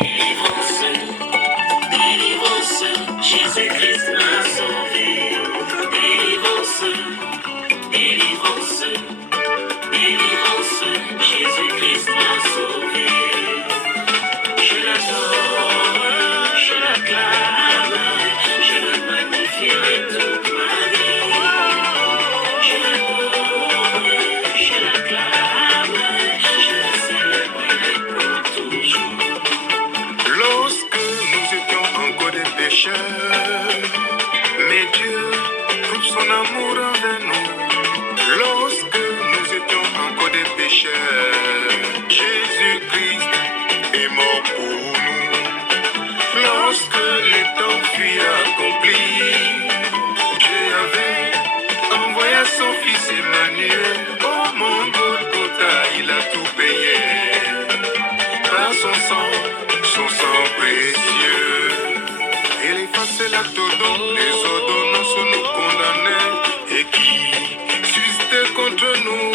Délivrance, délivrance, Jésus-Christ m'a sauvé. Délivrance, délivrance, délivrance, Jésus-Christ m'a sauvé. Je l'adore, je l'acclame, je le magnifierai toute ma vie. Je l'adore, je l'acclame, je le célébrerai pour toujours. Lorsque nous étions encore des pécheurs, mais Dieu prouve son amour envers nous. Lorsque nous étions encore des pécheurs, Jésus-Christ est mort pour nous. Lorsque les temps furent accomplis, Dieu avait envoyé son fils Emmanuel. Oh mon Golgotha, il a tout payé par son sang précieux. Il effaçait l'acte dont les ordonnances nous condamnaient et qui subsistait contre nous.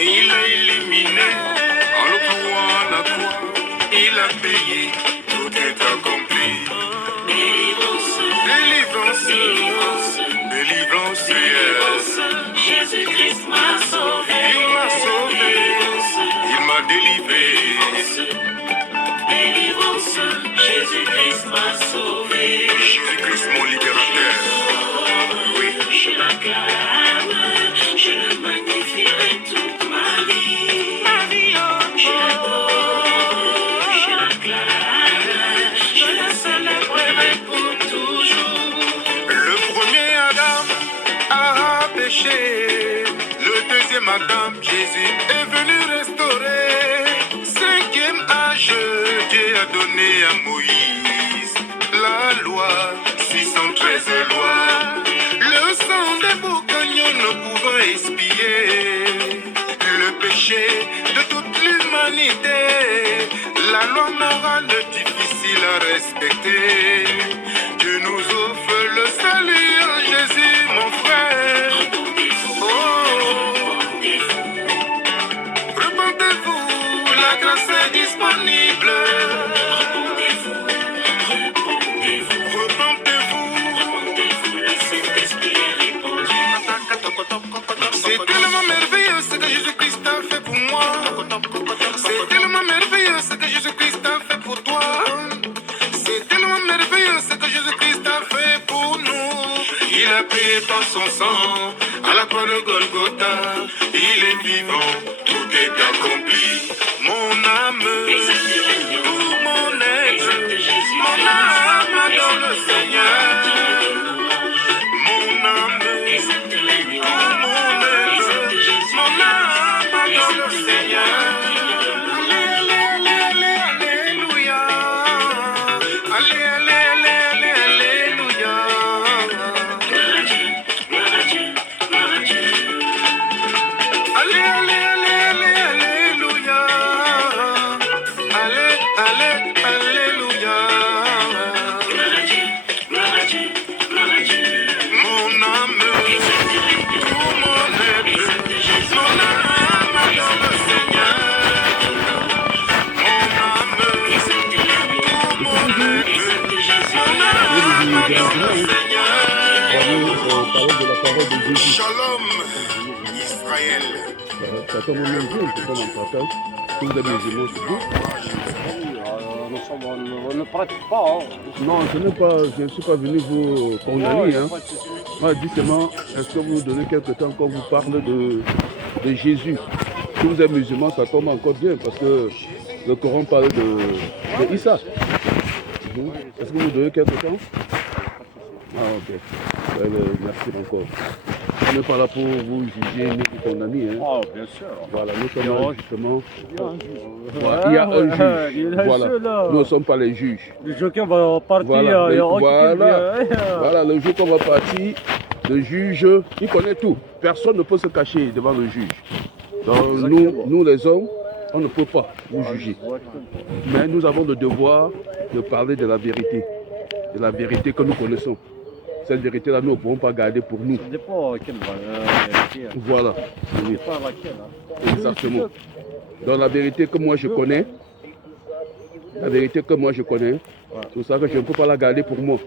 Il a éliminé en le clouant à la croix. Il a payé, tout est accompli. Délivrance, Délivrance, délivrance, délivrance, délivrance, Jésus-Christ m'a sauvé. il m'a sauvé, il m'a délivré. Délivrance, Jésus-Christ m'a sauvé. Jésus-Christ mon libérateur. Oui. Je l'acclame, je le magnifierai toute ma vie. Je l'adore, je l'acclame, je le célébrerai pour toujours. Le premier Adam a péché. Le deuxième Adam, Jésus est venu restaurer. Cinquième âge, Dieu a donné à Moïse la loi, 613 lois. Le sang des beaux cagnons ne pouvant expier le péché de toute l'humanité. La loi morale difficile à respecter. Dieu nous offre le salut en Jésus, mon frère. Oh, repentez-vous, la grâce est disponible. Repentez-vous. Le Saint-Esprit est répandu. C'est tellement merveilleux ce que Jésus-Christ a fait pour moi. C'est tellement merveilleux ce que Jésus-Christ a fait pour toi. C'est tellement merveilleux ce que Jésus-Christ a fait pour nous. Il a payé par son sang à la croix de Golgotha. Il est vivant, tout est accompli. Mon âme, tout mon être, mon âme adore le Seigneur. Mon âme, tout mon être, mon âme adore le Seigneur. Alléluia. Alléluia. Alléluia. Alléluia. Mon âme, tout mon être, mon âme adore le Seigneur. Mon âme, tout mon être, mon âme adore le Seigneur. Parler de la parole de Jésus. Shalom, Israël. Ça tombe au même jour, c'est pas dans le partage. Tous les musulmans, c'est tout. On ne pratique pas. Hein. Non, je ne suis pas venu vous condamner. Hein. Moi, dites-moi, est-ce que vous donnez quelque temps quand vous parlez de Jésus? Si vous êtes musulman, ça tombe encore bien parce que le Coran parle de Issa. Est-ce que vous donnez quelque temps? Ah, ok. Merci encore. On n'est pas là pour vous juger ni vous condamner. Hein. Ah, bien sûr. Voilà, nous sommes là justement. Voilà, Il y a un juge. il y a un Voilà. seul, là. Nous ne sommes pas les juges. Le joker va partir. Voilà, Voilà. voilà, le jour qu'on va partir, le juge, il connaît tout. Personne ne peut se cacher devant le juge. Donc nous les hommes, on ne peut pas vous juger. Mais nous avons le devoir de parler de la vérité que nous connaissons. Cette vérité-là, nous ne pouvons pas garder pour nous. Ça dépend quelle vérité. Voilà. Ça dépend laquelle. Hein. Exactement. Dans la vérité que moi je connais, La vérité que moi je connais, c'est pour ça que je ne peux pas la garder pour moi.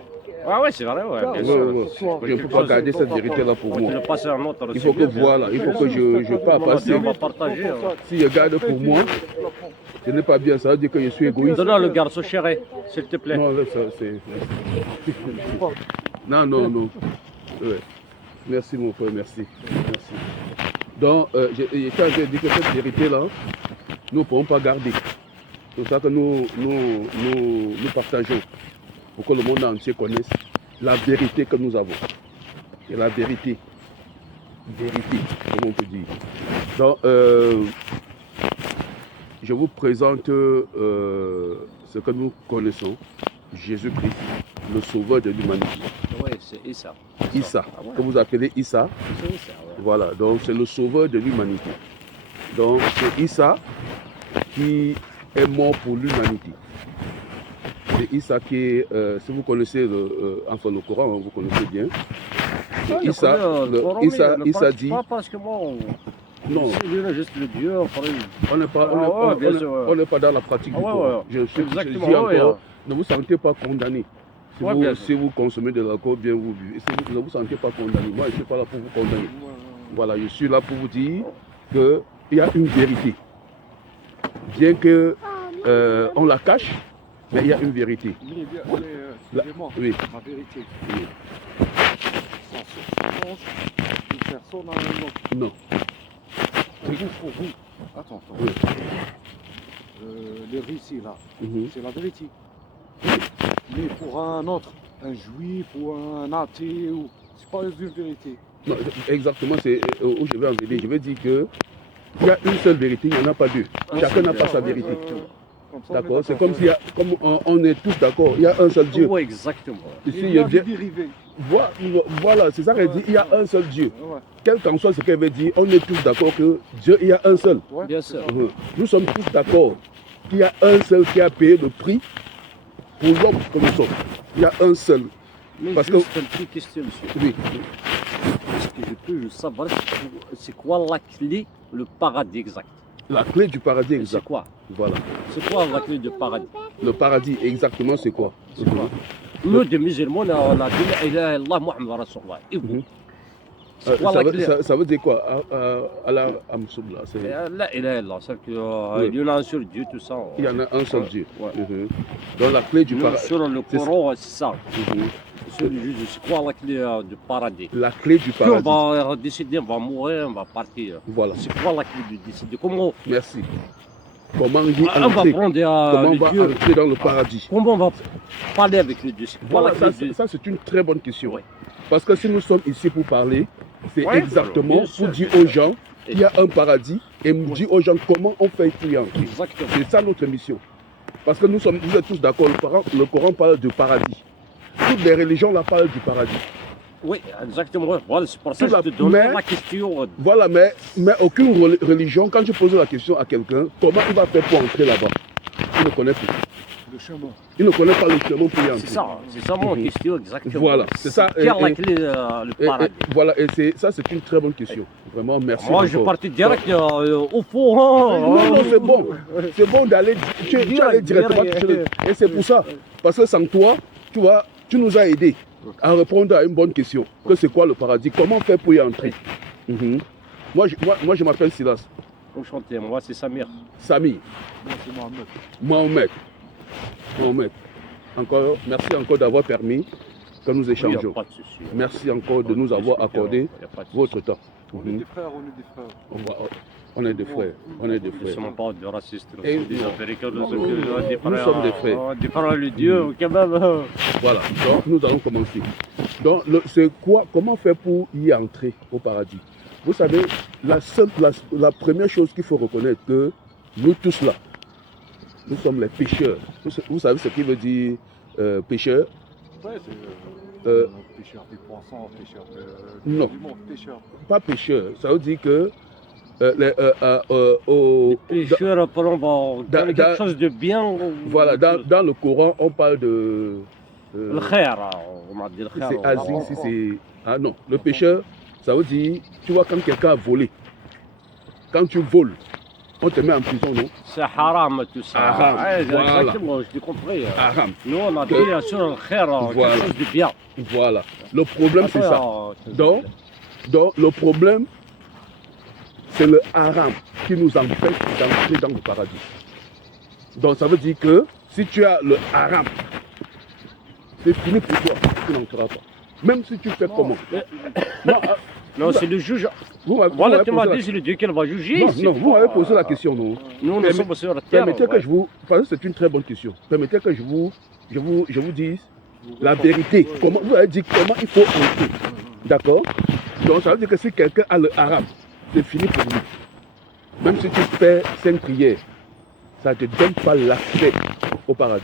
Ah ouais, c'est vrai, ouais, bien Ouais, sûr. ouais. Je ne peux pas garder cette vérité-là pour Tu moi. le passes à un autre. Il faut que voilà, il faut que je parle passer. On va partager. Hein. Si je garde pour moi, ce n'est pas bien, ça veut dire que je suis égoïste. Donne-le le garçon chéri, s'il te plaît. Non, ça c'est. Non, non, non. Ouais. Merci mon frère, merci. Merci. Donc, quand j'ai dit que cette vérité-là, nous ne pouvons pas garder. C'est pour ça que nous partageons pour que le monde entier connaisse la vérité que nous avons. Et la vérité. Vérité, comme on peut dire. Donc, je vous présente ce que nous connaissons, Jésus-Christ, le sauveur de l'humanité. Oui, c'est Issa. Issa, Ah ouais. que vous appelez Issa. C'est Issa, ouais. Voilà, donc c'est le sauveur de l'humanité. Donc c'est Issa qui est mort pour l'humanité. C'est Issa qui est, si vous connaissez enfin le Coran, vous connaissez bien. C'est Issa, Issa dit, Pas parce que moi, non, c'est lui, juste le Dieu. Après, on n'est pas, bien sûr, ouais. on n'est pas dans la pratique du ouais, Coran. ouais. Je Exactement, dis encore, ouais. ne vous sentez pas condamné. Si, Ouais, vous, bien sûr. si vous consommez de l'alcool, bien vous buvez. Si vous ne vous sentez pas condamné, moi je ne suis pas là pour vous condamner. Voilà, je suis là pour vous dire qu'il y a une vérité. Bien que on la cache, mais il y a une vérité. Oui, Oui. ma vérité. Oui. Sans substance, une personne à un autre. Non. Pour vous. Attends. Oui. Les récits là, Mhm. c'est la vérité. Mais pour un autre, un juif ou un athée, c'est pas une vérité. Non, exactement, c'est où je vais en venir. Je vais dire que il y a une seule vérité, il n'y en a pas deux. Chacun n'a pas sa vérité. Comme ça, on est D'accord. C'est comme si, comme on est tous d'accord, il y a un seul Dieu. Oui, exactement. Ici, Il il y y a a des bien. dérivés. Voilà, c'est ça qu'elle dit. Il y a un seul Dieu. Ouais. Quel qu'en soit ce qu'elle veut dire, on est tous d'accord que Dieu, il y a un seul. Ouais, Bien c'est sûr. ça. Nous sommes tous d'accord qu'il y a un seul qui a payé le prix pour l'homme que nous sommes. Il y a un seul. Mais Parce juste une petite question, monsieur. Oui. Est-ce que je peux savoir c'est quoi la clé, le paradis exact? La clé du paradis C'est exact. quoi? Voilà. C'est quoi la clé du paradis? Le paradis exactement c'est quoi? C'est quoi? Nous, des musulmans, on a dit La ilaha illallah Muhammad Rasulullah. Et vous? Mhm. C'est quoi la clé? Ça veut dire quoi? Allah Amsoubla. La ilaha illallah, c'est qu'il Oui. y en a un seul Dieu, tout ça. Il y en a un seul Dieu. Ouais. Mhm. Donc la clé du Nous, paradis. sur le c'est ça. Coran, c'est ça. Mhm. Sur le juge, c'est quoi la clé du paradis? La clé du Puis on paradis. va décider, on va mourir, on va partir. Voilà. C'est quoi la clé de décider? Comment Merci. Comment y on va entrer? prendre Comment on le va Dieu? entrer dans le paradis? Comment on va parler avec le Dieu? C'est quoi Voilà, la clé de... ça c'est une très bonne question. Ouais. Parce que si nous sommes ici pour parler, c'est Ouais, exactement bien sûr. pour dire aux gens qu'il y a un paradis et nous dire aux gens comment on fait pour y entrer. Exactement. C'est ça notre mission. Parce que vous êtes tous d'accord, le Coran parle de paradis. Toutes les religions là parlent du paradis. Oui, exactement. Voilà, c'est pour ça que Tout je te la- donne mais- la question. Voilà, mais aucune religion, quand je pose la question à quelqu'un, comment il va faire pour entrer là-bas? Il ne connaît pas. Le chemin. Il ne connaît pas le chemin pour y entrer. C'est ça mon Mhm. question exactement. Voilà, c'est ça, Quelle est la et- clé, le Et paradis? voilà, et ça c'est une très bonne question. Vraiment, merci. Moi, je encore. partais direct au fond. Hein. Non, non, c'est bon. C'est bon d'aller. Tu allais directement toucher le. Et c'est pour ça. Parce que sans toi, tu vois, tu nous as aidés à répondre à une bonne question. Que c'est quoi le paradis? Comment faire pour y entrer? Mhm. Moi, je m'appelle Silas. Enchanté, moi, c'est Samir. Samy. Moi, c'est Mohamed. Mohamed. Encore, merci encore d'avoir permis que nous Il n'y a échangeons. pas de souci. Merci encore de nous avoir accordé Il y a pas de souci. votre temps. On est Mhm. des frères, on est des frères. On est des frères. On est des Nous ne frères. sommes pas des racistes, nous Et sommes des non. Américains, nous Nous sommes des frères. sommes des frères. Des frères, le Dieu, quand même. Voilà, donc nous allons commencer. Donc, c'est quoi, comment faire pour y entrer au paradis? Vous savez, la première chose qu'il faut reconnaître, que nous tous là, nous sommes les pécheurs. Vous savez ce qui veut dire pécheur? Ouais, c'est Euh, pêcheur des poissons, pêcheur Non. du monde, pêcheur. Pas pécheur, ça veut dire que au- Pécheur, après, on va dans- faire quelque chose de bien. voilà, dans le Coran, on parle de... Le khair, on m'a dit le khair. c'est Asie, si c'est... Ah non, le pécheur, ça veut dire, tu vois, quand quelqu'un a volé, quand tu voles, on te met en prison, non? C'est haram tout ça. Haram, Ouais, voilà. exactement, je l'ai compris. Haram. Nous, on a dit Que- sur le khair, Voilà. quelque chose de bien. Voilà. Le problème, c'est ça. Donc, le problème, c'est le haram qui nous empêche d'entrer dans le paradis. Donc, ça veut dire que si tu as le haram, c'est fini pour toi, tu n'entreras pas. Même si tu fais comment. Non, Non, c'est le juge. vous m'avez Voilà, posé tu m'as la- dit, c'est le Dieu qui va juger. Non, c'est non, vous pas- m'avez posé la question, non? Nous, nous Permet- sommes sur la terre. Permettez que ouais. je vous... Parce que c'est une très bonne question. Permettez que je vous dise la vérité. Comment, vous avez dit comment il faut entrer. D'accord? Donc ça veut dire que si quelqu'un a le haram, c'est fini pour lui. Même si tu fais 5 prières, ça ne te donne pas l'accès au paradis.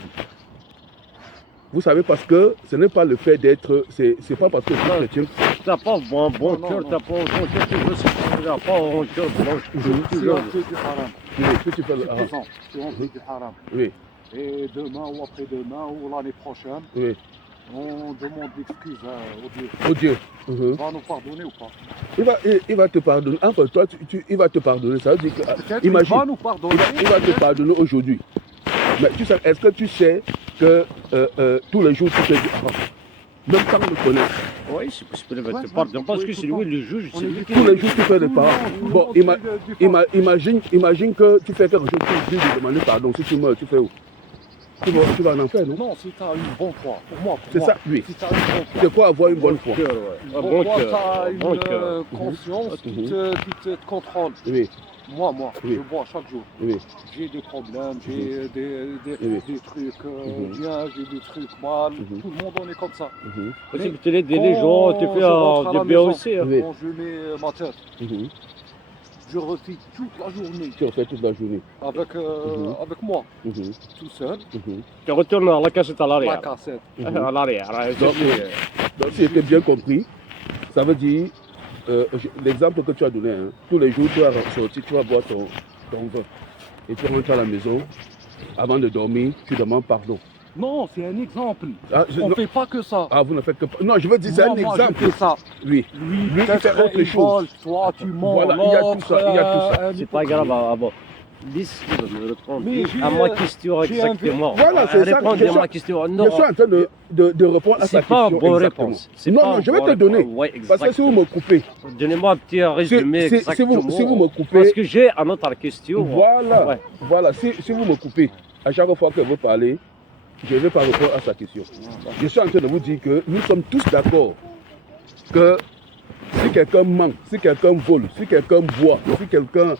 Vous savez, parce que ce n'est pas le fait d'être... C'est pas parce que tu es chrétien. T'as pas un bon Non, cœur, non. t'as pas un bon cœur, tu veux, t'as pas un cœur blanc. Si on fait du haram, Si tu fais le haram. supposons, si on fait du haram, Oui, et demain ou après-demain ou l'année prochaine, oui. on demande l'excuse au Dieu. Oh Dieu. Il va nous pardonner ou pas? Il va te pardonner. Entre toi, il va te pardonner. Ça veut dire que... Peut-être Imagine. qu'il va nous pardonner. Il va te pardonner aujourd'hui. Mais tu sais, est-ce que tu sais que tous les jours tu fais du haram? Même sans le connaître. Oui, c'est possible de Ouais, te pardonner parce oui, que tout c'est le lui temps. le juge. On C'est est lui qui. Tous les jours tu fais des Tout le parents. monde, tout le Bon, monde fait du imagine que tu fais quelque chose, tu dis de demander pardon. Si tu meurs, tu fais où? Tu vas en enfer, non? Non, si tu as une bonne foi, pour moi, C'est ça, oui. Si tu as une bonne foi, C'est quoi avoir une bonne foi? Cœur, ouais. Un pour bon moi, cœur. tu as Un bon cœur. une conscience qui Mhm. te contrôle. Oui, Moi, Oui. je bois chaque jour. oui, J'ai des problèmes, j'ai Oui. des trucs Mhm. bien, j'ai des trucs mal. Mhm. Tout le monde en est comme ça. mhm, Tu peux aider les gens, tu fais je rentre à la du bien maison, aussi. hein. Oui. Quand je mets ma tête, mhm. je refais toute la journée Tu refais toute la journée. Mhm. avec moi, Mhm, tout seul, mhm. Tu retournes à la cassette à la l'arrière. cassette. À l'arrière. hein, Donc, c'est- Donc, si j'ai bien compris, ça veut dire, l'exemple que tu as donné, hein, tous les jours tu vas sortir, tu vas boire ton vin. Et tu rentres à la maison, avant de dormir, tu demandes pardon. Non, c'est un exemple. Ah, On non, ne fait pas que ça. ah, vous ne faites que pas. Non, je veux dire, c'est un Moi, exemple. je fais ça. Oui. Lui, Lui, il peut-être fait autre il chose. vole, toi, tu mens. Voilà, il y a tout ça, il y a tout ça. C'est pas grave. Ah bon. Laisse-le me répondre Mais j'ai, à ma question j'ai un exactement. Voilà, c'est ça, Répondez je à ma suis- question. Je Non, suis en train de répondre à sa c'est question. pas une bonne exactement. réponse. C'est Non, pas non, une je vais bonne te donner. réponse. Ouais, Parce que si vous me coupez, Donnez-moi un petit résumé si exactement. vous me coupez, Parce que j'ai une autre question. voilà, Ouais. voilà, si vous me coupez, à chaque fois que vous parlez, je ne vais pas répondre à sa question. Je suis en train de vous dire que nous sommes tous d'accord que si quelqu'un ment, si quelqu'un vole, si quelqu'un boit, si quelqu'un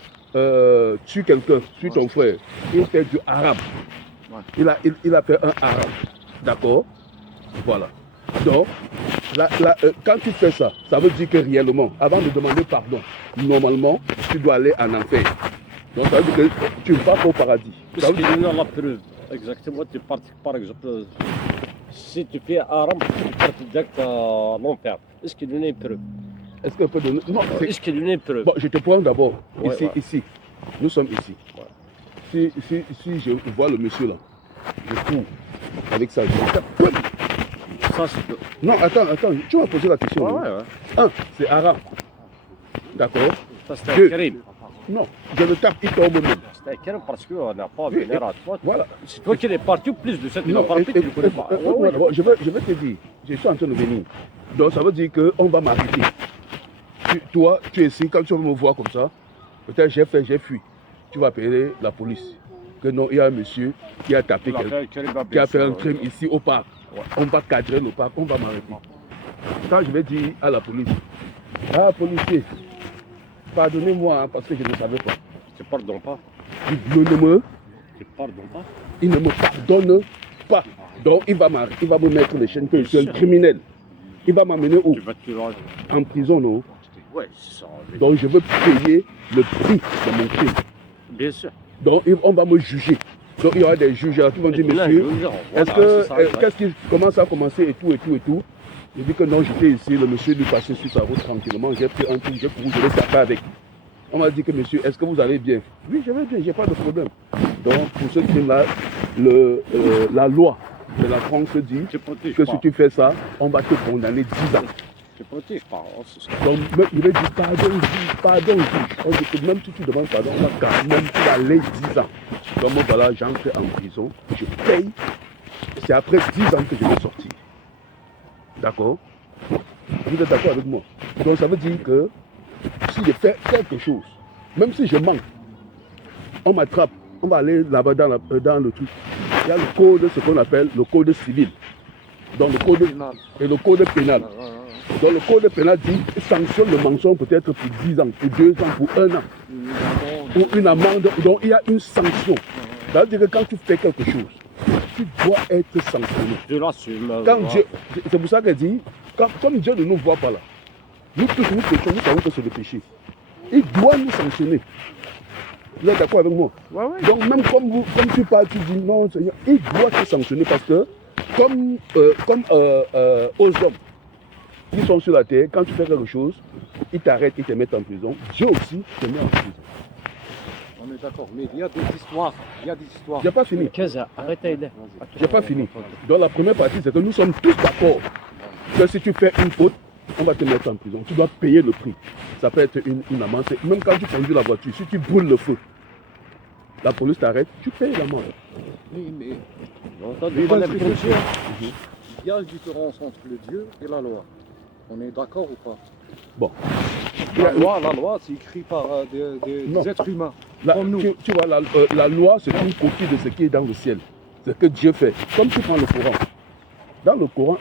tue quelqu'un, tue ton frère, il fait du haram. Ouais. Il a fait un haram. D'accord? Voilà. Donc, quand tu fais ça, ça veut dire que réellement, avant de demander pardon, normalement, tu dois aller en enfer. Donc, ça veut dire que tu ne vas pas au paradis. Ça Parce veut qu'il dire- y a la preuve. Exactement, tu pars, par exemple, si tu fais haram, tu pars direct à l'enfer. Est-ce qu'il y a une preuve? Est-ce qu'on peut donner... Non, c'est- Est-ce qu'il y a une preuve? Bon, je te prends d'abord. Ouais, Ici, ouais. ici. Nous sommes ici. Si je vois le monsieur là, je cours avec ça. Ça, c'est... Non, attends, tu m'as posé la question. Ouais, non? ouais, ouais. Un, c'est haram. D'accord? Ça, c'est Deux. un crime. Non, je le tape, il tombe même. C'est un crime parce qu'on n'a pas Oui, vénéré à toi. Voilà. C'est toi qui es parti plus de 7 Non, par tu ne connais pas. écoute-moi d'abord, je vais te dire, je suis en train de venir. Donc ça veut dire qu'on va m'arrêter. Toi, tu es ici, quand tu vas me voir comme ça, peut-être j'ai fui. Tu vas appeler la police. Que non, il y a un monsieur qui a tapé quelqu'un, qui a fait un crime ici au parc. Ouais. On va cadrer le parc, on va m'arrêter. Quand je vais dire à la police, ah policier, pardonnez-moi hein, parce que je ne savais pas. Tu pardonnes pas. Il Tu ne me pardonne pas. Donc il va me mettre les chaînes que je suis un sûr. criminel. Il va m'amener où? Tu vas te rendre. En prison, non? Ouais, c'est ça. Donc je veux payer le prix de mon crime. Bien sûr. Donc on va me juger. Donc il y aura des juges qui vont dire, monsieur, est-ce comment ça a commencé et tout. Je dis que non, j'étais ici, le monsieur lui passait sur sa route tranquillement, j'ai pris un coup, j'ai couru, je l'ai tapé avec. On m'a dit que monsieur, est-ce que vous allez bien? Oui, je vais bien, j'ai pas de problème. Donc pour ce crime-là, la loi de la France dit Tu protèges que pas. si tu fais ça, on va te condamner 10 ans. te protège pas. Donc, même, il va dire pardon, juge. On dit que même si tu demandes pardon, on va quand même tu vas aller 10 ans. Donc, moi, voilà, j'entre en prison, je paye. C'est après 10 ans que je vais sortir. D'accord? Vous êtes d'accord avec moi? Donc, ça veut dire que si je fais quelque chose, même si je manque, on m'attrape, on va aller là-bas dans le truc. Il y a le code, ce qu'on appelle le code civil. Donc, le code Pénal. et le code pénal. Donc le code pénal dit sanctionne le mensonge peut-être pour 10 ans, pour 2 ans, pour 1 an, ou une amende. Donc il y a une sanction. Ça veut dire que quand tu fais quelque chose, tu dois être sanctionné. Je l'assume. Quand Dieu, c'est pour ça qu'elle dit, comme Dieu ne nous voit pas là, nous tous nous péchons, nous savons que c'est le péché. Il doit nous sanctionner. Vous êtes d'accord avec moi? Ouais, ouais. Donc même comme tu parles, tu dis non Seigneur, il doit te sanctionner parce que comme aux hommes qui sont sur la terre, quand tu fais quelque chose, ils t'arrêtent, ils te mettent en prison. Dieu aussi te met en prison. On est d'accord, mais il y a des histoires. Il y a des histoires. J'ai pas fini. Arrêtez. J'ai pas fini. Dans la première partie, c'est que nous sommes tous d'accord que si tu fais une faute, on va te mettre en prison. Tu dois payer le prix. Ça peut être une amende. Même quand tu conduis la voiture, si tu brûles le feu, la police t'arrête, tu payes l'amende. Mais Entendez Mais pas dans les le policiers. il y a une différence entre le Dieu et la loi. On est d'accord ou pas? Bon. La loi, c'est écrit par des êtres humains. Là, Comme nous. tu vois, la loi, c'est une copie de ce qui est dans le ciel. Ce que Dieu fait. Comme tu prends le Coran. Dans le Coran,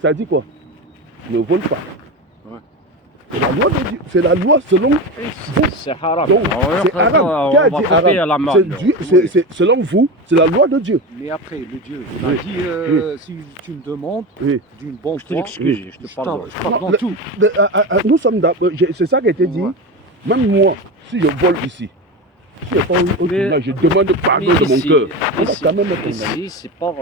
ça dit quoi? Ne vole pas. Ouais. C'est la loi de Dieu. C'est la loi selon vous. C'est haram. Donc, c'est haram. Qui a dit haram? Selon vous, c'est la loi de Dieu. Mais après, le Dieu, il Oui. a dit si tu me demandes Oui. d'une bonne Je te foi, l'excuse, je te je pardonne. pardonne Non, tout. Nous sommes d'accord. C'est ça qui a été dit. Ouais. Même moi, si je vole ici, si je pas au tribunal, je demande pardon de mon cœur. On va quand même me condamner. Ici, c'est pas.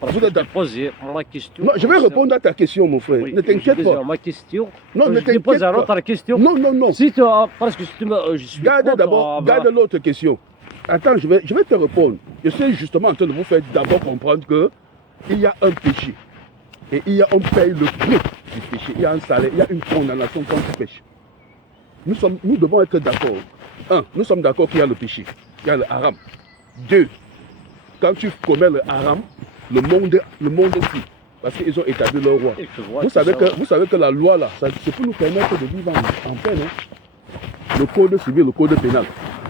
Parce Vous que êtes je t'ai posé ma question. Non, je vais répondre à ta question, mon frère. Oui, Ne t'inquiète pas. Ma question. Non, ne Je te pose t'inquiète une pas. autre question. Non, non, non. Si tu as. Parce que si tu me. Je suis Garde contre, d'abord, garde l'autre question. Attends, je vais te répondre. Je suis justement en train de vous faire d'abord comprendre que il y a un péché. Et on paye le prix du péché. Il y a un salaire, il y a une condamnation quand tu pêches. Nous devons être d'accord. 1, nous sommes d'accord qu'il y a le péché. Il y a le haram. 2, quand tu commets le haram, le monde suit. Parce qu'ils ont établi leur roi. Vous savez que la loi là, c'est pour nous permettre de vivre en paix. Le code civil, le code pénal,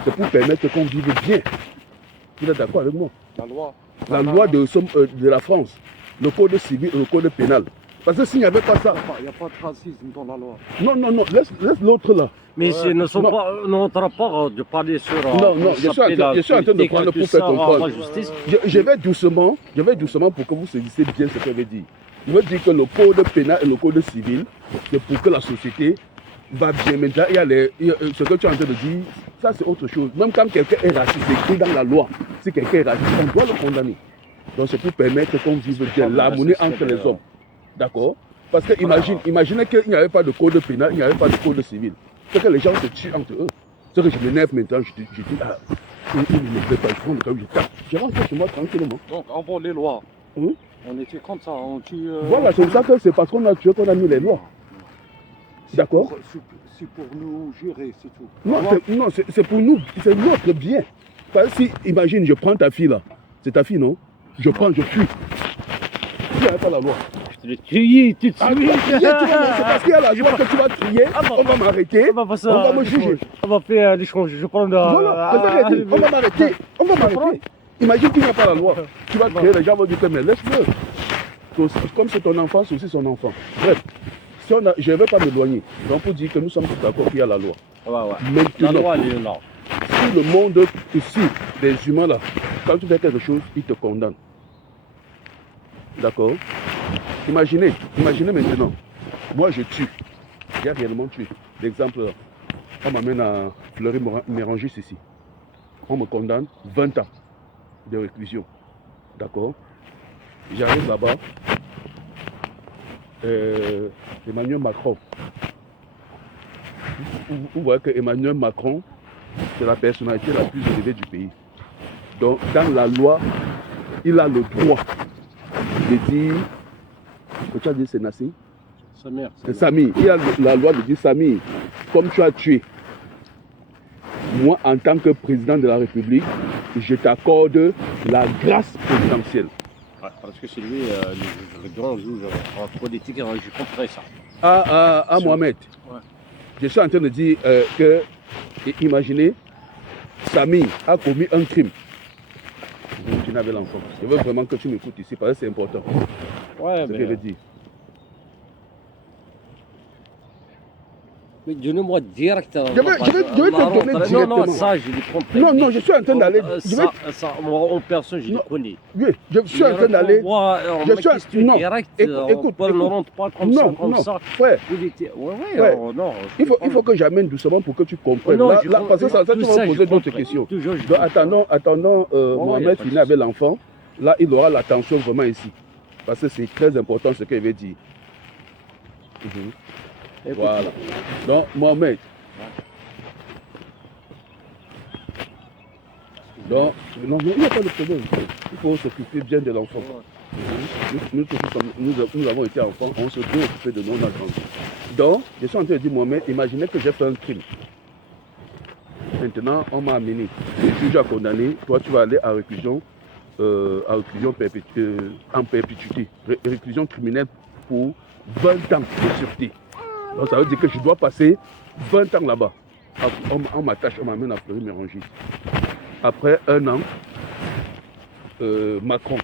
c'est pour permettre qu'on vive bien. Vous êtes d'accord avec moi? La loi. La loi de la France, le code civil et le code pénal. Parce que s'il n'y avait pas ça, Il n'y a pas de racisme dans la loi. non, laisse l'autre là. Mais Ouais. ne sont Non. pas notre rapport de parler sur. Non, je suis en train de prendre pour faire comprendre. La justice. Je vais doucement pour que vous saisissiez bien ce que je veux dire. Je veux dire que le code pénal et le code civil, c'est pour que la société va bien. Maintenant, ce que tu es en train de dire, ça c'est autre chose. Même quand quelqu'un est raciste, c'est écrit dans la loi. Si quelqu'un est raciste, on doit le condamner. Donc c'est pour permettre qu'on vive bien, l'harmonie entre les hommes. D'accord? Parce que imaginez qu'il n'y avait pas de code pénal, il n'y avait pas de code civil. C'est que les gens se tuent entre eux. C'est que je m'énerve maintenant, je dis, il ne me fait pas, il prend le je tape. Je rentre chez moi tranquillement. Donc, avant les lois, Hum? on était comme ça, on tue. Voilà, c'est pour ça que c'est parce qu'on a tué qu'on a mis les lois. D'accord? C'est pour nous gérer, c'est tout. Non, c'est pour nous, c'est notre bien. Parce que si, imagine, je prends ta fille là, c'est ta fille, non? Je prends, je fuis. Il n'y avait pas la loi. Je te tue tout de Ah, suite. c'est parce qu'il y a la loi que tu vas trier, on va m'arrêter, on va me juger. On va faire l'échange. Je prends Voilà, c'est ça qu'elle dit. On va m'arrêter. On va m'arrêter. Imagine qu'il n'y a pas la loi. Tu vas créer, les gens vont dire que mais laisse-le. Comme c'est ton enfant, c'est aussi son enfant. Bref, si je ne vais pas m'éloigner. Donc pour dire que nous sommes tous d'accord qu'il y a la loi. Ouais. La Maintenant, loi, elle est là. si le monde ici, les humains là, quand tu fais quelque chose, ils te condamnent. D'accord? Imaginez maintenant. Moi je tue. J'ai réellement tué. L'exemple, on m'amène à Fleury-Mérangis ici. On me condamne 20 ans de réclusion. D'accord? J'arrive là-bas. Emmanuel Macron. Vous voyez que Emmanuel Macron, c'est la personnalité la plus élevée du pays. Donc, dans la loi, il a le droit de dire, que tu as dit c'est Nassi, Sa mère. Samy, il y a la loi qui dit Samy, comme tu as tué, moi en tant que président de la République, je t'accorde la grâce présidentielle. Ouais, parce que c'est lui le grand juge en politique, j'ai compris ça. Mohamed, Ouais. je suis en train de dire que, imaginez, Samy a commis un crime. Tu n'avais l'enfant. Je veux vraiment que tu m'écoutes ici parce que c'est important. Ouais, Ce que je veux dire. Mais donnez-moi direct. Je vais te donner directement. Non, ça, je l'ai compris. Non, je suis en train d'aller. Ça, moi, en personne, je le connais. Oui, je suis en train d'aller. Je suis en train direct. Écoute, ne rentre pas comme ça. Ouais. Ouais. Non. Il faut que j'amène doucement pour que tu comprennes. Non, Là, parce que ça tu vas poser d'autres questions. Donc, attendons Mohamed finir avec l'enfant. Là, il aura l'attention vraiment ici. Parce que c'est très important ce qu'il veut dire. Voilà. Donc, Mohamed. Donc, non, il n'y a pas de problème. Il faut s'occuper bien de l'enfant. Nous avons été enfants, on se doit occuper de nos enfants. Donc, je suis en train de dire, Mohamed, imaginez que j'ai fait un crime. Maintenant, on m'a amené. Le juge a condamné. Toi, tu vas aller à réclusion, en perpétuité. Réclusion criminelle pour 20 ans de sûreté. Donc, ça veut dire que je dois passer 20 ans là-bas. On m'attache, on m'amène à Fleury-Mérangis. Après un an, Macron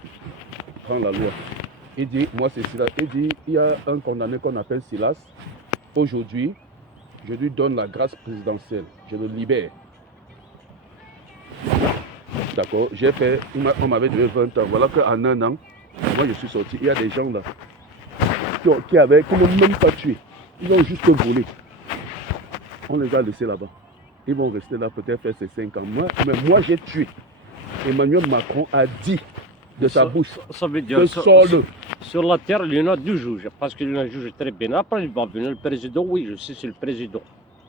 prend la loi. Il dit, moi c'est Silas. Il dit, il y a un condamné qu'on appelle Silas. Aujourd'hui, je lui donne la grâce présidentielle. Je le libère. D'accord. J'ai fait, on m'avait donné 20 ans. Voilà qu'en un an, moi je suis sorti. Il y a des gens là qui n'ont même pas tué. Ils ont juste volé. On les a laissés là-bas. Ils vont rester là peut-être faire ces 5 ans. Mais moi j'ai tué. Emmanuel Macron a dit de sa bouche ça veut dire que sors-le. Sur la terre, il y en a 2 juges. Parce qu'il y en a un juge très bien. Après, il va venir le président. Oui, je sais, c'est le président.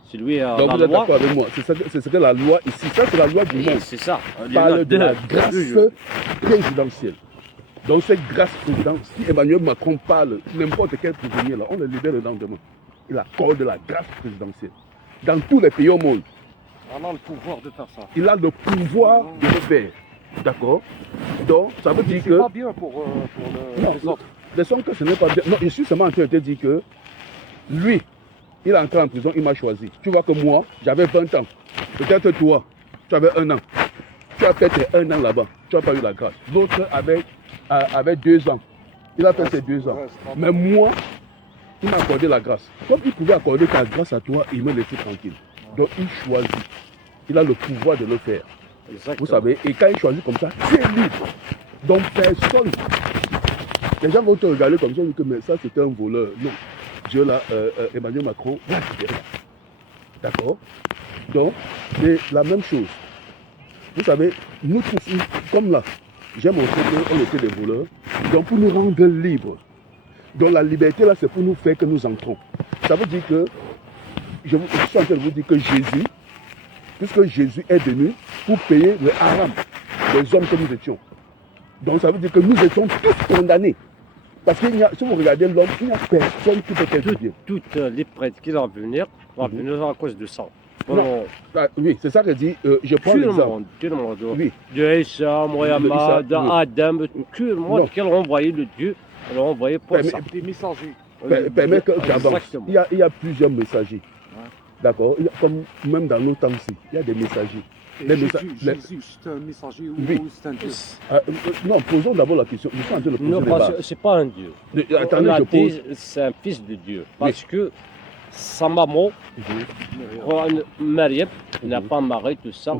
C'est lui Donc la vous êtes loi. d'accord avec moi. C'est ce que la loi ici. Ça c'est la loi du monde. C'est ça. On parle de la grâce présidentielle. Donc cette grâce présidentielle, si Emmanuel Macron parle, n'importe quel prisonnier là, on le libère le lendemain. Il accorde la grâce présidentielle. Dans tous les pays au monde. On a le pouvoir de faire ça. Il a le pouvoir de le faire. D'accord. Donc ça veut dire que. C'est pas bien pour les autres. Laissons que ce n'est pas bien. Non, je suis seulement en train de te dire que lui, il est entré en prison, il m'a choisi. Tu vois que moi, j'avais 20 ans. Peut-être toi, tu avais 1 an. Tu as fait tes 1 an là-bas. Tu n'as pas eu la grâce. L'autre avait 2 ans. Il a fait ses 2 ans. Mais moi, il m'a accordé la grâce. Comme il pouvait accorder ta grâce à toi, il me laissait tranquille. Donc il choisit. Il a le pouvoir de le faire. Exactement. Vous savez, et quand il choisit comme ça, tu es libre. Donc personne. Les gens vont te regarder comme ça, ils disent que mais ça c'était un voleur. Non. Dieu là, Emmanuel Macron va libérer. D'accord. Donc, c'est la même chose. Vous savez, nous tous, comme là, j'ai montré qu'on était des voleurs. Donc pour nous rendre libres. Donc la liberté là, c'est pour nous faire que nous entrons. Ça veut dire que, je suis en train de vous dire que Jésus, puisque Jésus est venu pour payer le haram des hommes que nous étions. Donc ça veut dire que nous étions tous condamnés. Parce que si vous regardez l'homme, il n'y a personne qui peut être Dieu. Toutes les prêtres qui vont venir à cause de ça. Non. Oui, c'est ça que dit. Je prends Tout le l'exemple. monde, tout le monde. Oui. De Issa, Mohamed, oui. Adam, tout le monde Non. qui a envoyé le Dieu, ils l'ont envoyé pour ça. Des messagers. Permets que j'avance. Exactement. Il y a plusieurs messagers. D'accord. Comme même dans nos temps-ci, il y a des messagers. Les Jésus, c'est un messager ou Oui. c'est un Dieu? Non, posons d'abord la question. Je suis en train de poser Non, les parce bases. que c'est pas un Dieu. Attendez, On je a dit pose. c'est un fils de Dieu. Parce que sa maman, Mariam, n'a pas marié tout ça,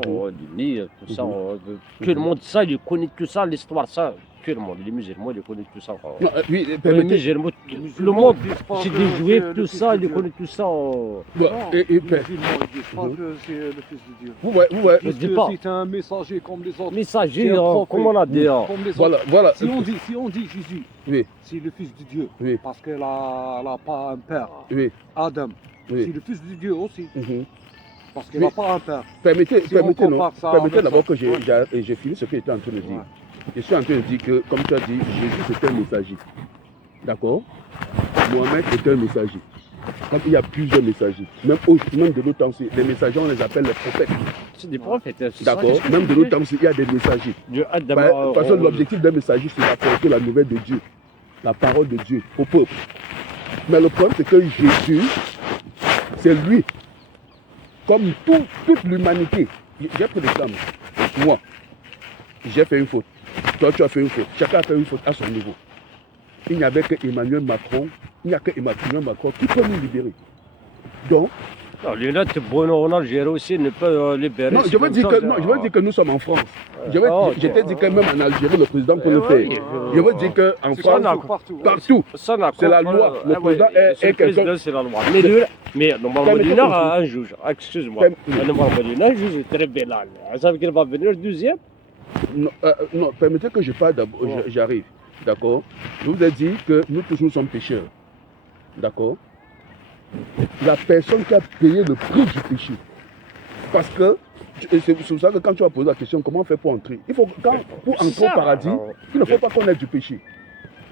ni tout ça. Tout le monde, ça, il connaît tout ça, l'histoire, ça. Tout le monde, les musulmans, ils connaissent tout ça. Non, oui, Les permettez. musulmans, Les le musulmans monde, disent pas c'est que des juifs, c'est le tout fils ça, de ils Dieu. connaissent tout ça. Bon, Non, et les musulmans ne disent pas Mhm. que c'est le fils de Dieu. vous voyez, Je Parce dis que pas. c'est un messager comme les autres. Messager, C'est un prophète. comme on a dit. Comme les voilà, autres. voilà. Si on dit Jésus, Oui, c'est le fils de Dieu. oui, Parce qu'elle n'a pas un père. oui, Adam, oui. c'est le fils de Dieu aussi. Mhm. Parce qu'elle n'a Oui. pas un père. Permettez, Si on permettez, non. compare ça Permettez avec d'abord ça. que j'ai fini ce que j'étais en train de dire. Ouais. Je suis en train de dire que, comme tu as dit, Jésus c'est un messager. D'accord. Mohamed est un messager. Comme il y a plusieurs messagers, même de nos temps, les messagers, on les appelle les prophètes. C'est des prophètes. D'accord. Même de nos temps, il y a des messagers. Parce que l'objectif d'un messager, c'est d'apporter la nouvelle de Dieu, la parole de Dieu au peuple. Mais le problème, c'est que Jésus, c'est lui, comme toute l'humanité. J'ai pris l'exemple. Moi, j'ai fait une faute. Toi, tu as fait une faute. Chacun a fait une faute à son niveau. Il n'y avait que Emmanuel Macron. Il n'y a que Emmanuel Macron qui peut nous libérer. Donc, les lettres Bruno en Algérie aussi ne peut libérer. Non, je veux dire que nous sommes en France. Je t'ai dit que même en Algérie, le président peut le faire. Je veux dire qu'en France, partout, c'est la loi. Le président est quelqu'un. C'est la loi. Mais normalement, il y a un juge. Excuse-moi. Normalement, il y a un juge très bénal. Ça veut dire qu'il va venir le deuxième? Non, permettez que je parle d'abord. J'arrive. D'accord. Je vous ai dit que nous tous nous sommes pécheurs. D'accord. La personne qui a payé le prix du péché. Parce que, c'est pour ça que quand tu vas poser la question, comment on fait pour entrer? Il faut, pour entrer au paradis, il ne faut pas connaître du péché.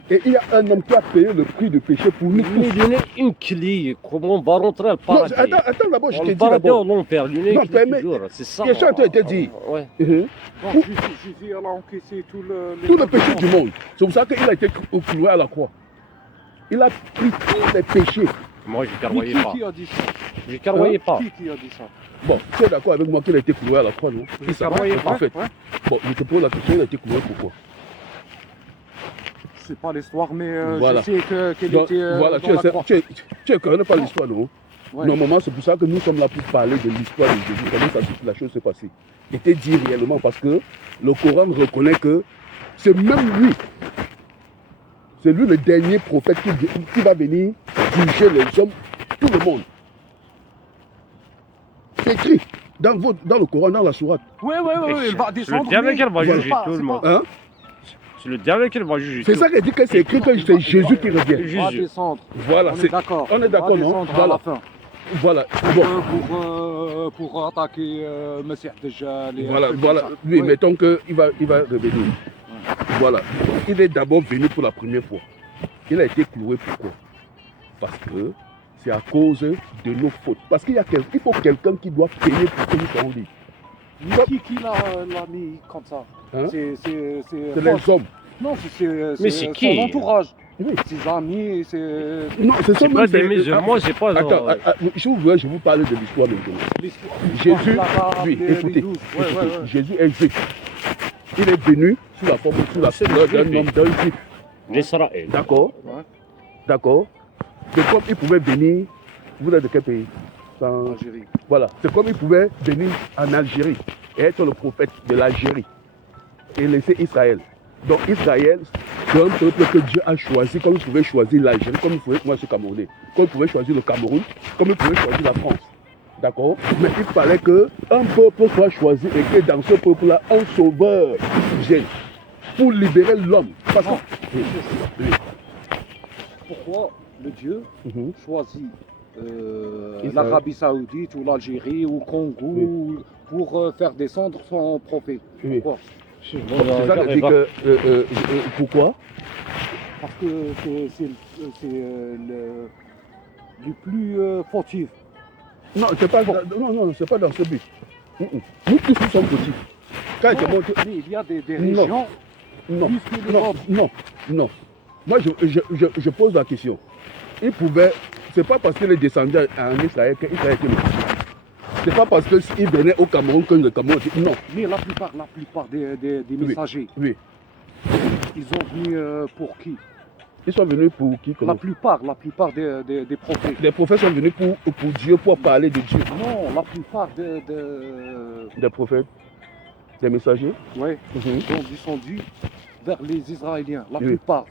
Et il y a un homme qui a payé le prix du péché pour nous tous. Mais donner une clé, comment on va rentrer au paradis? Non, attends d'abord, je t'ai dit d'abord. Non, permets, c'est ça. question a été dit. Ouais. Jésus, elle a encaissé tout le péché du monde. C'est pour ça qu'il a été cloué à la croix. Il a pris tous les péchés. Moi, je ne croyais pas. Qui a dit ça? Je ne croyais pas. Qui a dit ça? Bon, tu es d'accord avec moi qu'il a été cloué à la croix, non? Je ne croyais pas. En fait. Bon, je te pose la question, il a été cloué pourquoi? C'est pas l'histoire, mais voilà. je sais qu'elle était voilà, dans la croix. Tu ne connais pas l'histoire, non? Ouais. Normalement, c'est pour ça que nous sommes là pour parler de l'histoire de Jésus, comment la chose s'est passée. Était dit réellement parce que le Coran reconnaît que c'est même lui. C'est lui le dernier prophète qui va venir juger les hommes, tout le monde. C'est écrit dans le Coran, dans la sourate. Oui, il va descendre. Le dernier qui va juger tout le monde. Hein? C'est le dernier qui va juger. C'est ça qu'il dit que c'est écrit que c'est Jésus qui revient. Il va descendre. Voilà, on est d'accord. On est d'accord, non? À la fin. Voilà. Bon. Pour attaquer Messie Dajjal. Voilà. Oui, mettons qu'il va revenir. Voilà. Il est d'abord venu pour la première fois. Il a été cloué pourquoi? Parce que c'est à cause de nos fautes. Parce qu'il faut quelqu'un qui doit payer pour que nous soyons libres. Qui l'a mis comme ça? Hein? C'est les hommes. Non, Mais c'est qui? son entourage. Oui. Ses amis, c'est... Non, c'est pas des musulmans, c'est pas... Attends, je vous parle de l'histoire maintenant. Jésus, oui, écoutez, Jésus est juif. Il est venu sous la forme d'un homme d'un juif. L'Israël. D'accord. Ouais. D'accord. C'est comme il pouvait venir. Vous êtes de quel pays? Algérie. Voilà. C'est comme il pouvait venir en Algérie et être le prophète de l'Algérie et laisser Israël. Donc Israël, c'est un peuple que Dieu a choisi, comme il pouvait choisir l'Algérie, comme il pouvait, moi je suis Camerounais, comme il pouvait choisir le Cameroun, comme il pouvait choisir la France. D'accord? Mais il fallait qu'un peuple soit choisi et que dans ce peuple-là, un sauveur vienne pour libérer l'homme. Parce que... Pourquoi le Dieu choisit l'Arabie Saoudite ou l'Algérie ou le Congo pour faire descendre son prophète? Pourquoi? C'est ça que dit que... pourquoi? Parce que c'est le plus fautif. Non, c'est pas dans ce but. Nous tous nous sommes fautifs. Mais il y a des régions plus que les autres. Non. Moi, je pose la question. Il pouvait... C'est pas parce qu'il est descendu en Israël qu'Israël était le fautif. C'est pas parce qu'il venait au Cameroun que le Cameroun... Non. Mais la plupart des messagers, oui. Ils ont venu pour qui? Ils sont venus pour qui? La plupart des prophètes. Les prophètes sont venus pour Dieu, pour parler de Dieu. Non, la plupart des prophètes, des messagers. Oui, sont descendus vers les Israéliens. La plupart.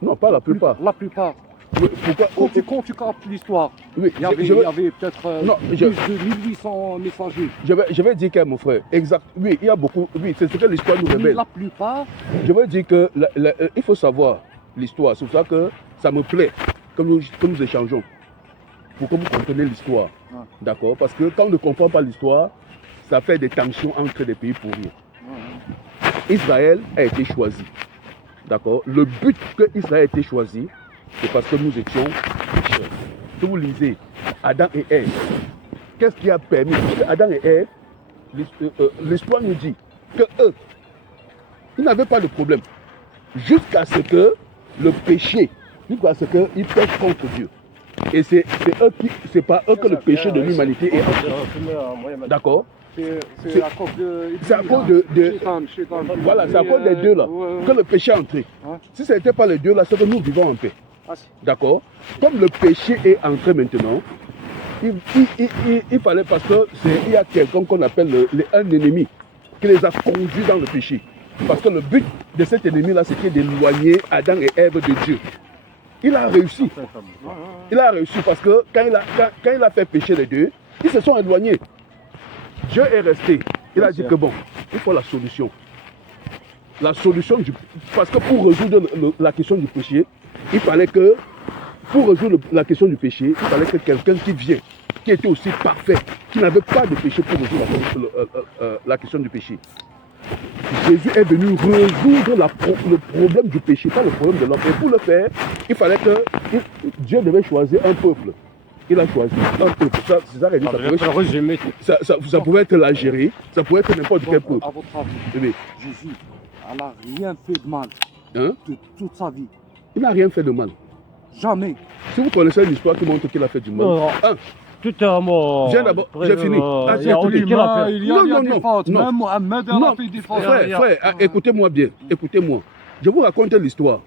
Non, pas la plupart. La plupart. Oui, pourquoi? Quand tu captes l'histoire, oui, il y avait peut-être plus de 1800 messagers. Je vais dire que mon frère, exact. Oui, il y a beaucoup. Oui, c'est ce que l'histoire nous révèle. La plupart. Je veux dire que il faut savoir l'histoire. C'est pour ça que ça me plaît, comme nous échangeons, pour que vous compreniez l'histoire. Ah. D'accord? Parce que quand on ne comprend pas l'histoire, ça fait des tensions entre les pays pour rien. Israël a été choisi. D'accord? Le but que Israël a été choisi, c'est parce que nous étions pécheurs. Si vous lisez Adam et Ève, qu'est-ce qui a permis? Parce que Adam et Ève, l'histoire nous dit que eux, ils n'avaient pas de problème. Jusqu'à ce que le péché, jusqu'à ce qu'ils pêchent contre Dieu. Et c'est pas eux que le péché de l'humanité est entré. D'accord? C'est à cause de... C'est à cause de Shaitan. voilà, c'est à cause des deux là que le péché est entré. Ouais. Si ce n'était pas les deux là, c'est que nous vivons en paix. Ah, si. D'accord? Comme le péché est entré maintenant, il fallait, parce qu'il y a quelqu'un qu'on appelle un ennemi qui les a conduits dans le péché. Parce que le but de cet ennemi-là, c'était d'éloigner Adam et Ève de Dieu. Il a réussi. Il a réussi parce que quand il a fait pécher les deux, ils se sont éloignés. Dieu est resté. Il a dit que bon, il faut la solution. La solution parce que pour résoudre la question du péché, il fallait que, pour résoudre la question du péché, il fallait que quelqu'un qui vient, qui était aussi parfait, qui n'avait pas de péché pour résoudre la question du péché. Jésus est venu résoudre le problème du péché, pas le problème de l'homme. Et pour le faire, il fallait que Dieu devait choisir un peuple. Il a choisi un peuple. Ça pouvait être l'Algérie, ça pouvait être n'importe quel peuple. À votre avis, Oui. Jésus, elle n'a rien fait de mal Hein? de toute sa vie. Il n'a rien fait de mal. Jamais. Si vous connaissez l'histoire qui montre qu'il a fait du mal. Non. Un, Tout un mot. Viens d'abord, j'ai fini. Ah, Il y a j'ai fini. Oli qui l'a fait. Il y a des fautes. non. Même Mohamed elle a fait des fautes. Frère, écoutez-moi bien, écoutez-moi. Je vous raconte l'histoire.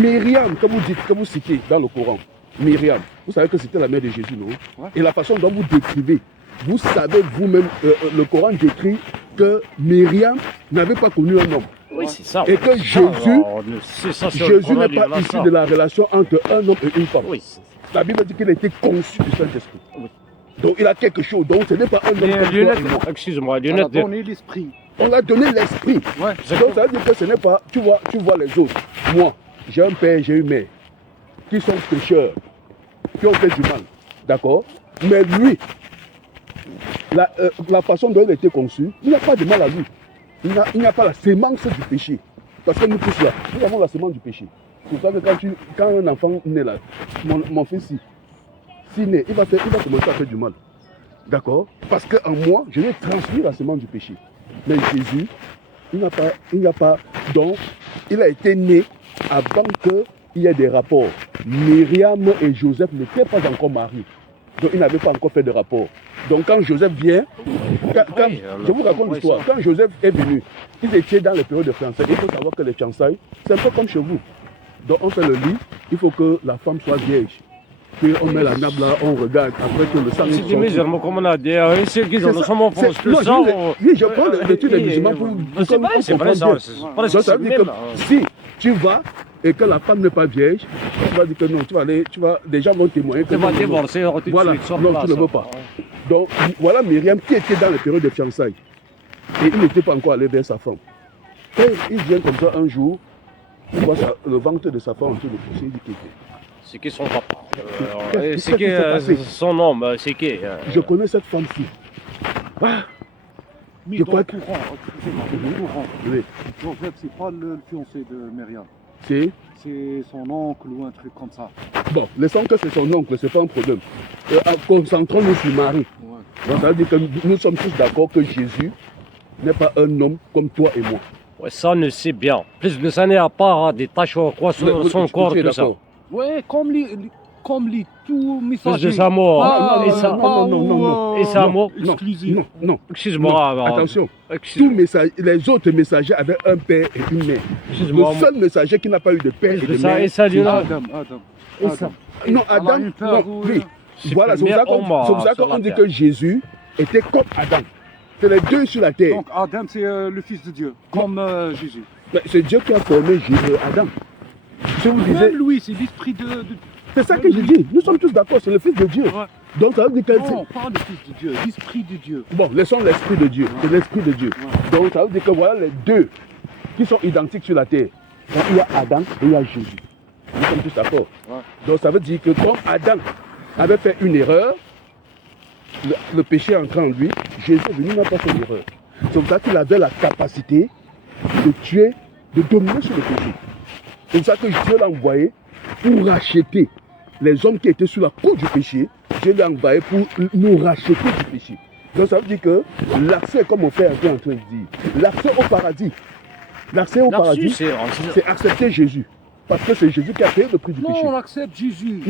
Myriam, que vous dites, que vous citez dans le Coran, Myriam, vous savez que c'était la mère de Jésus, non? Ouais. Et la façon dont vous décrivez, vous savez vous-même, le Coran décrit que Myriam n'avait pas connu un homme. Oui, c'est ça. Et que Jésus n'est pas issu de la relation entre un homme et une femme. Oui. La Bible dit qu'il a été conçu du Saint-Esprit. Oui. Donc il a quelque chose. Donc ce n'est pas un homme comme toi et moi. Excuse-moi, On a donné l'esprit. On a donné l'esprit. Ouais. Donc ça veut dire que ce n'est pas, tu vois les autres. Moi, j'ai un père, j'ai une mère, qui sont pécheurs, qui ont fait du mal. D'accord? Mais lui, la façon dont il a été conçu, il n'y a pas de mal à lui. Il n'y a pas la sémence du péché. Parce que nous tous là, nous avons la sémence du péché. C'est pour ça que quand un enfant naît là, mon fils, s'il naît, il va commencer à faire du mal. D'accord? Parce qu'en moi, je vais transmettre la sémence du péché. Mais Jésus, il n'a pas. Donc, il a été né avant qu'il y ait des rapports. Myriam et Joseph n'étaient pas encore mariés. Donc, ils n'avaient pas encore fait de rapport. Donc, quand Joseph vient, je vous raconte l'histoire. Quand Joseph est venu, ils étaient dans les périodes de fiançailles. Il faut savoir que les fiançailles, c'est un peu comme chez vous. Donc, on fait le lit, il faut que la femme soit vierge. Puis on met la nappe là, on regarde, après que le sang C'est des musulmans, comme on a dit. C'est qu'ils ont oui, je prends l'étude des musulmans pour c'est vrai, c'est vrai, ça. Donc, ça veut dire que si tu vas et que la femme n'est pas vierge, tu vas dire que non, tu vas aller, des gens vont témoigner que tu vas divorcer, voilà, non, tu ne veux pas. Donc, voilà Myriam qui était dans les périodes de fiançailles. Et il n'était pas encore allé vers sa femme. Quand il vient comme ça un jour, il voit le ventre de sa femme en train de pousser, il dit qu'il était. C'est qui son papa? Qu'est-ce C'est qui s'est passé? qui son homme? C'est qui? Je connais cette femme-ci. Ah, Mais je dans crois le que... courant, excusez-moi, dans le courant, Oui. Joseph, c'est pas le fiancé de Myriam. C'est son oncle ou un truc comme ça. bon, laissons que c'est son oncle, c'est pas un problème. Concentrons-nous sur Marie. Ouais. Donc ça veut dire que nous sommes tous d'accord que Jésus n'est pas un homme comme toi et moi. Ouais, ça, ne sait bien. Plus de ça n'est à part des taches au quoi sur son corps, tout ça. Ouais, comme les tout Plus messagers. de sa mort. Ah, Et ça, non. Et ça, moi, exclusif. Non. excuse-moi. Attention, Excuse-moi. les autres messagers avaient un père et une mère. Excuse-moi. Le seul messager qui n'a pas eu de père et de mère. Et ça, c'est Adam. Et ça. Non, Elle a Adam, eu peur, non, oui. oui. Voilà, c'est pour ça qu'on dit que Jésus était comme Adam. C'est les deux sur la terre. Donc Adam, c'est le fils de Dieu, comme Jésus. Mais c'est Dieu qui a formé Adam. Si vous disiez, Même lui, c'est l'esprit de... c'est ça que je dis. Nous sommes tous d'accord, c'est le Fils de Dieu. Ouais. Donc ça veut dire que... Non, pas le fils de Dieu, l'esprit de Dieu. Bon, laissons l'Esprit de Dieu. C'est l'Esprit de Dieu. Donc ça veut dire que voilà les deux qui sont identiques sur la terre. Donc, il y a Adam et il y a Jésus. Nous sommes tous d'accord. Ouais. Donc ça veut dire que comme Adam avait fait une erreur, le péché entrant en lui, Jésus est venu n'a pas fait l'erreur. C'est pour ça qu'il avait la capacité de tuer, de dominer sur le péché. C'est pour ça que Dieu l'a envoyé pour racheter les hommes qui étaient sous la coupe du péché. Dieu l'a envoyé pour nous racheter du péché. Donc ça veut dire que l'accès, comme mon père était en train de dire, l'accès au paradis, c'est accepter Jésus. Parce que c'est Jésus qui a payé le prix du péché. Non, on accepte Jésus.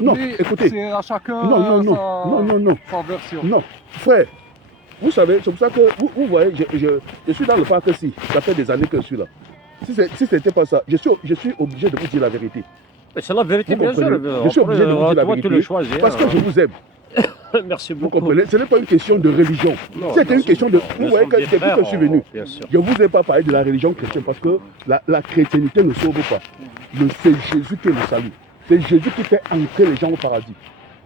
Non, écoutez. C'est à chacun sa version. Non, frère, vous savez, c'est pour ça que, vous voyez, je suis dans le parc ici, ça fait des années que je suis là. Si ce n'était pas ça, je suis obligé de vous dire la vérité. C'est la vérité, Vous bien sûr. comprenez? Je suis obligé de vous dire la Toi, tu le vérité, choisis. parce que je vous aime. Merci Vous beaucoup. comprenez? Ce n'est pas une question de religion. C'était une question de... Vous voyez, depuis que je suis venu, Bien sûr. je ne vous ai pas parlé de la religion chrétienne parce que la chrétienté ne sauve pas. C'est Jésus qui est le salut. C'est Jésus qui fait entrer les gens au paradis.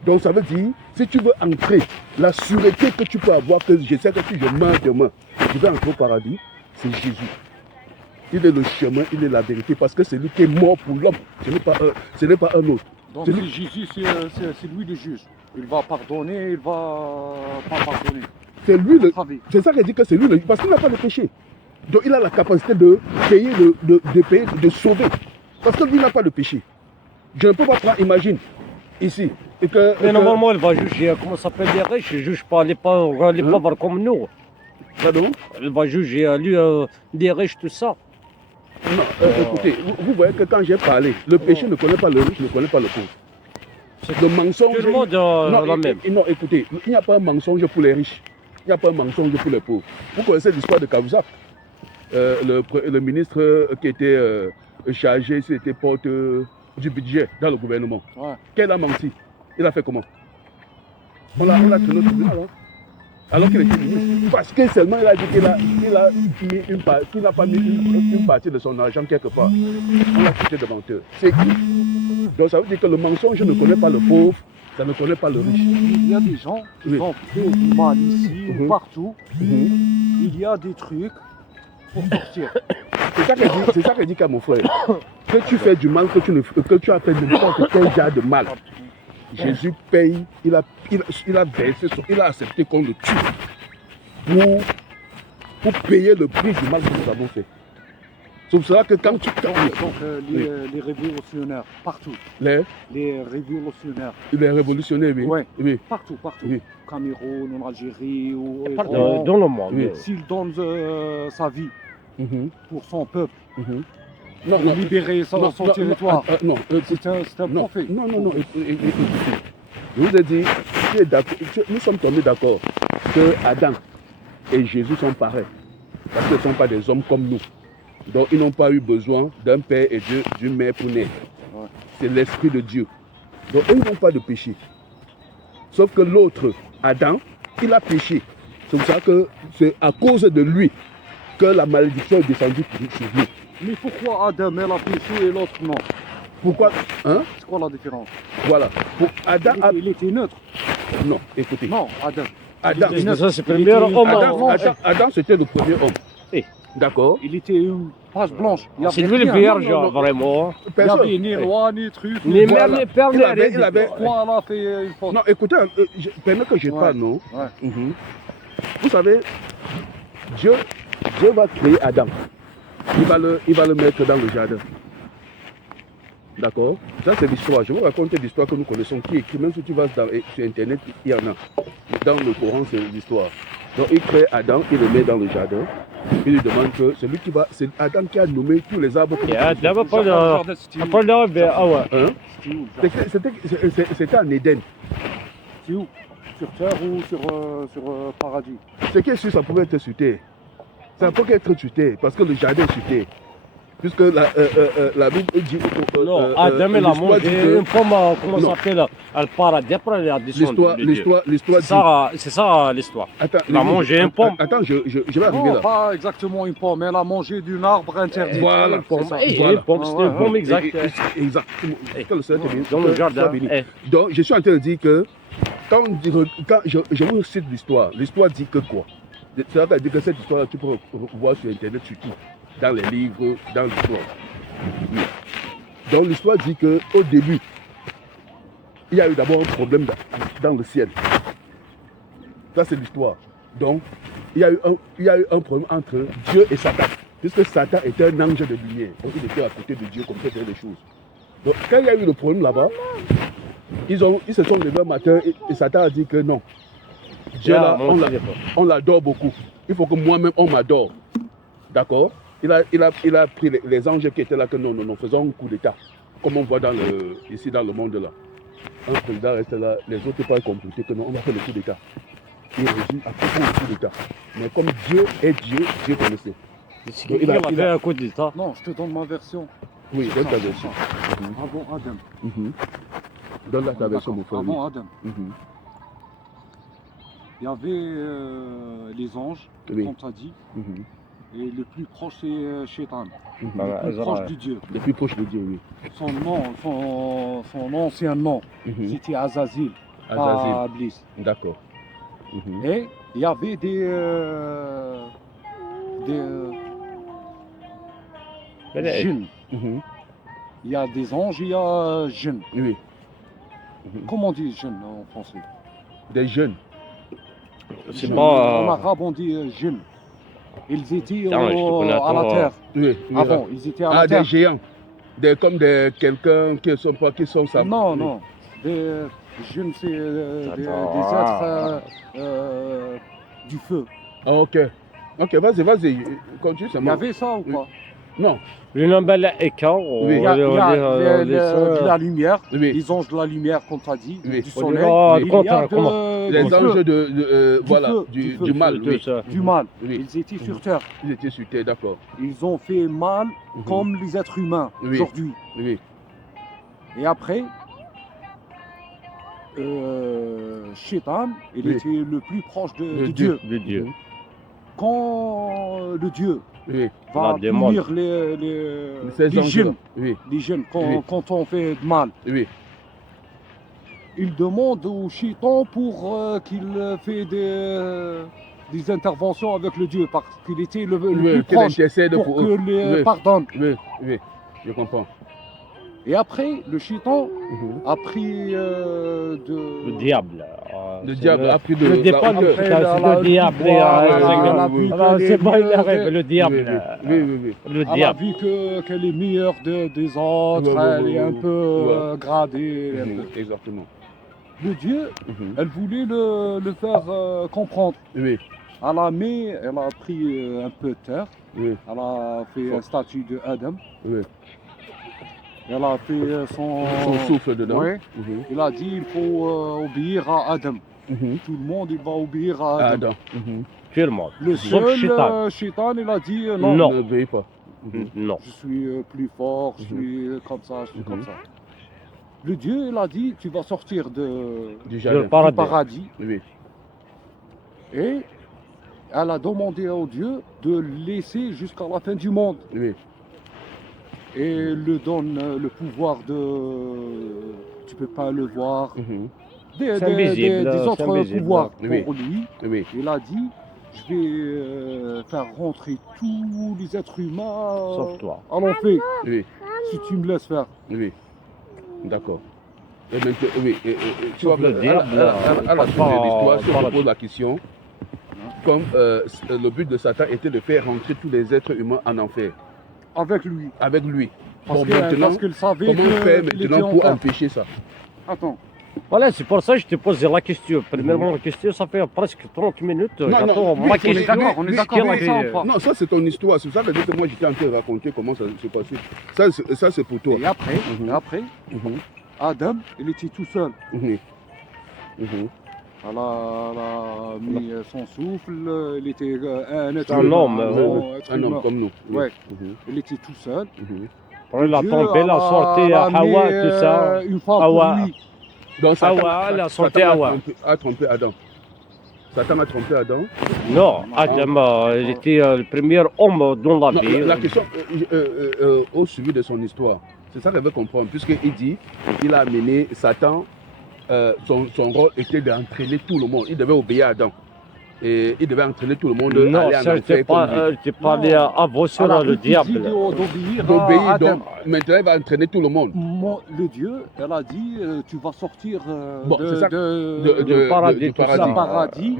Donc ça veut dire, si tu veux entrer, la sûreté que tu peux avoir, que je sais que si je meurs demain, je vais entrer au paradis, c'est Jésus. Il est le chemin, il est la vérité, parce que c'est lui qui est mort pour l'homme. Ce n'est pas un autre. Donc C'est lui- Jésus, c'est lui le juge. Il va pardonner, il va pas pardonner. C'est lui le... Ravi. C'est ça qu'elle dit que c'est lui, parce qu'il n'a pas de péché. Donc il a la capacité de payer, de payer, de sauver. Parce que lui n'a pas de péché. Je ne peux pas prendre, imagine, ici. Mais normalement, il va juger, comment ça s'appelle, les riches. Il ne juge pas les pauvres comme nous. Pardon? Il va juger, lui, des riches, tout ça. Non, écoutez, vous voyez que quand j'ai parlé, le péché ne connaît pas le riche, ne connaît pas le pauvre. Le mensonge... Tout le monde la même. Non, écoutez, il n'y a pas un mensonge pour les riches. Il n'y a pas un mensonge pour les pauvres. Vous connaissez l'histoire de Kavuzak, le ministre qui était chargé, c'était porte du budget dans le gouvernement. Ouais. Quel a menti? Il a fait comment? On l'a traîné au tribunal, hein? Alors qu'il était ministre. Parce que seulement il a dit qu'il n'a pas mis une partie de son argent quelque part. On l'a traité de menteur. C'est qui? Donc ça veut dire que le mensonge ne connaît pas le pauvre, ça ne connaît pas le riche. Il y a des gens qui Oui. ont fait du mal ici, Mhm. partout. Il y a des trucs pour sortir. C'est ça qu'elle dit qu'à mon frère. Que tu fais du mal, que tu as fait n'importe quel genre de mal. Jésus paye, il a versé, il a accepté qu'on le tue pour payer le prix du mal que nous avons fait. C'est pour cela que quand tu... Donc les révolutionnaires, partout. Les révolutionnaires, révolutionnaires, oui. Ouais. Oui. partout. Oui. Cameroun, en Algérie, ou Dans le monde. Oui. s'il donne sa vie Mhm, pour son peuple, mhm. Non, pour libérer son territoire, Non, c'est un non, prophète. non, écoutez. Je vous ai dit, nous sommes tombés d'accord que Adam et Jésus sont pareils. Parce qu'ils ne sont pas des hommes comme nous. Donc ils n'ont pas eu besoin d'un père et d'une mère pour naître. Ouais. C'est l'Esprit de Dieu. Donc eux, ils n'ont pas de péché. Sauf que l'autre, Adam, il a péché. C'est pour ça que c'est à cause de lui que la malédiction est descendue sur lui. Mais pourquoi Adam elle a péché et l'autre non? Pourquoi? Hein? C'est quoi la différence? Voilà. Pour Adam, Il était neutre. non, écoutez. Non, Adam. Adam, Ça, c'est le premier homme. Adam, c'était le premier homme. Eh. D'accord? Il était une page blanche. Il y C'est avait lui le rien. vierge, non. vraiment. Il n'y Personne. avait ni loi, ni truc. Ni Voilà. mère, ni père, ni Il avait- rien. il avait- Pourquoi elle a fait une faute? Non, écoutez, pendant que je Ouais. parle, non? Ouais. Mhm. Vous savez, Dieu va créer Adam. Il va le mettre dans le jardin. D'accord? Ça, c'est l'histoire. Je vais vous raconter l'histoire que nous connaissons, qui est écrit. Même si tu vas sur Internet, il y en a. Dans le Coran, c'est l'histoire. Donc, il crée Adam, il le met dans le jardin. Il lui demande que celui qui va. C'est Adam qui a nommé tous les arbres. que- Ja, dat was pas Jardin, c'était où? Après là, ben, ah ouais. Hein? C'était où, le jardin? C'était en Éden. C'était où? Sur terre ou sur paradis? Ce qui est sûr, ça pouvait être sur terre. Ça peut être sur terre, parce que le jardin est sur terre. Puisque la Bible dit... Non, Adam, il a l'histoire dit mangé que- une pomme, comment Non. ça s'appelle, elle paradis, après elle a descendu. L'histoire dit... C'est ça l'histoire. Attends, Il a mangé une pomme. Attends, je vais arriver Non, là. pas exactement une pomme. Elle a mangé d'un arbre interdit. Voilà, Une pomme. c'est ça. Eh, Voilà. une pomme, c'était une pomme exacte. Exactement. Que le Seigneur te bénisse. Dans Que le le jardin. Seigneur bénisse. Eh, Donc, je suis en train de dire que, quand je vous cite l'histoire dit que quoi? C'est-à-dire que cette histoire, tu peux voir sur Internet, surtout, dans les livres, dans l'histoire. Oui. Donc, l'histoire dit qu'au début, il y a eu d'abord un problème dans le ciel. Ça, c'est l'histoire. Donc, il y a eu un problème entre Dieu et Satan. Puisque Satan était un ange de lumière. Donc, il était à côté de Dieu comme ça, il faisait les choses. Donc, quand il y a eu le problème là-bas, ils se sont levés un matin et Satan a dit que non. Dieu là, on l'adore beaucoup. Il faut que moi-même on m'adore. D'accord? Il a pris les anges qui étaient là que non, faisons un coup d'état. Comme on voit ici dans le monde là. Un président reste là, les autres pas compléter que non, on va faire le coup d'état. Il réussit à faire le coup d'état. Mais comme Dieu est Dieu, Dieu connaissait. Donc, il a fait un coup d'état. Non, je te donne ma version. Oui, donne ta version. Avant Adam. Donne ta version, mon frère. Avant Adam. Il y avait les anges, comme tu as dit. Et le plus proche, c'est Shaitan. Le plus proche de Dieu. Le plus proche de Dieu, oui. Son ancien nom, c'était Azazil. Pas Iblis. D'accord. Et il y avait des djinns. Il y a des anges, il y a djinns. Oui. Comment on dit djinns en français? Des jeunes. C'est En arabe, on dit djinns. Ils étaient à la terre. Oui. Avant, ils étaient à la terre. Des géants. Comme quelqu'un qui sont ça. Non. Des djinns, c'est des êtres du feu. Ok, vas-y. Continue. Il y avait ça ou pas? Non. Le nom Malaika, il y a de la lumière, les anges de la lumière, comme tu as dit, du soleil. Il y a les anges du mal. Du mal. Ils étaient sur terre. Ils étaient sur terre, d'accord. Ils ont fait mal comme les êtres humains aujourd'hui. Oui. Et après, Shaitan, il était le plus proche de Dieu. Quand le Dieu va punir les jeunes, quand on fait de mal, il demande au Shaitan pour qu'il fait des interventions avec le Dieu, parce qu'il était le plus proche pour que les pardonne. Oui, je comprends. Et après, le Shaitan a pris le diable. Le diable a pris le départ le diable. C'est pas il arrive, le diable. Oui. Le elle a vu qu'elle est meilleure des autres, elle est un peu gradée. Exactement. Le Dieu, elle voulait le faire comprendre. Oui. Elle a pris un peu de terre, elle a fait un statue de Adam. Oui. Elle a fait son souffle dedans. Oui. Il a dit il faut obéir à Adam. Tout le monde il va obéir à Adam. Tout le monde. Le seul Shaitan, il a dit non. Ne obéis pas. Non. Je suis plus fort, je suis comme ça, je suis comme ça. Le Dieu, il a dit tu vas sortir du paradis. Oui. Et elle a demandé au Dieu de laisser jusqu'à la fin du monde. Oui. Et le donne le pouvoir tu peux pas le voir, des autres pouvoirs pour lui. Oui. Il a dit, je vais faire rentrer tous les êtres humains sauf toi. À l'enfer, si tu me laisses faire. Oui, d'accord. Et maintenant, tu vois, le diable, à la fin de l'histoire, si on pose la question, comme le but de Satan était de faire rentrer tous les êtres humains en enfer. Avec lui. Parce qu'il savait comment faire maintenant pour empêcher ça? Attends. Voilà, c'est pour ça que je te pose la question. Premièrement, la question, ça fait presque 30 minutes. J'attends ma question. On est d'accord avec ça ou pas? Non, ça c'est ton histoire. C'est ça que moi j'étais en train de raconter comment ça s'est passé. Ça c'est pour toi. Et après, Adam, il était tout seul. Elle a mis son souffle, il était un être humain. Un homme comme nous. Ouais. Il était tout seul. Il a tombé, il a sorti Hawa, tout ça. Une femme pour lui. Donc Hawa, il a sorti Hawa. A trompé Adam. Satan a trompé Adam? Non, Adam, il était le premier homme dans la vie. La question, au suivi de son histoire, c'est ça qu'elle veut comprendre, puisqu'il dit qu'il a amené Satan. Son rôle était d'entraîner tout le monde. Il devait obéir à Adam. Et il devait entraîner tout le monde. Non, ça n'était pas avant sur le diable. D'obéir à Adam. Maintenant, il va entraîner tout le monde. Le Dieu, elle a dit tu vas sortir du paradis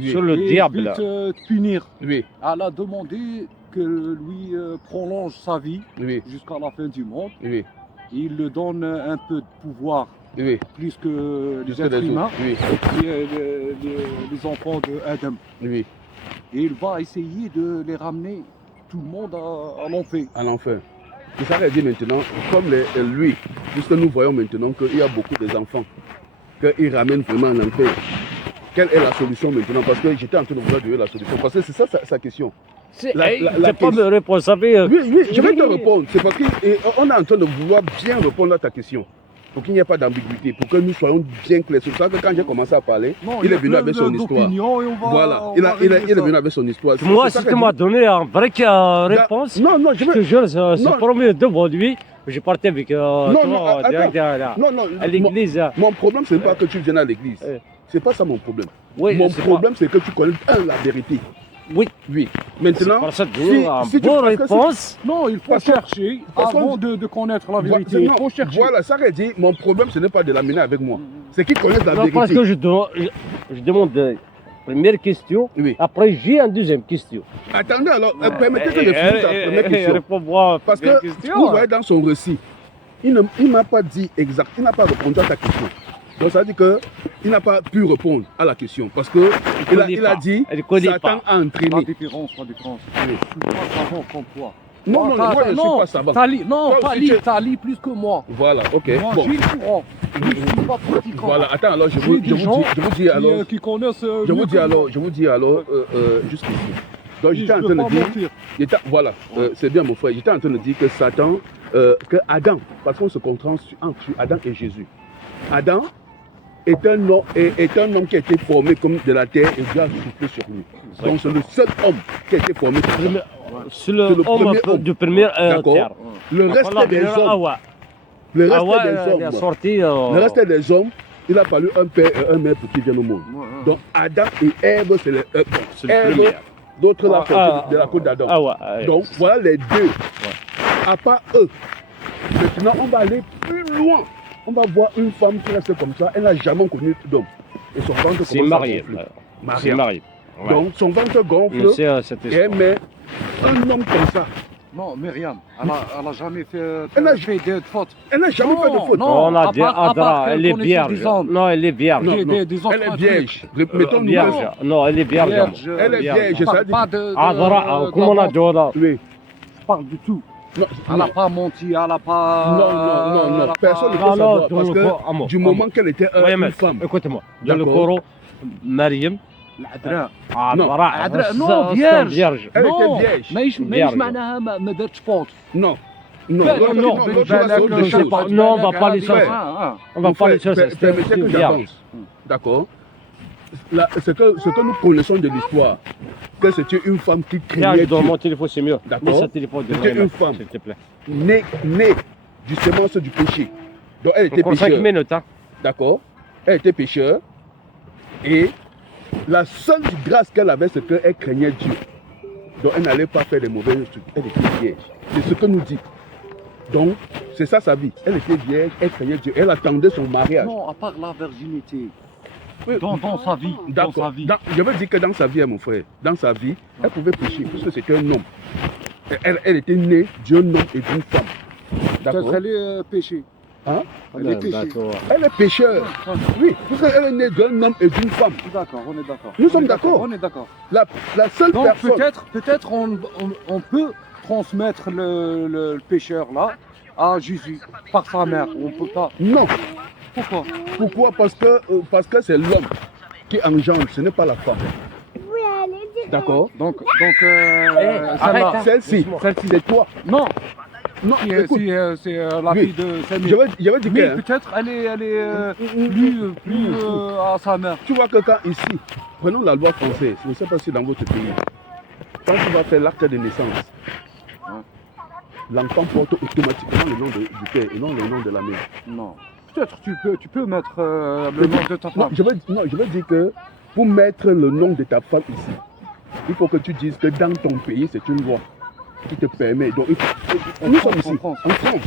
sur le diable. Il va te punir. Oui. Elle a demandé que lui prolonge sa vie jusqu'à la fin du monde. Oui. il le donne un peu de pouvoir, Oui, plus que les juste êtres les humains, autres. Oui, les enfants d'Adam. oui, Et il va essayer de les ramener, tout le monde, à l'enfer. à l'enfer. C'est ça qu'elle dit maintenant, comme lui, puisque nous voyons maintenant qu'il y a beaucoup d'enfants, qu'il ramène vraiment en enfer. Quelle est la solution maintenant? Parce que j'étais en train de vouloir donner la solution. Parce que c'est ça sa question. C'est La pas question- me répondre, vous savez. Oui, je vais te oui. répondre. C'est parce qu'on est en train de vouloir bien répondre à ta question. Pour qu'il n'y ait pas d'ambiguïté, pour que nous soyons bien clairs. C'est pour ça que quand j'ai commencé à parler, Non, il y est a venu plein avec son histoire. d'opinions et on va- Voilà, on il va régler est ça. venu avec son histoire. Moi, C'est ça si qu'elle tu m'as dit. donné une vraie réponse, Non, non, je je te veux. jure, c'est Non. premier devant lui. Je partais avec Non, toi attends. direct derrière, Non, non, à l'église. mon problème, ce n'est pas que tu viennes à l'église. C'est pas ça mon problème. Oui, Mon c'est problème, c'est que tu connais la vérité. Oui. Oui. C'est Maintenant, pour ça que si- j'ai une si tu bonne penses que réponse. Non, il faut Parce que- chercher parce que- avant de connaître la Voilà, vérité. Il faut chercher. voilà, ça qu'elle dit, mon problème, ce n'est pas de l'amener avec moi. C'est qu'ils connaissent la Non, parce vérité. que je demande la première question, Oui. après j'ai une deuxième question. Attendez alors, permettez que je finisse la première question. Réponds-moi. Parce que vous voyez dans son récit, il ne m'a pas dit exact, il n'a pas répondu à ta question. Donc ça veut dire qu'il n'a pas pu répondre à la question. Parce que il a dit, Elle connaît Satan pas. a La entraîné. différence. Oui. Je suis pas savant comme toi. Non, non, moi je ne suis pas savant. Non, Toi pas aussi, li, tu- t'as li plus que moi. Voilà, ok. Moi, Bon, j'ai le courant. Je ne suis pas pratiquant. voilà, attends, alors je J'ai vous des dis gens alors, qui connaissent. je vous dis alors, jusqu'ici. Donc j'étais en train de dire, voilà, c'est bien mon frère, j'étais en train de dire que Satan, que Adam, parce qu'on se contraste entre Adam et Jésus. Adam est un homme qui a été formé comme de la terre et Dieu a soufflé sur lui. Donc c'est le seul homme qui a été formé comme ça. C'est le C'est le premier homme homme. du premier D'accord. terre. Le reste des hommes, le Awa, reste il est des hommes, sorti. le reste des hommes, il a fallu un père et un mère pour qu'ils viennent au monde. Donc Adam et Ève, c'est les C'est le Ève, premier. d'autres là sortis de la côte d'Adam. Donc voilà les deux. À part eux. Maintenant, on va aller plus loin. On va voir une femme qui reste comme ça. Elle n'a jamais connu d'homme. Et son ventre C'est commence à marié. gonfler. C'est Marié. marié. Ouais. Donc son ventre gonfle. Cette Et elle met un homme comme ça. Non, Myriam, elle a jamais fait de faute. Elle n'a jamais fait de faute. non. On a à dit part Adra, elle est connaissait vierge. des hommes. Non, elle est vierge. Non, Des- non. des enfants Elle est trucs. vierge. Mettons-nous Vierge. Non, elle est vierge. Vierge. Elle est vierge, ça dit. Pas de. Adra, comment on a dit là? Oui. Je parle du tout. Non, Elle n'a pas menti, elle n'a pas. non. Personne ne peut Non, savoir. non, Parce que du moment qu'elle était une femme. Écoute-moi. Dans le D'accord. Coran, Mariam, العذراء Adra, non, vierge. vierge. Elle Non, était vierge. ماهيش vierge. معناها ما دارتش فوت. Non. Non, Ben, l'autre- non, non, l'autre là, c'est autre chose. Non, on va parler de ça. Ouais. On va parler de ça. C'est Permettez que vierge. j'avance. D'accord. Ce que nous connaissons de l'histoire, que c'était une femme qui craignait Vierge, dans Dieu, mon téléphone, c'est mieux. D'accord. Mets ce téléphone de C'était moi, une femme. s'il te plaît. née du sémence du péché. Donc elle était Encore 5 pécheur. minutes, hein. D'accord. Elle était pécheur. Et la seule grâce qu'elle avait, c'est qu'elle craignait Dieu. Donc elle n'allait pas faire des mauvaises trucs. Elle était vierge. C'est ce que nous dit. Donc, c'est ça sa vie. Elle était vierge, elle craignait Dieu. Elle attendait son mariage. Non, à part la virginité. Oui. Dans sa vie. Dans D'accord. sa vie. Je veux dire que dans sa vie, hein, mon frère, dans sa vie, elle pouvait pécher, puisque c'était un homme. Elle était née d'un homme et d'une femme. D'accord. Peut-être elle est péchée. Hein? Elle est péchée. D'accord. Elle est pécheur. Oui, puisqu'elle est née d'un homme et d'une femme. D'accord, on est d'accord. Nous On sommes est d'accord. On est d'accord. La seule Donc personne. peut-être on peut transmettre le pécheur là à Jésus par sa mère. On peut pas. Non. Pourquoi? Pourquoi? Parce que c'est l'homme qui engendre, ce n'est pas la femme. D'accord. Donc arrête, celle-là. hein. Celle-ci, c'est toi. Non, Non, écoute, c'est la Oui. fille de Samir. je veux dire Mais que, peut-être elle est plus à sa mère. tu vois que quand ici, prenons la loi française, je ne sais pas si dans votre pays, quand tu vas faire l'acte de naissance, l'enfant porte automatiquement le nom du père et non le nom de la mère. Non. Peut-être tu peux mettre le nom de ta Non, femme. je veux dire que pour mettre le nom de ta femme ici, il faut que tu dises que dans ton pays, c'est une loi qui te permet. Donc, nous sommes ici, France. en France.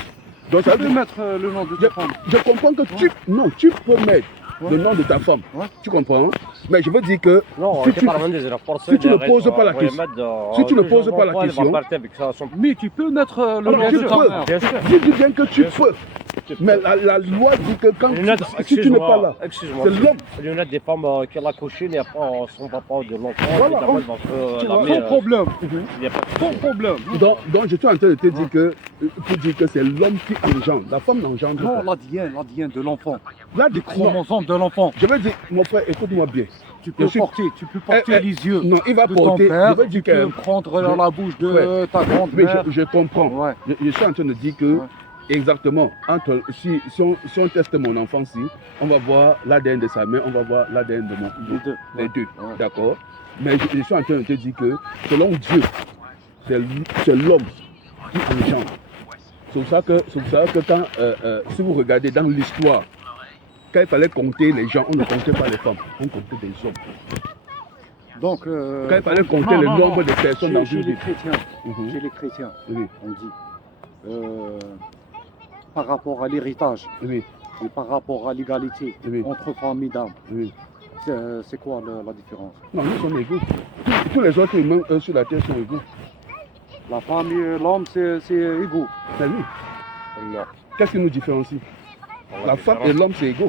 Donc, ça Tu veut peux dire, mettre le nom de ta femme. je comprends que tu peux mettre, le nom de ta femme. Ouais. Tu comprends? Mais je veux dire que Non, si c'est tu, pas vraiment des rapports. si tu ne poses pas la question, si tu ne poses pas la question, Mais tu peux mettre le Alors, nom tu de ta peux. mère. Bien sûr. je dis bien que tu Bien sûr. peux. Mais la loi dit que quand si tu n'es pas là, Excuse-moi. c'est l'homme. Il y en a des femmes qui l'ont accouché, il n'y a pas son papa de l'enfant. Voilà, évidemment, elle va Sans problème. il n'y a pas de Sans problème. Donc je suis en train de te dire que, pour dire que c'est l'homme qui engendre. La femme n'engendre Non, pas. l'ADN de l'enfant. Là, Les non. chromosomes de l'enfant. Je veux dire, mon frère, écoute-moi bien. Tu peux Je suis- porter Eh, les yeux Non, il va de ton porter. père. Je veux dire Tu peux que. prendre la bouche de ta Mais grand-mère. je comprends. Ouais. Je suis en train de dire que, Ouais. exactement, si on teste mon enfant, on va voir l'ADN de sa mère, on va voir l'ADN de mon. Les deux. Les deux, Ouais. d'accord? Mais je suis en train de te dire que, selon Dieu, c'est l'homme qui engendre. C'est pour ça que quand, si vous regardez dans l'histoire, quand il fallait compter les gens, on ne comptait pas les femmes, on comptait des hommes. Donc, Quand il fallait compter le nombre de personnes dans chez une les ville. chrétiens, Mhm. chez les chrétiens, Oui, on dit, par rapport à l'héritage oui, et par rapport à l'égalité Oui. entre femmes et dames, oui. c'est quoi la différence? Non, nous sommes égaux. Tous les autres humains sur la terre sont égaux. La femme et l'homme, c'est égaux. Mais oui, Non. qu'est-ce qui nous différencie? On va La femme et l'homme, c'est égaux.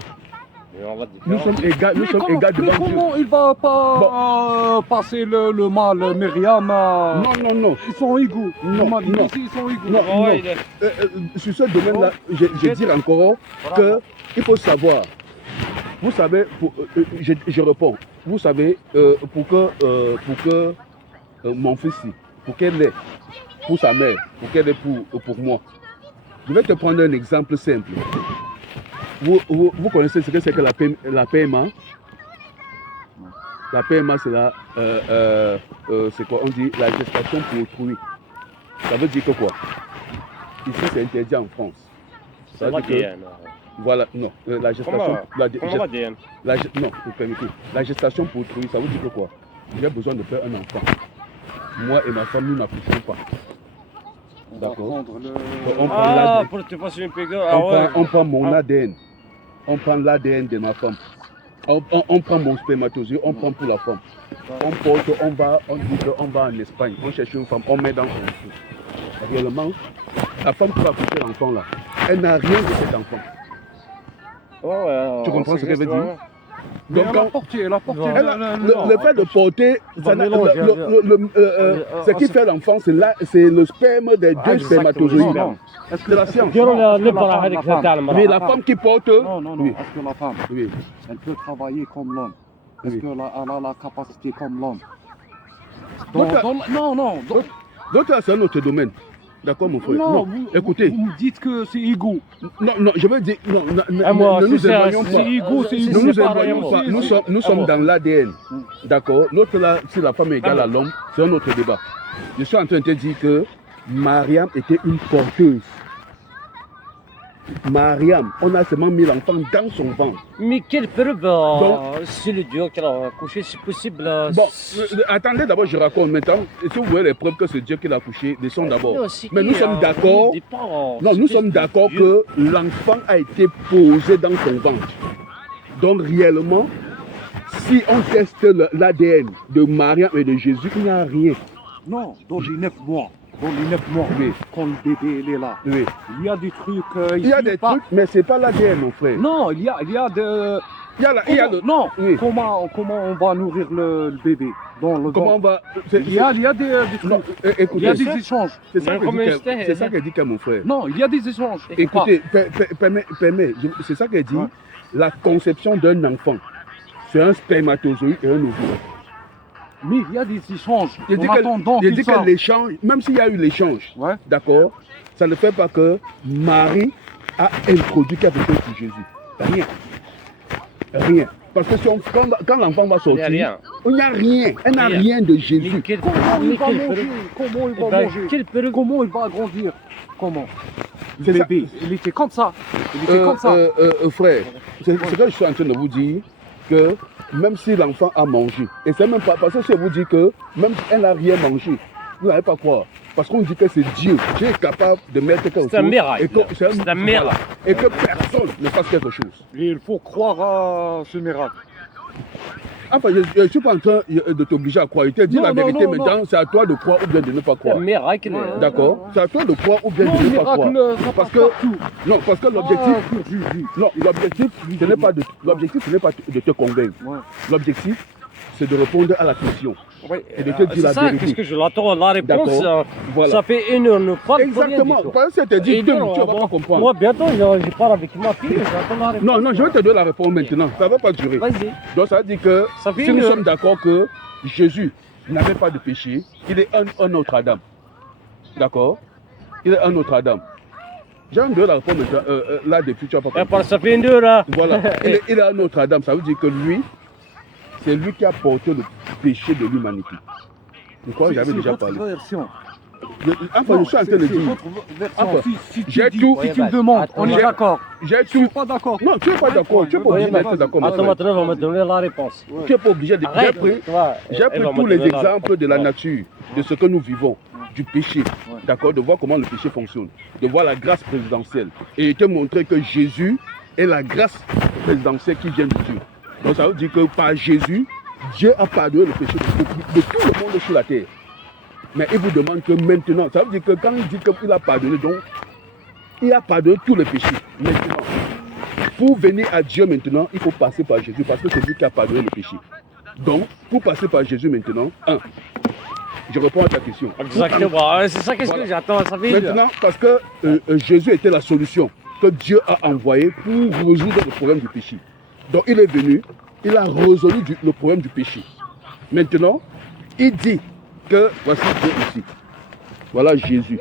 Nous Nous sommes égaux, nous sommes égaux mais devant Dieu. comment il va pas passer le mal, Myriam Non, non. Ils sont égaux. Non, Il m'a dit non. ici, ils sont égaux. Non, non. Sur ce domaine-là, je dis encore qu'il faut savoir. Vous savez, je réponds. Vous savez, pour que mon fils, pour qu'elle ait, pour sa mère, pour qu'elle ait pour moi. Je vais te prendre un exemple simple. Vous connaissez ce que c'est que la PMA? La PMA, c'est c'est quoi? On dit la gestation pour autrui. Ça veut dire que quoi? Ici, c'est interdit en France. Ça C'est veut dire que- l'ADN. Voilà, non, la gestation. Comment l'ADN? Non, vous permettez. La gestation pour autrui, ça veut dire que quoi? J'ai besoin de faire un enfant. Moi et ma femme, nous n'accouchons pas. On va D'accord. prendre le... On prend Ah, l'ADN. pour te passer une pégure. Ah ouais. On prend mon ADN. On prend l'ADN de ma femme. On prend mon spermatozoïde, on prend pour la femme. On porte, on dit qu'on va en Espagne, on cherche une femme, on met dans son cou. Réellement, la femme qui va accoucher l'enfant là, elle n'a rien de cet enfant. Ouais, Tu comprends ce qu'elle veut dire? Mais Donc, elle a quand- porté Non. elle a- le fait de porter, ça n'a- ce qui fait l'enfant, c'est le sperme des deux spermatozoïdes. Non, non. Est-ce C'est la science. ديروا Non, est-ce que اللي la برا femme- هذيك la femme- تاع المرأة. Mais la femme qui porte, Non, non, non. Oui. Est-ce que la femme, oui, elle peut travailler comme l'homme? Est-ce Oui. qu'elle a la capacité comme l'homme? Donc, Non, non. donc là, c'est un autre domaine. D'accord, mon frère? Non, Écoutez, vous me dites que c'est égaux. non, je veux dire, non, Ah, moi, ne nous c'est ça, éloignons c'est pas. égaux, c'est Nous égaux. nous c'est pareil, éloignons moi. pas. Nous sommes dans l'ADN. D'accord? L'autre là, si la femme est égale à l'homme, c'est un autre débat. Je suis en train de te dire que Mariam était une porteuse. Mariam, on a seulement mis l'enfant dans son ventre. Mais quelle preuve Donc- si le Dieu qui l'a accouché, c'est possible. Bon, attendez d'abord, je raconte maintenant. Et si vous voyez les preuves que c'est Dieu qui l'a accouché, descend d'abord. Mais nous sommes d'accord. Non, nous sommes d'accord que l'enfant a été posé dans son ventre. Donc réellement, si on teste l'ADN de Mariam et de Jésus, il n'y a rien. Non, dans les 9 mois. Dans les 9 mois, Oui. quand le bébé il est là, Oui. il y a des trucs. Il y a des trucs, mais ce n'est pas l'ADN, mon frère. Non, il y a de. Il y a le. Non, Oui. comment on va nourrir le bébé dans le Comment on ventre? va. Il y a des trucs. Non, Il y a écoutez, des échanges. c'est ça Mais que comment dit c'était, c'est ça que dit mon frère. Non, il y a des échanges. Écoutez, permets, c'est ça qu'elle dit. Ouais. La conception d'un enfant, c'est un spermatozoïde et un ovule. Mais il y a des échanges. Je dis En attendant que, je tout dis ça. que l'échange, même s'il y a eu l'échange, Ouais. d'accord, ça ne fait pas que Marie a introduit quelque chose sur Jésus. Rien. Rien. Parce que quand l'enfant va sortir, Il n'y a rien. il n'y a rien. Elle n'a Rien. rien de Jésus. Mais quelle Comment il va preuve manger? Comment il va Ben, manger? quelle preuve Comment il va grandir? Comment? C'est Le ça. bébé, il était comme ça. Il était comme ça. Frère, c'est ce que je suis en train de vous dire, que même si l'enfant a mangé, et c'est même pas, parce que si je vous dis que même si elle n'a rien mangé, vous n'allez pas croire. parce qu'on dit que c'est Dieu. Dieu est capable de mettre quelque chose. C'est un miracle. Et que, C'est un miracle. Et que personne ne fasse quelque chose. Et il faut croire à ce miracle. Enfin, je ne suis pas en train de t'obliger à croire. Je te dis Non, la non, vérité non, maintenant, c'est à toi de croire ou bien de ne pas C'est un croire. miracle. D'accord? C'est à toi de croire ou bien Non, de le ne pas croire. miracle, ça Parce passe que, partout. non, parce que l'objectif, Ah, pour Jésus. non, l'objectif, ce n'est pas de te convaincre. Ouais. L'objectif, c'est de répondre à la question. Ouais, Et de te dire la c'est ça, vérité. qu'est-ce que je l'attends, la réponse, D'accord. Voilà. ça fait 1 heure, ne parle pour rien Exactement. du tout. Parce que je te dis, Et tu ne donc, vas bon, pas comprendre. Moi, bientôt, je parle avec ma fille, j'attends la réponse. Non, non, je vais te donner la réponse maintenant. Ça ne va pas durer. Vas-y. Donc ça veut dire que Ça fait si nous une heure. sommes d'accord que Jésus n'avait pas de péché, il est un autre Adam. D'accord? Il est un autre Adam. J'ai envie de donner la réponse maintenant. Là, depuis, tu vas pas comprendre. Ça fait 1 heure, là. Voilà. Il est un autre Adam. Ça veut dire que lui, c'est lui qui a porté le péché de l'humanité. Je crois que j'avais déjà votre parlé. version. Enfin, je suis en train de C'est dire. votre version. Enfin, Si j'ai tu, tout- si tu me demandes, on est j'ai- d'accord. J'ai Je suis tout. pas d'accord. Non, tu n'es pas d'accord. Tu n'es pas Ouais, obligé d'être d'accord. Attends, maintenant, on va me donner la réponse. Tu n'es pas obligé de. Arrête, J'ai pris tous les exemples de la nature, de ce que nous vivons, du péché, d'accord, de voir comment le péché fonctionne, de voir la grâce présidentielle et te montrer que Jésus est la grâce présidentielle qui vient de Dieu. Donc ça veut dire que par Jésus, Dieu a pardonné le péché de tout le monde sur la terre. Mais il vous demande que maintenant, ça veut dire que quand il dit qu'il a pardonné, donc il a pardonné tous les péchés. Maintenant, pour venir à Dieu maintenant, il faut passer par Jésus parce que c'est lui qui a pardonné le péché. Donc, pour passer par Jésus maintenant, je réponds à ta question. Exactement, c'est ça qu'est-ce que Voilà. j'attends, ça fait 1 heure. Maintenant, parce que Jésus était la solution que Dieu a envoyée pour résoudre le problème du péché. Donc, il est venu, il a résolu le problème du péché. Maintenant, il dit que voici Dieu ici. Voilà Jésus.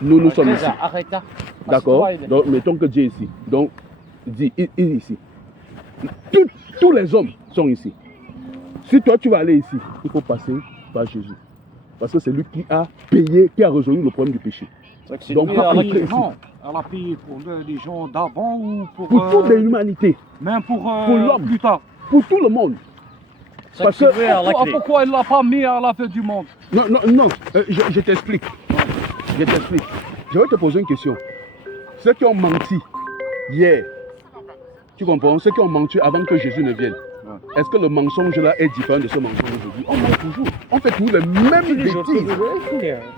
Nous sommes ici. Arrête là. D'accord? Donc, mettons que Dieu est ici. Donc, dit, il est ici. Tous les hommes sont ici. Si toi, tu vas aller ici, il faut passer par Jésus. Parce que c'est lui qui a payé, qui a résolu le problème du péché. Donc, Elle a pour payé, non, elle a payé pour les gens d'avant ou pour toute l'humanité, même pour l'homme. plus tard. pour tout le monde. Parce que, Pourquoi elle l'a pas mis à la fin du monde? non, non, non, je t'explique. Je t'explique. Je vais te poser une question. Ceux qui ont menti hier, tu comprends? Ceux qui ont menti avant que Jésus ne vienne, est-ce que le mensonge là est différent de ce mensonge aujourd'hui? On ment toujours. On fait toujours les mêmes bêtises.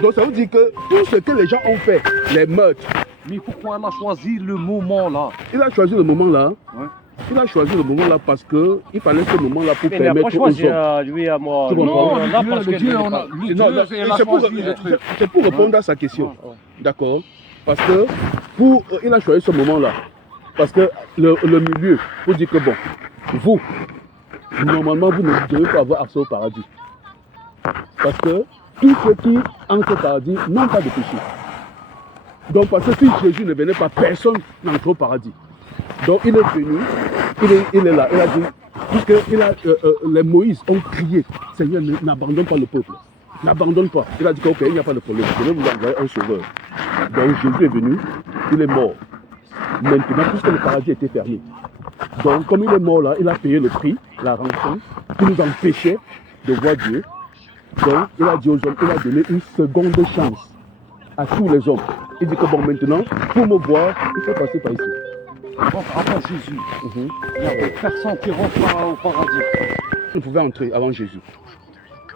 Donc ça veut dire que tout ce que les gens ont fait, les meurtres, Mais pourquoi elle a choisi le moment là? il a choisi le moment là. Ouais. Il a choisi le moment là parce qu'il fallait ce moment là pour Mais il n'a pas permettre aux choisi hommes. lui à moi. Tu comprends? Non, là, parce que Dieu, il est on a- pas- le Non, Dieu, non, elle a c'est pour, choisi le truc. c'est pour répondre à sa question. D'accord? Parce que il a choisi ce moment-là. Parce que le milieu, pour dire que bon, vous, normalement, vous ne devez pas avoir accès au paradis. Parce que tous ceux qui entrent au paradis n'ont pas de péché. Donc, parce que si Jésus ne venait pas, personne n'entre au paradis. Donc, il est venu, il est là, il a dit, puisque les Moïse ont crié, Seigneur, n'abandonne pas le peuple. N'abandonne pas. Il a dit ok, il n'y a pas de problème, je vais vous envoyer un sauveur. Donc Jésus est venu, il est mort. Maintenant, puisque le paradis était fermé. Donc comme il est mort là, il a payé le prix, la rançon, qui nous empêchait de voir Dieu. Donc il a dit aux hommes, il a donné une seconde chance à tous les hommes. Il dit que bon maintenant, pour me voir, il faut passer par ici. Donc avant Jésus, il n'y avait personne qui rentre au paradis. Il pouvait entrer avant Jésus.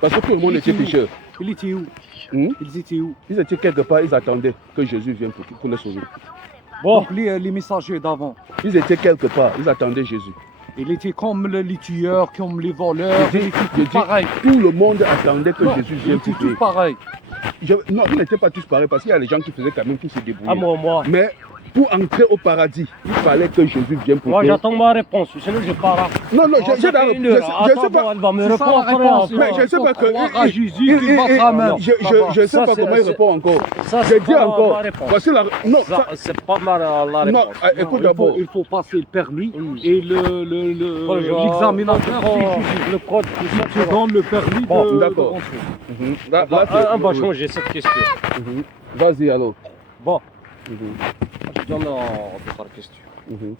Parce que tout le monde était pécheur. Il était où? Hmm? Ils étaient où? Ils étaient quelque part, ils attendaient que Jésus vienne pour les sauver. Bon, Donc les messagers d'avant, Ils étaient quelque part, ils attendaient Jésus. ils étaient comme les tueurs, comme les voleurs, Je ils dis- étaient je tous dis, pareils. tout le monde attendait que Non, Jésus ils vienne étaient pour tous tuer. pareils. Non, ils n'étaient pas tous pareils parce qu'il y a des gens qui faisaient quand même tous se débrouiller. à moi. Mais pour entrer au paradis, il fallait que Jésus vienne pour Moi, tuer. j'attends ma réponse, sinon je pars. Là. Non, non, j'ai Ça dans fait le. une heure. Je Attends, sais pas. elle va me C'est ça répondre la après. réponse. Mais je sais pas que. Croire à Jésus qui battra même. Je sais Ça, pas c'est- comment il c'est- répond encore. Ça, Je c'est dis pas encore. ma réponse. Voici la. Non, ça. C'est pas mal la Non, réponse. écoute d'abord. Il faut passer le permis Mm. et Le l'examinateur code, tout ça, te donne le permis Bon, de d'accord. rentrer. Mhm. Là, c'est- on va changer cette question. Mhm. Vas-y alors. Bon, Mhm. je donne d'autres questions. Mhm.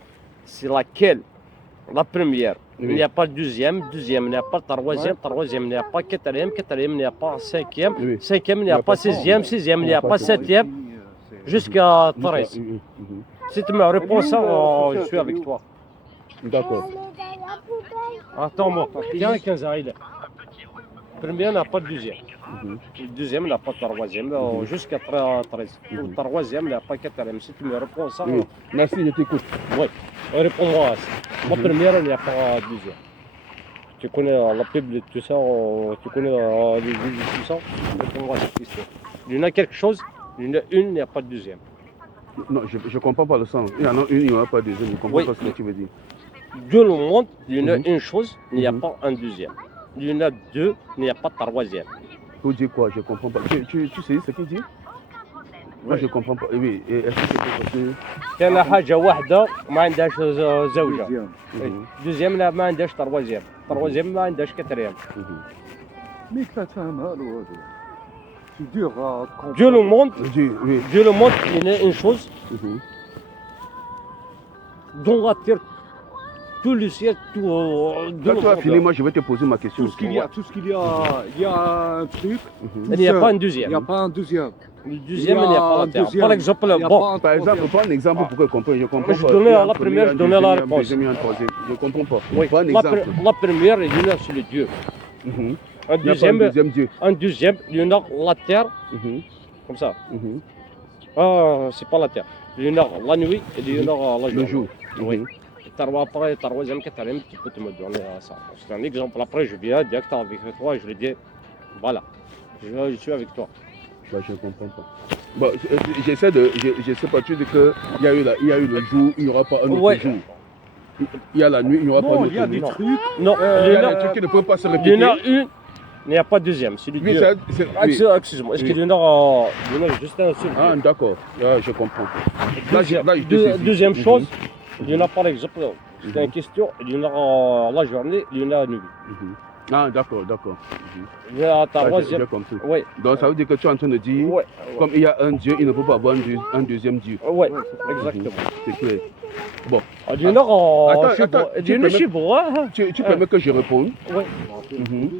C'est laquelle La première, Oui. il n'y a pas deuxième, deuxième, il n'y a pas troisième, troisième, il n'y a pas quatrième, quatrième, il n'y a pas cinquième, Oui. cinquième, il n'y a pas sixième, sixième, il n'y a pas septième, jusqu'à 13. Si tu me réponds ça, je suis avec toi. D'accord. Attends-moi, tiens, 15 ans, il est. Premier n'a pas de deuxième. Mhm. Le deuxième n'a pas de troisième, jusqu'à 13. Le troisième n'a pas quatrième. Si tu me réponds ça, Oui. Merci, je t'écoute. oui, réponds-moi à ça. La première, il n'y a pas de deuxième. Tu connais la Bible, tout ça, tu connais les Bibles, tout ça, réponds-moi à cette question. Il y en a quelque chose, il y en a une, il n'y a pas de deuxième. Non, je ne comprends pas le sens. Il y en a une, il n'y en a pas deux. Je ne comprends Oui. pas ce que tu veux dire. Dans le monde, il y en a Mhm. une chose, il n'y a Mhm. pas un deuxième. Il y en a deux, il n'y a pas de troisième. Pour dire quoi? Je ne comprends pas. Tu sais ce qu'il dit? Moi, je ne comprends pas. Oui, et est-ce que c'est parce que... كان حاجة واحدة ما عندهاش زوجة. Mhm. دوزيام لا ما عندهاش تروازيام. تروازيام ما عندهاش كتريام. Mhm. ميك تفهمها له هذا سي دور Dieu le monde, Dieu, oui. Dieu le monde, il y a une chose Mhm. dans la terre, tout le ciel, tout. Quand tu as fini, moi, je vais te poser ma question. tout ce qu'il y a, il y a un truc. Mhm. Il n'y a pas un Il deuxième. n'y a pas un deuxième. Le deuxième, il n'y a pas la terre. Par exemple, Il y a bon, pas un Par exemple, troisième. prends un exemple pour que je comprenne. Je comprends Je pas. donnais Il y a à la un premier, première, un je donnais la deuxième, un réponse. deuxième et un troisième. Je ne comprends pas. oui, Prends un la, exemple. la première, il y en a sur le Dieu. Mhm. Un Il n'y a pas un deuxième, deuxième Dieu. il y en a la terre, Mhm. comme ça. Mhm. Ah, c'est pas la terre. Il y en a la nuit et il y en a la Le jour. Oui. Mhm. Après, troisième, quatrième, tu peux te me donner ça. C'est un exemple. Après, je viens direct avec toi et je lui dis, voilà, je suis avec toi. Bah, je ne comprends pas. Bon, j'essaie de. Je sais pas, tu dis qu'il y a eu le jour, il n'y aura pas un autre Ouais. jour. Il y a la nuit, il n'y aura pas un Non, autre il y a nuit. des trucs. Non, Il il y y en a des a, trucs qui ne peuvent pas se il y répéter. en a une, il n'y a pas de deuxième. C'est le Oui, Dieu. oui. Excuse-moi, est-ce Oui. qu'il y en a juste un seul Ah, Dieu? d'accord. Ah, je comprends. Deuxième, là, je te saisis. deuxième Mhm. chose, il y en a par exemple, c'est Mhm. une question, il y en a la journée, il y en a la nuit. Mhm. Ah, d'accord, d'accord. Mhm. Il y a la Ah, j'ai troisième. compris. Oui, Donc, ça veut dire que tu es en train de dire, oui, comme il y a un Dieu, il ne peut pas avoir un deuxième Dieu. oui, exactement. C'est clair. Il y en a Attends, chez attends, vous. Il tu y en a permets- chez vous, hein? Tu permets que je réponde? Oui. Mhm.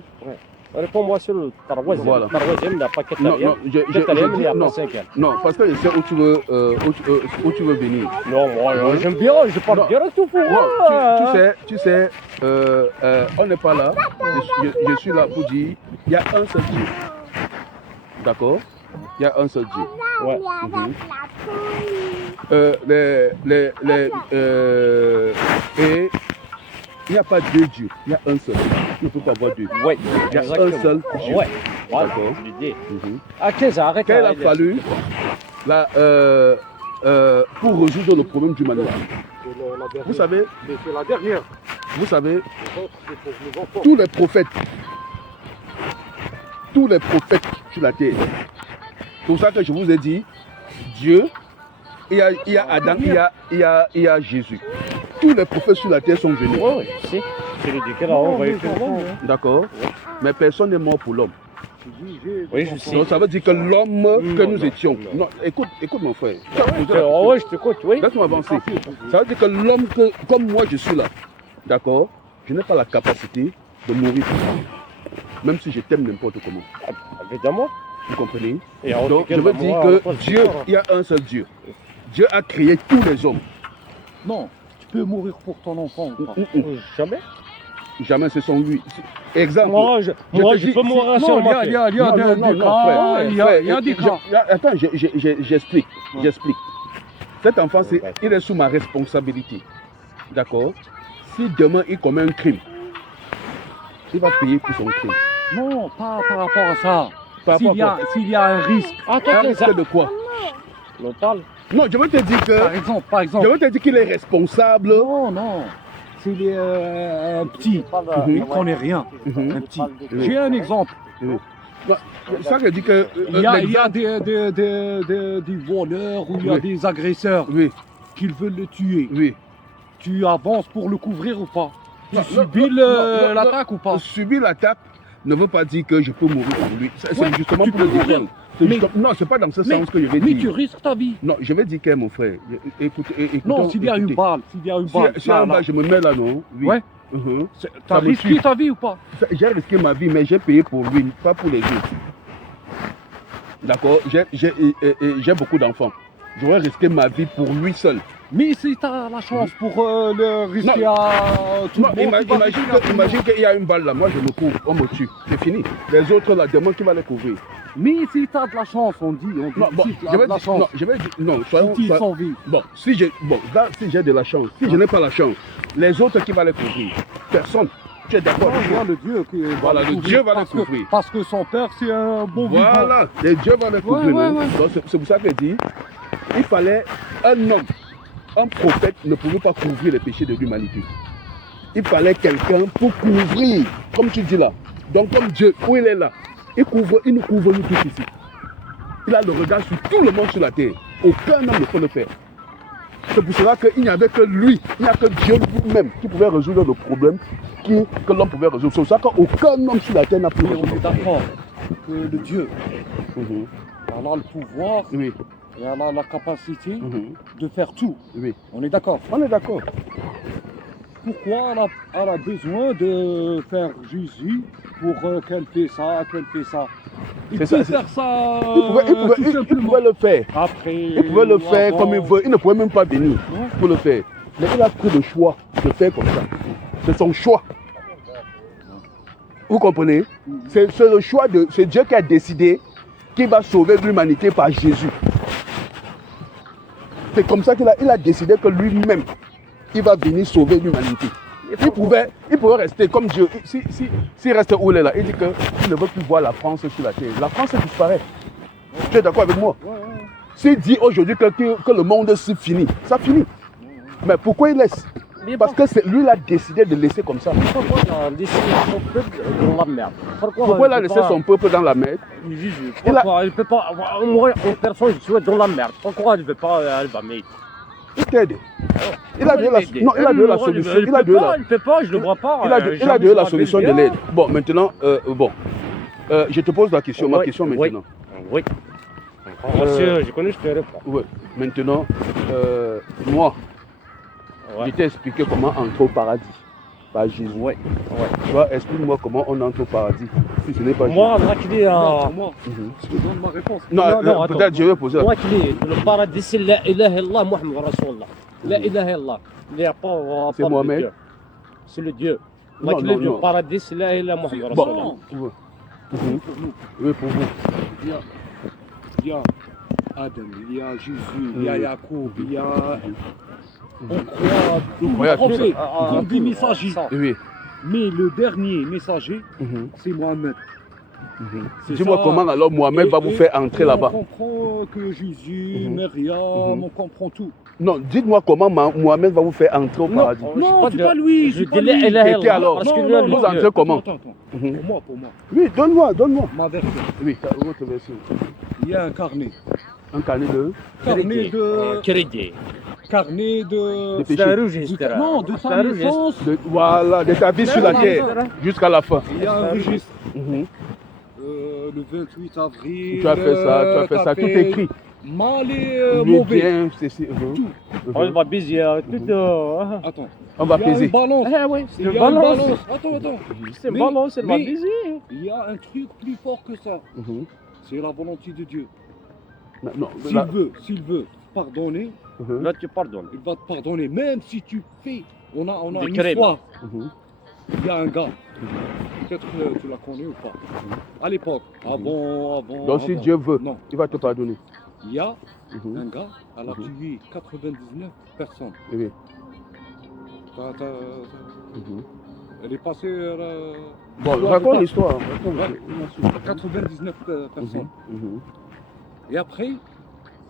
Réponds-moi sur le troisième. Voilà. Le troisième, il n'y a pas Non, quatrième. non, Quatrième, il n'y a pas non, cinquième. non, parce que je sais où tu veux venir. Non, moi, Hein? j'aime bien, je parle Non. direct au fond. Non, tu sais, on n'est pas là. Je suis là pour dire, il y a un seul Dieu. D'accord? Il y a un seul Dieu. Ouais. Et il n'y a pas deux dieux, il y a un seul. Il ne peut pas avoir deux. Oui, Il y a exactement. un seul Dieu. Ouais, voilà, D'accord. je l'ai dit. Mhm. À 15 ans, arrête. Quand il a arrête. fallu, là, pour résoudre le problème d'humanité, vous savez, C'est la dernière. vous savez, C'est pour les enfants. tous les prophètes sur la terre. C'est pour ça que je vous ai dit, Dieu, il y a Adam, il y a Jésus. Tous les prophètes sur la terre sont venus. Oui, oui, si. Je l'ai dit que là, on va y faire. D'accord? Mais personne n'est mort pour l'homme. Oui, je sais. Donc ça veut dire que l'homme que Non, nous non, étions. non. Non, écoute mon frère. Tu as posé la question. Oui, je t'écoute, oui. Laisse-moi avancer. Ça veut dire que l'homme, comme moi je suis là, d'accord, je n'ai pas la capacité de mourir pour toi. Même si je t'aime n'importe comment. Évidemment. Vous comprenez? Et on Donc dit je que veux la dire mort, que on va Dieu, il y a un seul Dieu. Dieu a créé tous les hommes. Non, tu peux mourir pour ton enfant ou pas. Jamais. Jamais ce sont lui. Exemple. Moi, je te dis, peux mourir Non, sur il y ma a fille. des Non, cas, frère, il y frère, a des cas. Attends, j'explique. Ouais. J'explique. Cet enfant, Ouais. il est sous ma responsabilité. D'accord? Si demain il commet un crime, il va payer pour son crime. Non, pas par rapport à ça. Par rapport à quoi? S'il y a un risque, Attends, Un attends, risque de quoi? on parle. Non, je veux te dire par exemple. je veux te dire qu'il est responsable. Non, non. S'il est un petit, il ne connaît rien. Mhm. Un petit. J'ai un exemple. Ça veut dire que. Il y a des voleurs ou il y a Oui. des agresseurs Oui, qui veulent le tuer. oui. Tu avances pour le couvrir ou pas? Tu Non, subis non, non, l'attaque ou pas? Subir l'attaque, ne veut pas dire que je peux mourir pour lui. C'est Ouais, justement tu pour le peux mourir. défendre. Mais- Non, c'est pas dans ce mais- sens que je vais Mais tu dire. risques ta vie. Non, je vais dire que mon frère, écoutez, Non, s'il y a une écoutez. balle, s'il y a une balle, Si un là, bas, je me mets là, non? Oui. Ouais. Mhm. t'as ça me risqué suit. ta vie ou pas? J'ai risqué ma vie, mais j'ai payé pour lui, pas pour les autres. D'accord? J'ai beaucoup d'enfants. J'aurais risqué ma vie pour lui seul. Mais si tu as la chance pour le risquer à tout Non, le monde, tu vas risquer à tout le imagine monde. qu'il y a une balle là, moi je me couvre, on me tue, c'est fini. Les autres là, demande qui va les couvrir. Mais si tu as de la chance, on dit Non, bon, si tu as je vais de la dire, chance, non, je vais dire, non, si soyons, tu es soyons- sans vie. bon, si j'ai de la chance, si je n'ai pas la chance, les autres qui vont les couvrir, personne. Tu es d'accord avec moi? Voilà le Dieu qui va Voilà, le le couvrir, Dieu va le parce que- couvrir. Parce que son père, c'est un bon vivant. Voilà, les dieux vont les couvrir. ouais, non? ouais. Donc, c'est pour ça que je dis, il fallait un homme, un prophète ne pouvait pas couvrir les péchés de l'humanité. Il fallait quelqu'un pour couvrir, comme tu dis là. Donc comme Dieu, où il est là, il nous couvre nous tous ici. Il a le regard sur tout le monde sur la terre. Aucun homme ne peut le faire. C'est pour cela qu'il n'y avait que lui, il n'y a que Dieu lui-même qui pouvait résoudre le problème que l'homme pouvait résoudre. C'est pour ça qu'aucun homme sur la terre n'a pu Mais on résoudre. est d'accord que le Dieu, Mhm. elle a le pouvoir Oui, et elle a la capacité mhm. de faire tout. Oui. On est d'accord. On est d'accord. Pourquoi elle a besoin de faire Jésus pour qu'elle fait ça, qu'elle fait ça? Il C'est peut ça, faire ça Il simplement. pouvait le faire. Après, Il pouvait le faire avant. comme il veut. Il ne pouvait même pas venir Ouais. pour le faire. Mais il a pris le choix de faire comme ça. C'est son choix. Vous comprenez? C'est le choix de. C'est Dieu qui a décidé qu'il va sauver l'humanité par Jésus. C'est comme ça qu'il a décidé que lui-même, il va venir sauver l'humanité. Il pouvait rester comme Dieu. S'il reste où il est là, il dit qu'il ne veut plus voir la France sur la terre. La France disparaît. Tu es d'accord avec moi? Ouais, ouais. S'il dit aujourd'hui que le monde c'est fini, ça finit. Mais pourquoi il laisse? Mais Parce que c'est lui il a décidé de laisser comme ça. pourquoi il a laissé son peuple dans la merde? Pourquoi il a laissé son peuple dans la merde? Jésus, Il a- pourquoi il peut pas mourir en personne soit dans la merde? Pourquoi il ne veut pas Alba-Meid? Il t'aide. Il a donné la, non, il a donné la solution. Il a donné la, Il ne peut pas, je ne le vois pas. il a donné la solution de l'aide. Bon, maintenant, je te pose la question, ma Oui, question oui. maintenant. Oui. Monsieur, je connais, je te réponds. Ouais. Maintenant, moi, Ouais. je t'ai expliqué comment entrer au paradis par Jésus. Ouais. Toi, explique-moi comment on entre au paradis si ce n'est pas Moi, la clé, Non, pour moi, Jésus. je te donne ma réponse. Non, attends. peut-être je vais poser la la clé, le paradis, c'est la ilaha illallah, Muhammad Rasulullah. La ilaha illallah. Il n'y a pas, C'est pas de Mohamed. Dieu. C'est le Dieu. La Non, clé non, du non. paradis, c'est la ilaha Muhammad Bon. Rasulullah. Ouais. Pour nous, Oui, pour vous. il y a Adam, il y a Jésus, il y a Jacob, il y a... On croit tous croyez à les prophètes, Ah, tous des messagers. Oui. Mais le dernier messager, Mhm. c'est Mohamed. Mhm. C'est Dis-moi ça. comment alors Mohamed va vous faire entrer là-bas. On comprend que Jésus, Mhm. Myriam, Mhm. on comprend tout. Non, dites-moi comment Mohamed va vous faire entrer au paradis. Non, Non, c'est c'est pas pas de- lui, Je c'est dis pas la lui. ilaha Et qui illallah, alors? parce que Non, lui, non, lui, vous non, entrez comment? Attends. Mhm. Pour moi. Oui, donne-moi. Ma version. Oui, votre version. Il y a un carnet. Un carnet de Carnet de... Crédit. Carnet de... péché. C'est un registre. Non, de C'est sa un registre. naissance. Voilà, de ta vie sur la terre jusqu'à la fin. Il y a un registre. Mhm. Le 28 avril. Tu as fait ça, tout écrit. Mal et Oui, mauvais. bien, ceci. Mhm. On va baiser tout. Attends. On va Il y a une peser. balance. Ah oui, c'est Il une y a une balance. balance. Attends. C'est une Mais- balance, elle va mais- baiser. Il y a un truc plus fort que ça. Mhm. C'est la volonté de Dieu. Non, là- S'il veut pardonner, Mhm. Là, tu pardonnes. il va te pardonner. Même si tu fais. On a Des une crimes. histoire. Mhm. Il y a un gars. Peut-être que tu l'as connu ou pas. À l'époque. Avant. Donc si avant. Dieu veut, Non. il va te pardonner. Il y a Mhm. un gars, elle a Mhm. tué 99 personnes. Oui. T'as- Mhm. Elle est passée. Bon, Ouais, raconte c'est l'histoire. pas- 99 personnes. Mhm. Et après,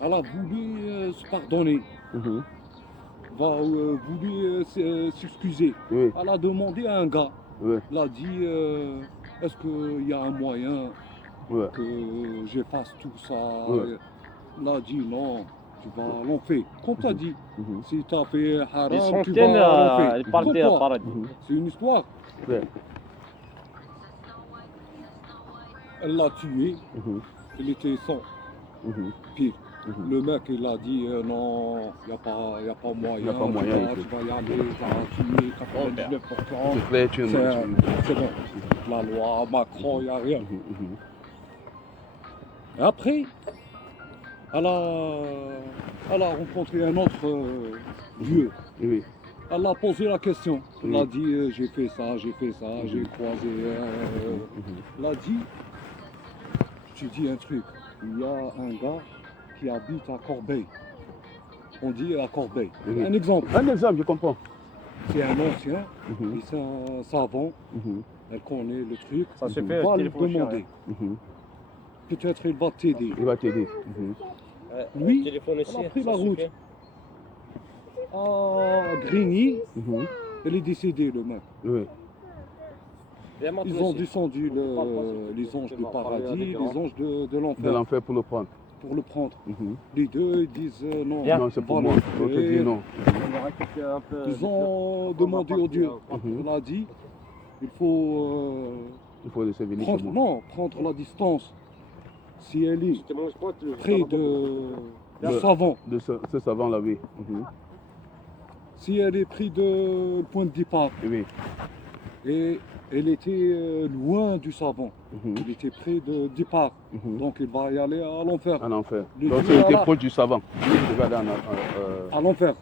elle a voulu se pardonner. Mhm. Voulu s'excuser. Oui, Elle a demandé à un gars. oui, Elle a dit est-ce qu'il y a un moyen oui. que j'efface tout ça? Ouais. Elle a dit non, tu vas l'enfer. Comme tu as dit, Mhm. si tu as fait Des haram, tu vas centaines, l'enfer. elle partait à Pourquoi? paradis. Mhm. C'est une histoire. Ouais. elle l'a tué, il était sans pied. Le mec, il a dit non, il n'y a pas moyen, Y a pas moyen, tu vas y aller, tu vas tuer 99%. C'est clair, tu es C'est bon. La loi, Macron, il n'y a rien. Et après, elle a rencontré un autre vieux. Oui. Elle a posé la question. Elle a dit j'ai fait ça, j'ai croisé. Elle a dit, je te dis un truc, il y a un gars qui habite à Corbeil. On dit à Corbeil. Un exemple. Un exemple, je comprends. C'est un ancien, et c'est un savant. Elle connaît le truc. Ça se fait, va le lui téléphone demander. Peut-être il va t'aider. Il va t'aider. Lui, téléphone ici, elle a pris ça la se route. fait. À Grigny, il est décédé le mec. Oui. Ils ont descendu les anges du paradis, les anges de De l'enfer l'enfer pour le prendre. pour le prendre. Les deux ils disent non. Non, c'est pour va moi. le L'autre tuer. dit non. Ils ont demandé au Dieu. Il a dit il faut Il faut laisser venir chez moi. prendre la distance. Si elle est Je te mange pas, près du savant, De ce savant-là, oui. si elle est près de point de départ, Oui. et elle était loin du savant, il était près de départ, donc il va y aller à l'enfer. En enfer. Le Donc, Dieu, il était voilà. proche du savant. Il va aller À l'enfer.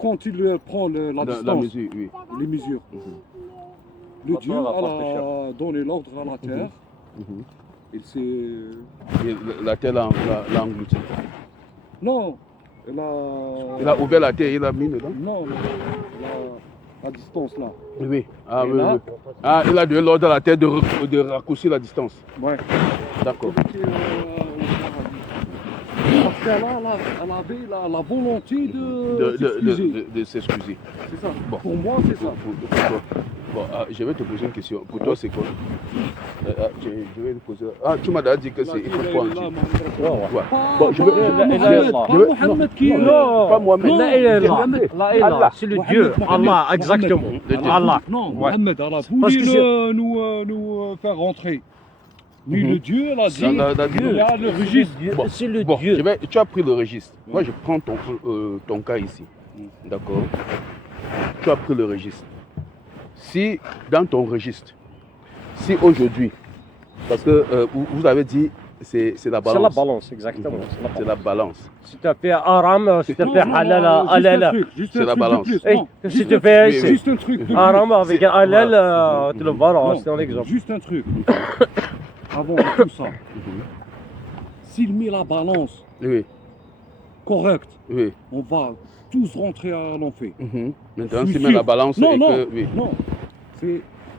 Quand il prend la distance, la mesure, oui. les mesures, le Dieu a donné l'ordre à la terre. Il s'est... Et la terre l'a englouti. Non, Il a ouvert la terre, il a mis dedans. Non, la distance là. Oui. Ah, Et oui, là- oui. Ah, il a donné l'ordre à la terre de raccourcir la distance. Ouais. D'accord. Il était, parce qu'elle avait la volonté de s'excuser. De s'excuser. C'est ça. Bon. Pour moi, c'est ça. Pour toi. Bon, je vais te poser une question. Pour toi, c'est quoi je vais te poser. Ah, tu m'as déjà dit que c'est. Il faut prendre. Ouais. Bon, je vais. Mohamed qui est Non, pas moi, mais. La ilaha illallah. La ilaha, Allah. c'est le Dieu. Allah, exactement. Allah. Non, Ouais. Mohamed, elle a Parce voulu que nous faire rentrer. Mais le Dieu, elle a dit, Dans la- il y a le registre. Bon, C'est le bon, Dieu. tu as pris le registre. Moi, je prends ton cas ici. D'accord. Tu as pris le registre. Si, dans ton registre, si aujourd'hui, parce que vous avez dit, c'est la C'est la balance. balance, exactement. C'est la balance. Si tu as fait haram, si tu as fait halal, halal. C'est la balance. Si tu fais Oui, oui. Juste un truc. haram avec un halal, tu le Non, balances, c'est un exemple. Juste un truc. Avant tout ça, s'il met la balance Oui, correcte, oui. on va tous rentrer à l'enfer. Maintenant, Je suis si met la sûr. balance Non, et non, que. Oui. non. C'est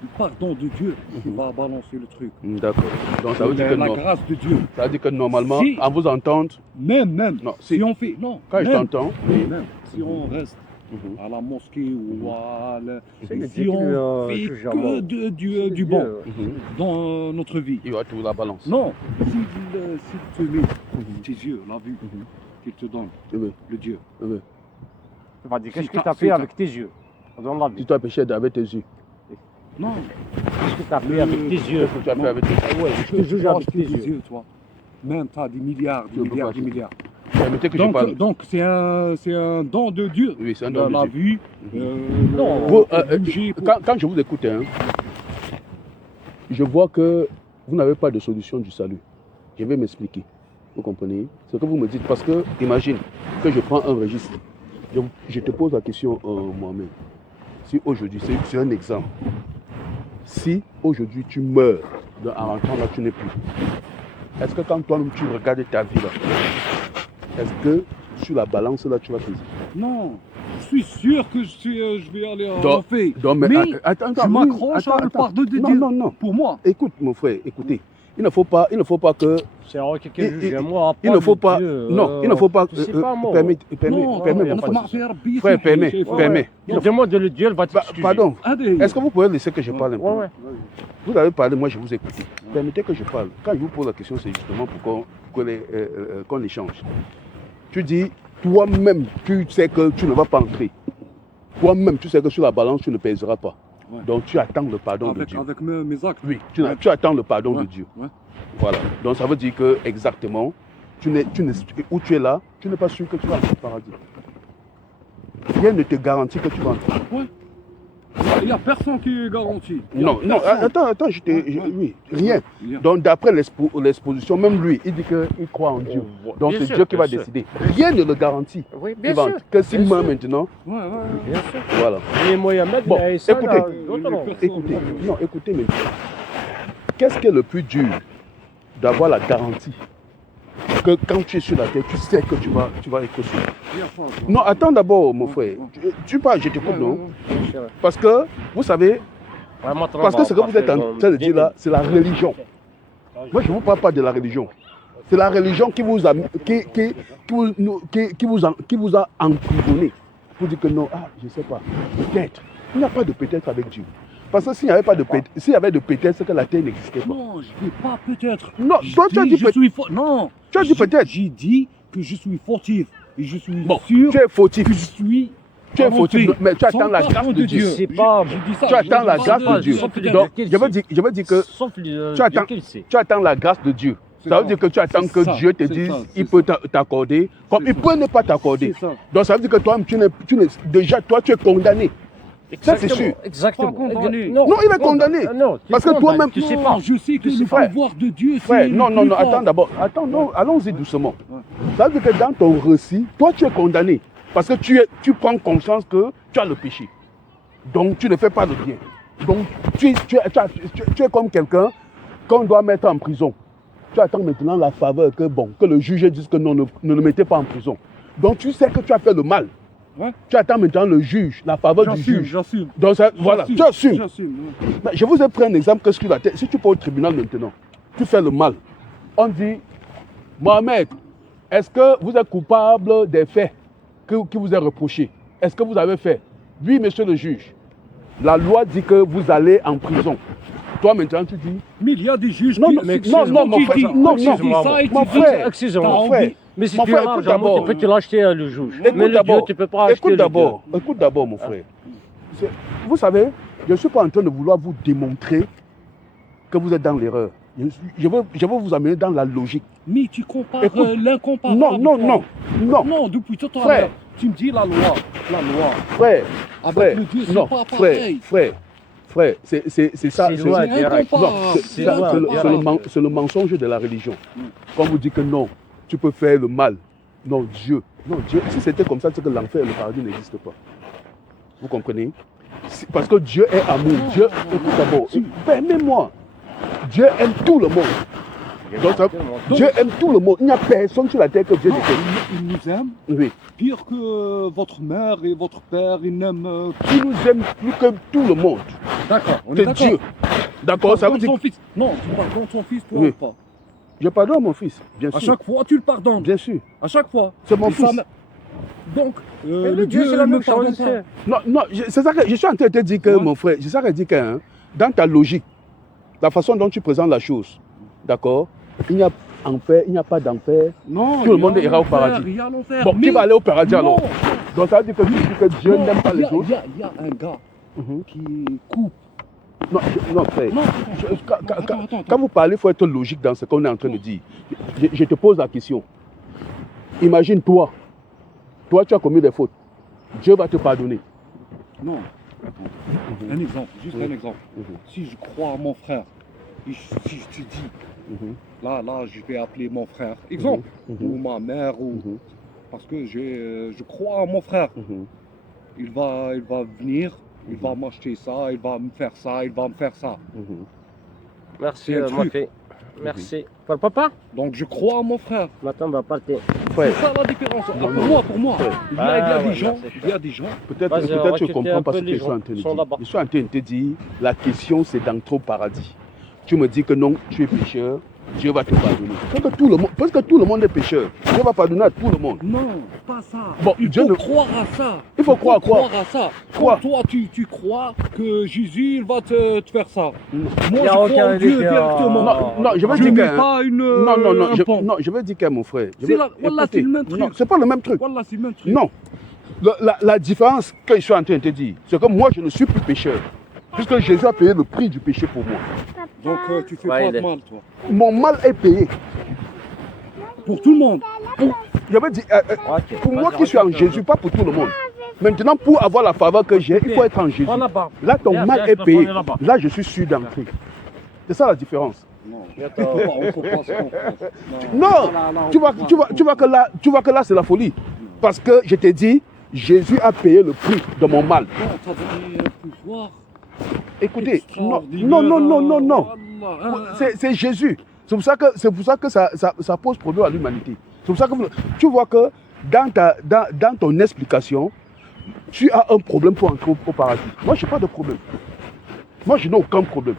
le pardon de Dieu qui va balancer le truc. D'accord. Donc ça veut dire que La non. grâce de Dieu. Ça veut dire que normalement, Si- à vous entendre, Même, Non, si si- on fait, non, quand je même, t'entends, même si on reste Mhm. à la mosquée ou à C'est le si Dieu qui on fait juge à que mort. du bon Mhm. dans notre vie. il y aura toujours la balance. Non, s'il te met tes yeux, la vue qu'il te donne, Oui, le Dieu. oui. Tu vas dire, qu'est-ce Si que t'as- tu as si fait t'as- avec tes yeux dans la Si vie? tu as péché avec tes yeux, Non, Qu'est-ce que tu as fait avec tes yeux? qu'est-ce que tu as fait avec tes yeux? Ouais, je te juge toi, avec tes yeux. toi. Même tu as des milliards, Tu peux pas. des milliards. Permettez que je parle. Donc c'est un don de Dieu. Oui, c'est un don de La Dieu. vue, Non. Vous, le bouger pour- quand je vous écoute, hein, je vois que vous n'avez pas de solution du salut. Je vais m'expliquer. Vous comprenez ce que vous me dites? Parce que, imagine que je prends un registre. Je te pose la question moi-même. Si aujourd'hui, c'est un exemple. Si aujourd'hui tu meurs, en rentrant là, tu n'es plus. Est-ce que quand toi-même tu regardes ta vie là, est-ce que sur la balance là, tu vas peser? Non, je suis sûr que je vais aller en Donc- enfer. Donc, mais, Mais attends, je m'accroche à le pardon de non, Dieu. non, non. Pour moi. Écoute, mon frère, écoutez. Il ne faut pas que. C'est vrai que Il- quelqu'un juge moi. Il ne faut pas. Non, il ne faut pas. C'est pas moi. Permets, Non, permets, y a mon pas de frère. Rabbi, Frère, permets, c'est- permets. Demande le Dieu, elle va t'excuser. Pardon. Allez. Est-ce que vous pouvez laisser que je parle un peu? Ouais, ouais. Vous avez parlé, moi je vous écoute. Permettez que je parle. Quand je vous pose la question, c'est justement pour qu'on échange. Tu dis, toi-même, tu sais que tu ne vas pas entrer. Toi-même, tu sais que sur la balance, tu ne pèseras pas. Ouais. Donc tu attends le pardon de Dieu. Avec mes actes. Oui, tu attends le pardon Ouais, de Dieu. ouais. Voilà. Donc ça veut dire que exactement, où tu es là, tu n'es pas sûr que tu vas entrer au paradis. Rien ne te garantit que tu vas entrer. Ouais. Il n'y a personne qui est garanti. Non, attends, oui, rien. Rien. Donc d'après l'exposition, même lui, il dit qu'il croit en Dieu. Donc Bien c'est sûr, Dieu qui va bien sûr. décider. Rien ne le garantit. Oui, qu'il bien va sûr. entrer. Que s'il bien meurt sûr. maintenant, Ouais. Bien sûr. voilà. Et Mohamed, Bon, mais ça, écoutez. là, d'autres, non. Écoutez maintenant. Qu'est-ce qui est le plus dur d'avoir la garantie que quand tu es sur la terre, tu sais que tu vas être sauvé. Il y a pas, quoi. Non, attends d'abord, mon Ouais, frère. ouais. Tu parles, je t'écoute, Ouais, non? ouais. Parce que, vous savez, Vraiment, parce que ce que vous êtes en train de dire là, c'est la religion. Moi, je ne vous parle pas de la religion. C'est la religion qui vous a emprisonné. Pour dire que non, je ne sais pas. Peut-être. Il n'y a pas de peut-être avec Dieu. Parce que s'il y avait de peut-être, c'est que la terre n'existait pas. Non, je dis pas peut-être. Non, Je toi tu as dit je peut-être. suis Non. Tu as dit peut-être. J'ai dit que je suis fautif. Et je suis Bon, sûr tu es fautif. que je suis. Tu es pardon, fautif, fait. mais tu attends Sans la pardon grâce de Dieu. C'est pas- J'ai dit ça. Tu attends la je dis grâce pas de Dieu. sans peut-être. Donc, je veux dire que Sauf le tu attends. qu'il sait. tu attends la grâce de Dieu. C'est Ça veut ça. dire que tu attends C'est que ça. Dieu te C'est dise, ça. il C'est peut t'accorder, comme C'est il ça. peut ne pas t'accorder. C'est ça. Donc ça veut dire que toi, déjà, toi, tu es condamné. Ça, c'est sûr. Exactement. Pas condamné. Non, il est condamné. Non, Parce que toi-même, tu sais Non, pas. je sais que sais le pas. pouvoir de Dieu, frère, c'est. non, le plus attends fort. d'abord. Attends, non, allons-y doucement. Ouais. Ça veut dire que dans ton récit, toi, tu es condamné. Parce que tu prends conscience que tu as le péché. Donc, tu ne fais pas le bien. Donc, tu es comme quelqu'un qu'on doit mettre en prison. Tu attends maintenant la faveur que le juge dise que non, ne le mettez pas en prison. Donc, tu sais que tu as fait le mal. Ouais. Tu attends maintenant le juge, la faveur du juge. J'assume. Donc, voilà, tu assumes. J'assume. Ouais. Mais je vous ai pris un exemple que sur la tête. Si tu pars au tribunal maintenant, tu fais le mal. On dit, Mohamed, est-ce que vous êtes coupable des faits qui vous est reproché? Est-ce que vous avez fait? Oui, monsieur le juge. La loi dit que vous allez en prison. Toi maintenant tu dis, Mais il y a des juges non, qui. non, mais non, non, mon qui frère, dit- non, qui non, dit ça et mon tu dis- frère, Excusez-moi. mon frère. Mais si Mon tu frère, as écoute l'argent, d'abord. tu peux te l'acheter le juge. Écoute Mais le Dieu, d'abord, tu peux pas acheter le Dieu. écoute d'abord, mon frère. Vous savez, je ne suis pas en train de vouloir vous démontrer que vous êtes dans l'erreur. Je veux vous amener dans la logique. Mais tu compares Écoute, l'incomparable. Non, non, toi. non, non, Non, depuis tout à Frère. l'heure, tu me dis la loi. La loi. frère, Avec frère, le Dieu, c'est non, pas frère, pareil. frère, c'est ça. C'est loi C'est direct. Non, incomparable. c'est c'est le mensonge de la religion. Quand vous dites que non, tu peux faire le mal. Non, Dieu. Non, Dieu. Si c'était comme ça, c'est que l'enfer et le paradis n'existent pas. Vous comprenez? Parce que Dieu est amour. Dieu, écoute d'abord, permets-moi. Dieu aime tout le monde. Donc, Dieu aime tout le monde. Il n'y a personne sur la terre que Dieu Non, déteste. il nous aime Oui. pire que votre mère et votre père. Il n'aime. Il nous aime plus que tout le monde. D'accord, on est C'est d'accord. Dieu. D'accord, ça veut dire Son fils. Non, tu pardonnes son fils, toi Oui. ou pas? je pardonne mon fils, bien À sûr. chaque fois, tu le pardonnes. Bien sûr. À chaque fois. C'est mon Et sa fils. mère- Donc, Et le Dieu, Dieu c'est la ne même pardonne chose. pas. Non, non, c'est ça que je suis en train de te dire que, Ouais. mon frère, c'est ça que je dis que, hein, dans ta logique, la façon dont tu présentes la chose, d'accord, il n'y a enfer, il n'y a pas d'enfer. Non, Tout le il y a monde ira au l'enfer, paradis. Il y a l'enfer. Bon, qui va aller au paradis Non. alors? Donc ça veut dire que tu dis que Dieu Non, n'aime pas il y les a- autres. Il y a un gars Mhm. qui coupe. Non, non, frère. Non, Quand vous parlez, il faut être logique dans ce qu'on est en train de dire. Je te pose la question. Imagine toi, tu as commis des fautes. Dieu va te pardonner. Non. Un exemple, juste un exemple. Mhm. Si je crois à mon frère, et si je te dis, Mhm. là, je vais appeler mon frère, exemple, Mhm. ou ma mère, ou Mhm. parce que je crois à mon frère. Mhm. Il va venir, il va m'acheter ça, il va me faire ça, il va me faire ça. Mhm. Merci, C'est un ma truc. fille. Merci. Pour papa, Donc je crois à mon frère. maintenant on va partir. Frère, C'est ça la différence. Ah, Non, pour non. moi, pour moi. Ouais. Il y a des ouais, gens, merci. il y a des gens. peut-être Vas-y, on va tu ne chuter comprends un pas peu ce que les je suis en gens train de qui sont dire. là-bas. Je suis en train de te dire, la question c'est d'entrer au paradis. Tu me dis que non, tu es pécheur, Dieu va te pardonner. Parce que tout le monde est pécheur. Dieu va pardonner à tout le monde. Non, pas ça. Bon, il Dieu faut ne- croire à ça. Il faut croire à quoi? Croire à ça. Quoi? Quand toi, tu crois que Jésus, il va te faire ça. Non. Moi, Il y je a crois aucun en Dieu lien. directement. Non, je veux Je dire mets que... pas une. Non, un pont. je veux dire qu'à mon frère. C'est la- voilà, c'est le même truc. Non, c'est pas le même truc. Voilà, c'est le même truc. Non. La différence que je suis en train de te dire, c'est que moi, je ne suis plus pécheur. Puisque Jésus a payé le prix du péché pour moi. Donc tu fais Ouais, pas il de est- mal, toi. Mon mal est payé. Pour tout le monde. Je veux dire, Ok. pour Vas-y, moi qui suis en raconte, Jésus, pas pour tout le monde. Maintenant, pour avoir la faveur que j'ai, il faut être en Jésus. Prends là-bas. Là, ton Viens, mal viens, est je te payé. prends là-bas. Là, je suis sûr d'entrer. C'est ça la différence. Non. Viens, On ne peut pas se comprendre. Non, tu vois que là, c'est la folie. Parce que je t'ai dit, Jésus a payé le prix de mon mal. Non, t'as donné un pouvoir. Écoutez, non, extraordinaire. non. Voilà, hein. C'est Jésus. C'est pour ça que ça pose problème à l'humanité. C'est pour ça que tu vois que dans ton explication, tu as un problème pour entrer au paradis. Moi, je n'ai pas de problème. Moi, je n'ai aucun problème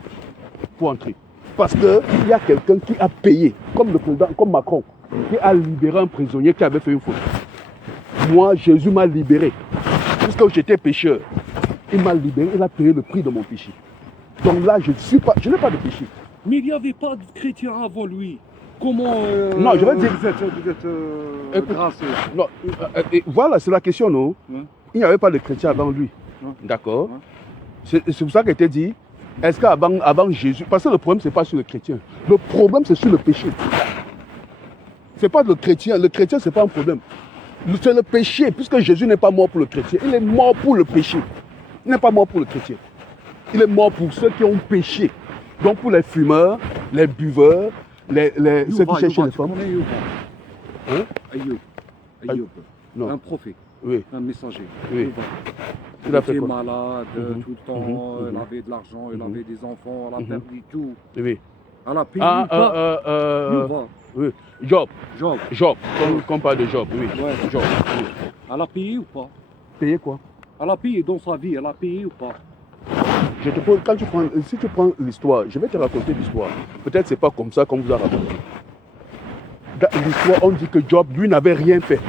pour entrer. Parce qu'il y a quelqu'un qui a payé, comme le président, comme Macron, qui a libéré un prisonnier qui avait fait une faute. Moi, Jésus m'a libéré. Puisque j'étais pécheur, il m'a libéré, il a payé le prix de mon péché. Donc là, je n'ai pas de péché. Mais il n'y avait pas de chrétiens avant lui. Comment Non, je vais dire- vous êtes Écoute, graciés. Non, voilà, c'est la question, non? Ouais. Il n'y avait pas de chrétien avant lui. Ouais. D'accord? Ouais. C'est pour ça qu'il était dit, est-ce qu'avant Jésus, parce que le problème, ce n'est pas sur le chrétien. Le problème, c'est sur le péché. Ce n'est pas le chrétien, ce n'est pas un problème. C'est le péché, puisque Jésus n'est pas mort pour le chrétien, il est mort pour le péché. Il n'est pas mort pour le chrétien. Il est mort pour ceux qui ont péché. Donc pour les fumeurs, les buveurs, ceux qui cherchent les femmes. Hein? Ayoub. Non. Un prophète, Oui, un messager. oui. Ayoub. Il Il a fait était quoi? malade tout le temps, Mhm. il avait de l'argent, il Mhm. avait des enfants, elle a Mhm. perdu tout. Oui. Elle a payé ou pas Ayoub, Oui. Job, Job. qu'on parle de Job, oui. Ouais. Job, oui. Elle a payé ou pas Payer quoi? Elle a payé dans sa vie, elle a payé ou pas Je te pose, si tu prends l'histoire, je vais te raconter l'histoire. Peut-être c'est pas comme ça qu'on vous a raconté. Dans l'histoire, on dit que Job, lui, n'avait rien fait.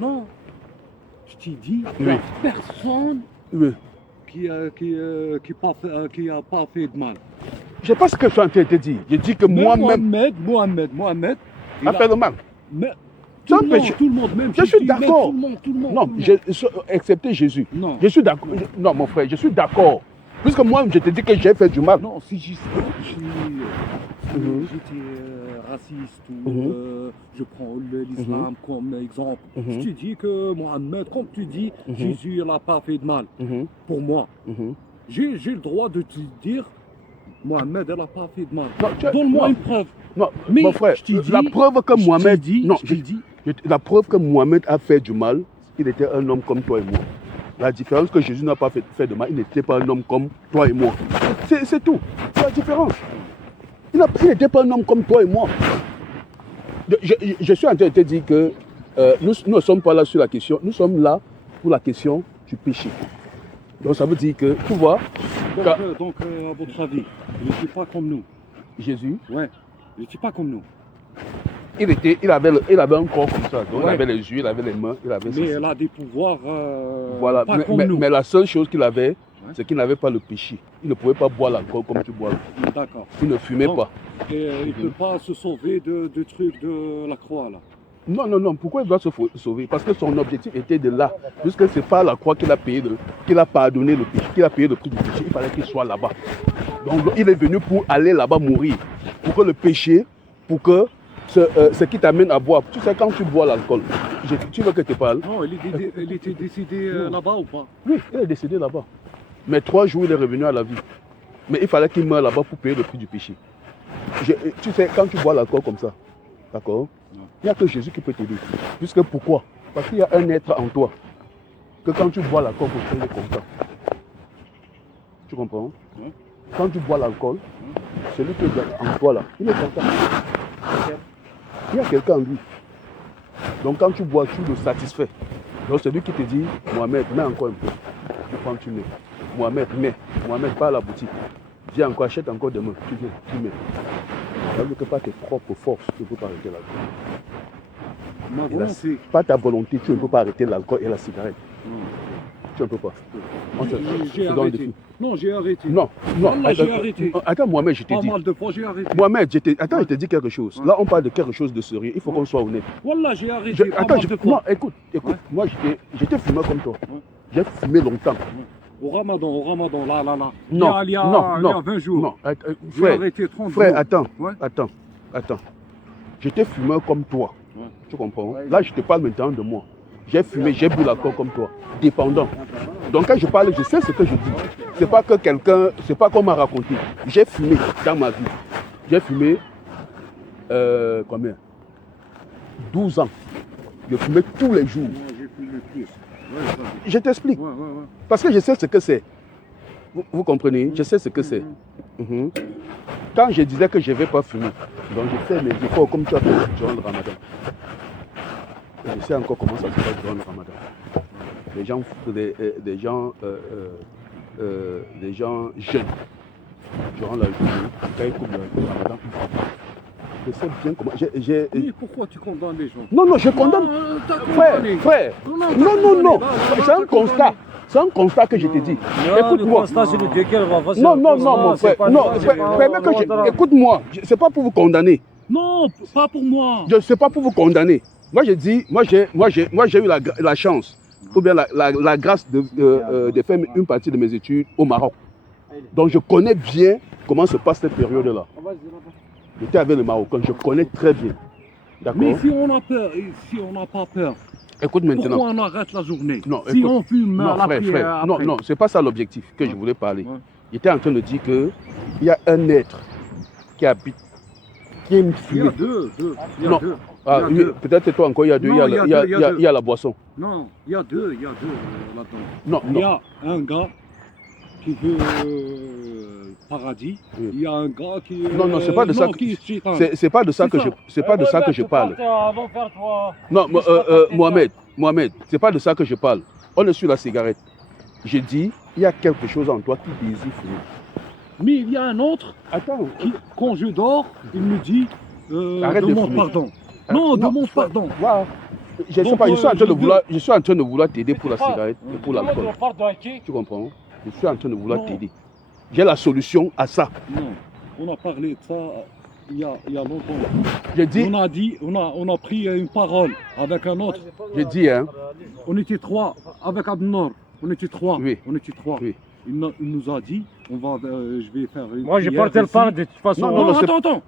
Non. Je t'ai dit, il Oui. n'y a personne Oui. qui a pas fait de mal. Je ne sais pas ce que je suis en train de te dire. Je dis que Même moi-même, Mohamed, il a fait le mal. Mais C'est un tout le monde, péché. tout le monde, même Je suis Jésus, même d'accord. Tout le monde. Non, tout le monde. excepté Jésus. Non. Je suis d'accord. Non, mon frère, je suis d'accord. Puisque moi, je te dis que j'ai fait du mal. Non, si j'étais raciste ou Mhm. je prends l'islam comme exemple, Mhm. je te dis que Mohamed, comme tu dis, Mhm. Jésus n'a pas fait de mal Mhm, pour moi. mhm. J'ai le droit de te dire, Mohamed, elle n'a pas fait de mal. Non, Donne-moi non. une preuve. Non, Mais mon frère, je t'ai dit- la preuve que Mohamed... Non, je t'ai dit, la preuve que Mohamed a fait du mal, il était un homme comme toi et moi. La différence que Jésus n'a pas fait de mal, il n'était pas un homme comme toi et moi. C'est tout. C'est la différence. Il n'était pas un homme comme toi et moi. Je suis en train de te dire que nous ne sommes pas là sur la question, nous sommes là pour la question du péché. Donc ça veut dire que, tu vois, donc, à votre avis, il n'était pas comme nous. Jésus, Ouais, il n'était pas comme nous. il avait un corps comme ça. Donc il Ouais. avait les yeux, il avait les mains, il avait Mais ceci. elle a des pouvoirs Voilà, pas comme nous. mais la seule chose qu'il avait, Ouais. c'est qu'il n'avait pas le péché. Il ne pouvait pas boire l'alcool comme tu bois. D'accord. Il ne fumait Non. pas. Et il ne peut pas se sauver de trucs de la croix, là. Non, pourquoi il doit se sauver? Parce que son objectif était de là. Puisque c'est pas la croix qu'il a payé, qu'il a pardonné le péché, qu'il a payé le prix du péché. Il fallait qu'il soit là-bas. Donc il est venu pour aller là-bas mourir. Pour que le péché, pour que ce qui t'amène à boire. Tu sais, quand tu bois l'alcool, tu veux que je te parle? Non, il était décédé là-bas ou pas? Oui, il est décédé là-bas. Mais 3 jours, il est revenu à la vie. Mais il fallait qu'il meure là-bas pour payer le prix du péché. Tu sais, quand tu bois l'alcool comme ça, d'accord? Il n'y a que Jésus qui peut t'aider. Puisque pourquoi? Parce qu'il y a un être en toi. Que quand tu bois l'alcool, il est content. Tu comprends? Ouais. Quand tu bois l'alcool, celui qui est en toi là, il est content. Il y a quelqu'un en lui. Donc quand tu bois, tu le satisfais. Donc celui qui te dit, Mohamed, mets encore un peu. Tu prends, tu mets. Mohamed, mets. Mohamed, va à la boutique. Viens encore, achète encore demain. Tu viens, tu mets. Ça veut dire que par tes propres forces, tu ne peux pas arrêter l'alcool. Ma Et la- volonté. Pas ta volonté, tu ne peux pas arrêter l'alcool et la cigarette. Non. Tu ne peux pas. On te- J'ai te donne arrêté. des filles. Non, j'ai arrêté. Non, non. Wallah, j'ai arrêté. Attends, Mohamed, je t'ai Pas dit. mal de fois, j'ai arrêté. Mohamed, attends, je te dis quelque chose. Ouais. Là, on parle de quelque chose de sérieux. Il faut qu'on soit honnête. Wallah, j'ai arrêté. Pas Attends, mal de fois. non, écoute. Ouais. Moi, j'étais fumeur comme toi. Ouais. J'ai fumé longtemps. Au Ramadan, là. Non, Il y a non, 20 jours. non. J'ai Frère, arrêté 30 frère, jours. attends. J'étais fumeur comme toi. Ouais. Tu comprends? Là, je te parle maintenant de moi. J'ai fumé, j'ai bu l'alcool comme toi. Dépendant. Donc quand je parle, je sais ce que je dis. C'est pas que quelqu'un, c'est pas qu'on m'a raconté. J'ai fumé dans ma vie. J'ai fumé, combien? 12 ans. Je fumais tous les jours. Moi, j'ai fumé plus. Ouais, ça, Je t'explique. ouais. Parce que je sais ce que c'est. Vous comprenez? Je sais ce que c'est. Mhm. Quand je disais que je ne vais pas fumer, donc je fais mes efforts comme tu as fait durant le ramadan. Et je sais encore comment ça se passe durant le ramadan. Des gens jeunes, durant la journée, quand ils coupent le ramadan, je sais bien comment. Mais pourquoi tu condamnes les gens? Non, je condamne. T'as condamné. Frère. Non. C'est un constat. C'est un constat que je te dis. Écoute-moi. Non, mon frère. Non, permets que je. Écoute-moi. C'est pas pour vous condamner. Non, pas pour moi. Je sais pas pour vous condamner. Moi, je dis, moi, j'ai eu la chance, ou bien la grâce de faire une partie de mes études au Maroc. Donc, je connais bien comment se passe cette période-là. J'étais avec le Marocain, je connais très bien. D'accord? Mais si on a peur, et si on n'a pas peur, écoute maintenant. pourquoi on arrête la journée? Non, si écoute, on fume non, à la frère, prière après. non, c'est pas ça l'objectif que je voulais parler. Ouais. J'étais en train de dire qu'il y a un être qui habite, qui aime Il y a fumer. deux. Il y a Non. deux. Ah, Il y a deux. peut-être toi encore, il y a deux. Non, Il y a la boisson. Non, il y a deux là-dedans. Non, Il y a un gars qui veut paradis. Oui. Il y a un gars qui. Non, c'est pas de ça que- qui est shaitan. C'est pas de ça que je, c'est pas de ça que je parle. Non, Mohamed, c'est pas de ça que je parle. On est sur la cigarette. J'ai dit, il y a quelque chose en toi qui désire fumer. Mais il y a un autre Attends. qui, quand je dors, il me dit Arrête de demande fumer. pardon. Non, demande pardon. Voilà. Je sais Donc, pas, je suis en train de je vouloir, je suis en train de vouloir t'aider pour la cigarette et pour l'alcool. qui? Tu comprends? Je suis en train de vouloir Non. t'aider. J'ai la solution à ça. Non, on a parlé de ça il y a longtemps. J'ai dit, On a pris une parole avec un autre. j'ai dit, hein. On était trois avec Abnor. On était trois. Oui. On était trois. Oui. Il nous a dit, je vais faire une Moi, je prière porte le ici. pas de toute façon. Non, Non, c'est- attends.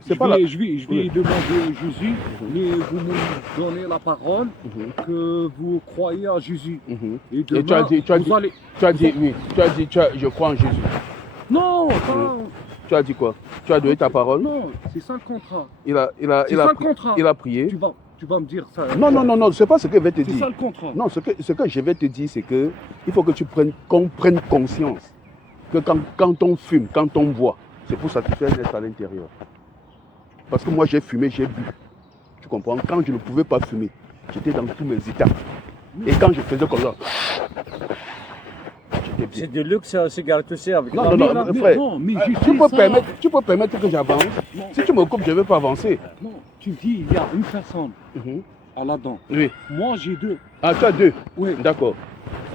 C'est pas la. Je vais demander à Jésus, mais vous me donnez la parole Mhm, que vous croyez à Jésus. mhm. Et tu as demain, dit- vous allez... Tu as dit, oui. Tu as dit, je crois en Jésus. Non, Tu as dit quoi? Tu as donné ta parole? non, c'est ça le contrat. Il a C'est ça le contrat. il a prié. Tu vas me dire ça. Non, c'est pas ce que je vais te C'est dire. ça le contrat. Non, ce que je vais te dire, c'est que il faut que qu'on prenne conscience que quand on fume, quand on boit, c'est pour satisfaire un être à l'intérieur. Parce que moi, j'ai fumé, j'ai bu. Tu comprends? Quand je ne pouvais pas fumer, j'étais dans tous mes états. Et quand je faisais comme ça, j'étais bien. C'est de luxe, cigarette aussi avec Non, la non, vie, non, là. frère. Non, mais j'ai Tu fait peux, ça. tu peux permettre que j'avance. Non, Si tu me coupes, je ne vais pas avancer. non, tu me dis, il y a une personne Mhm. à la dent. Oui. Moi, j'ai deux. Ah, tu as deux. Oui. D'accord.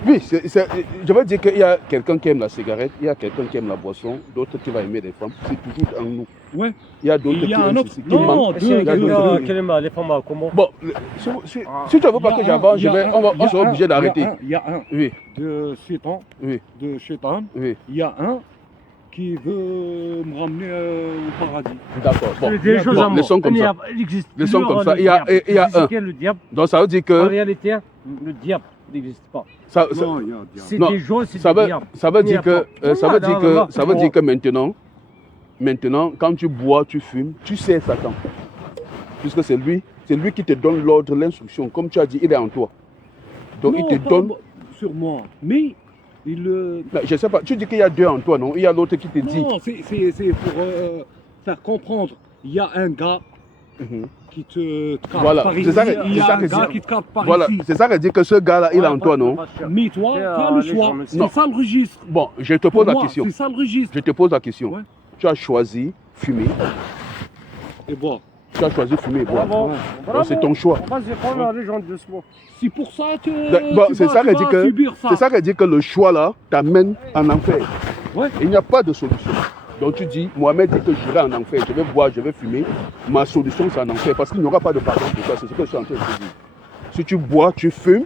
Oui, je veux dire qu'il y a quelqu'un qui aime la cigarette, il y a quelqu'un qui aime la boisson, d'autres qui va aimer les femmes. C'est toujours en nous. Ouais. Il y a d'autres Il y qui a un aiment autre. ceci, qui Non, manquent. Est-ce qu'il y a Il y a quelqu'un d'autres. qui aime les femmes comment? Bon, si tu ne veux pas que j'avance, on sera obligé d'arrêter. Il y a un Oui, de Shaitan, oui, de Shaitan. oui. Il y a un qui veut me ramener au paradis. D'accord. Bon, Des choses bon, à moi. laissons comme ça. Il existe Laissons plusieurs, comme ça. le Il y a diable. un. C'est qui est le diable? Donc ça veut dire En que réalité, le diable n'existe pas. ça, Non, il y a diable. C'est Non, des choses, c'est ça des veut, diables. ça veut Il n'y a dire que pas. ça veut dire que ça veut dire que Maintenant, maintenant quand tu bois, tu fumes, tu sais Satan. Puisque c'est lui qui te donne l'ordre, l'instruction. Comme tu as dit, il est en toi. Donc Non, il te pas donne. sur moi. Mais il. Mais je sais pas, tu dis qu'il y a deux en toi, non? Il y a l'autre qui te dit. Non, c'est pour faire comprendre. Il y a un gars Mhm. qui te capte Voilà, par c'est ici. ça Il y que a un je gars dis. qui te capte par Voilà, ici. c'est ça que dit que ce gars-là, il est en toi, non? Mais toi, tu as le choix. Non. C'est ça le registre. Bon, je te Pour pose la moi, question. c'est ça le registre. Je te pose la question. Ouais. Tu as choisi fumer. Et bon, Tu as choisi fumer et boire. Bravo. Donc c'est ton choix. Vas-y, prends la légende doucement. c'est pour ça que Bon, tu c'est vas- ça tu qu'elle dit vas que subir ça. c'est ça qu'elle dit que le choix là t'amène en enfer. Ouais. Il n'y a pas de solution. Donc tu dis, Mohamed dit que j'irai en enfer, je vais boire, je vais fumer. Ma solution c'est en enfer parce qu'il n'y aura pas de pardon pour toi. C'est ce que je suis en train de te dire. Si tu bois, tu fumes,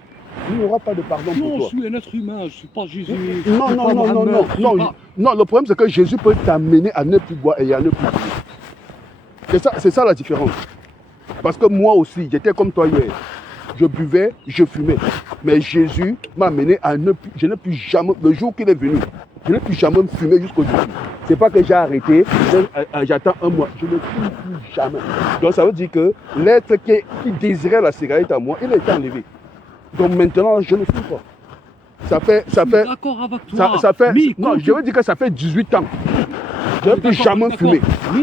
il n'y aura pas de pardon pour Non, je toi. suis un être humain, je ne suis pas Jésus. Non, non, non, non, non, non, non, le problème c'est que Jésus peut t'amener à ne plus boire et à ne plus fumer. C'est ça la différence. Parce que moi aussi, j'étais comme toi hier. Je buvais, je fumais. Mais Jésus m'a amené à ne plus, je n'ai plus jamais, le jour qu'il est venu, je n'ai plus jamais fumé jusqu'aujourd'hui. C'est pas que j'ai arrêté, j'attends un mois, je ne fume plus jamais. Donc ça veut dire que l'être qui désirait la cigarette à moi, il a été enlevé. Donc maintenant, je ne fume pas. Ça fait, Je suis d'accord avec toi. ça fait, Mais non, quand je veux dire que ça fait 18 ans. Je n'ai plus jamais d'accord. fumé. Mais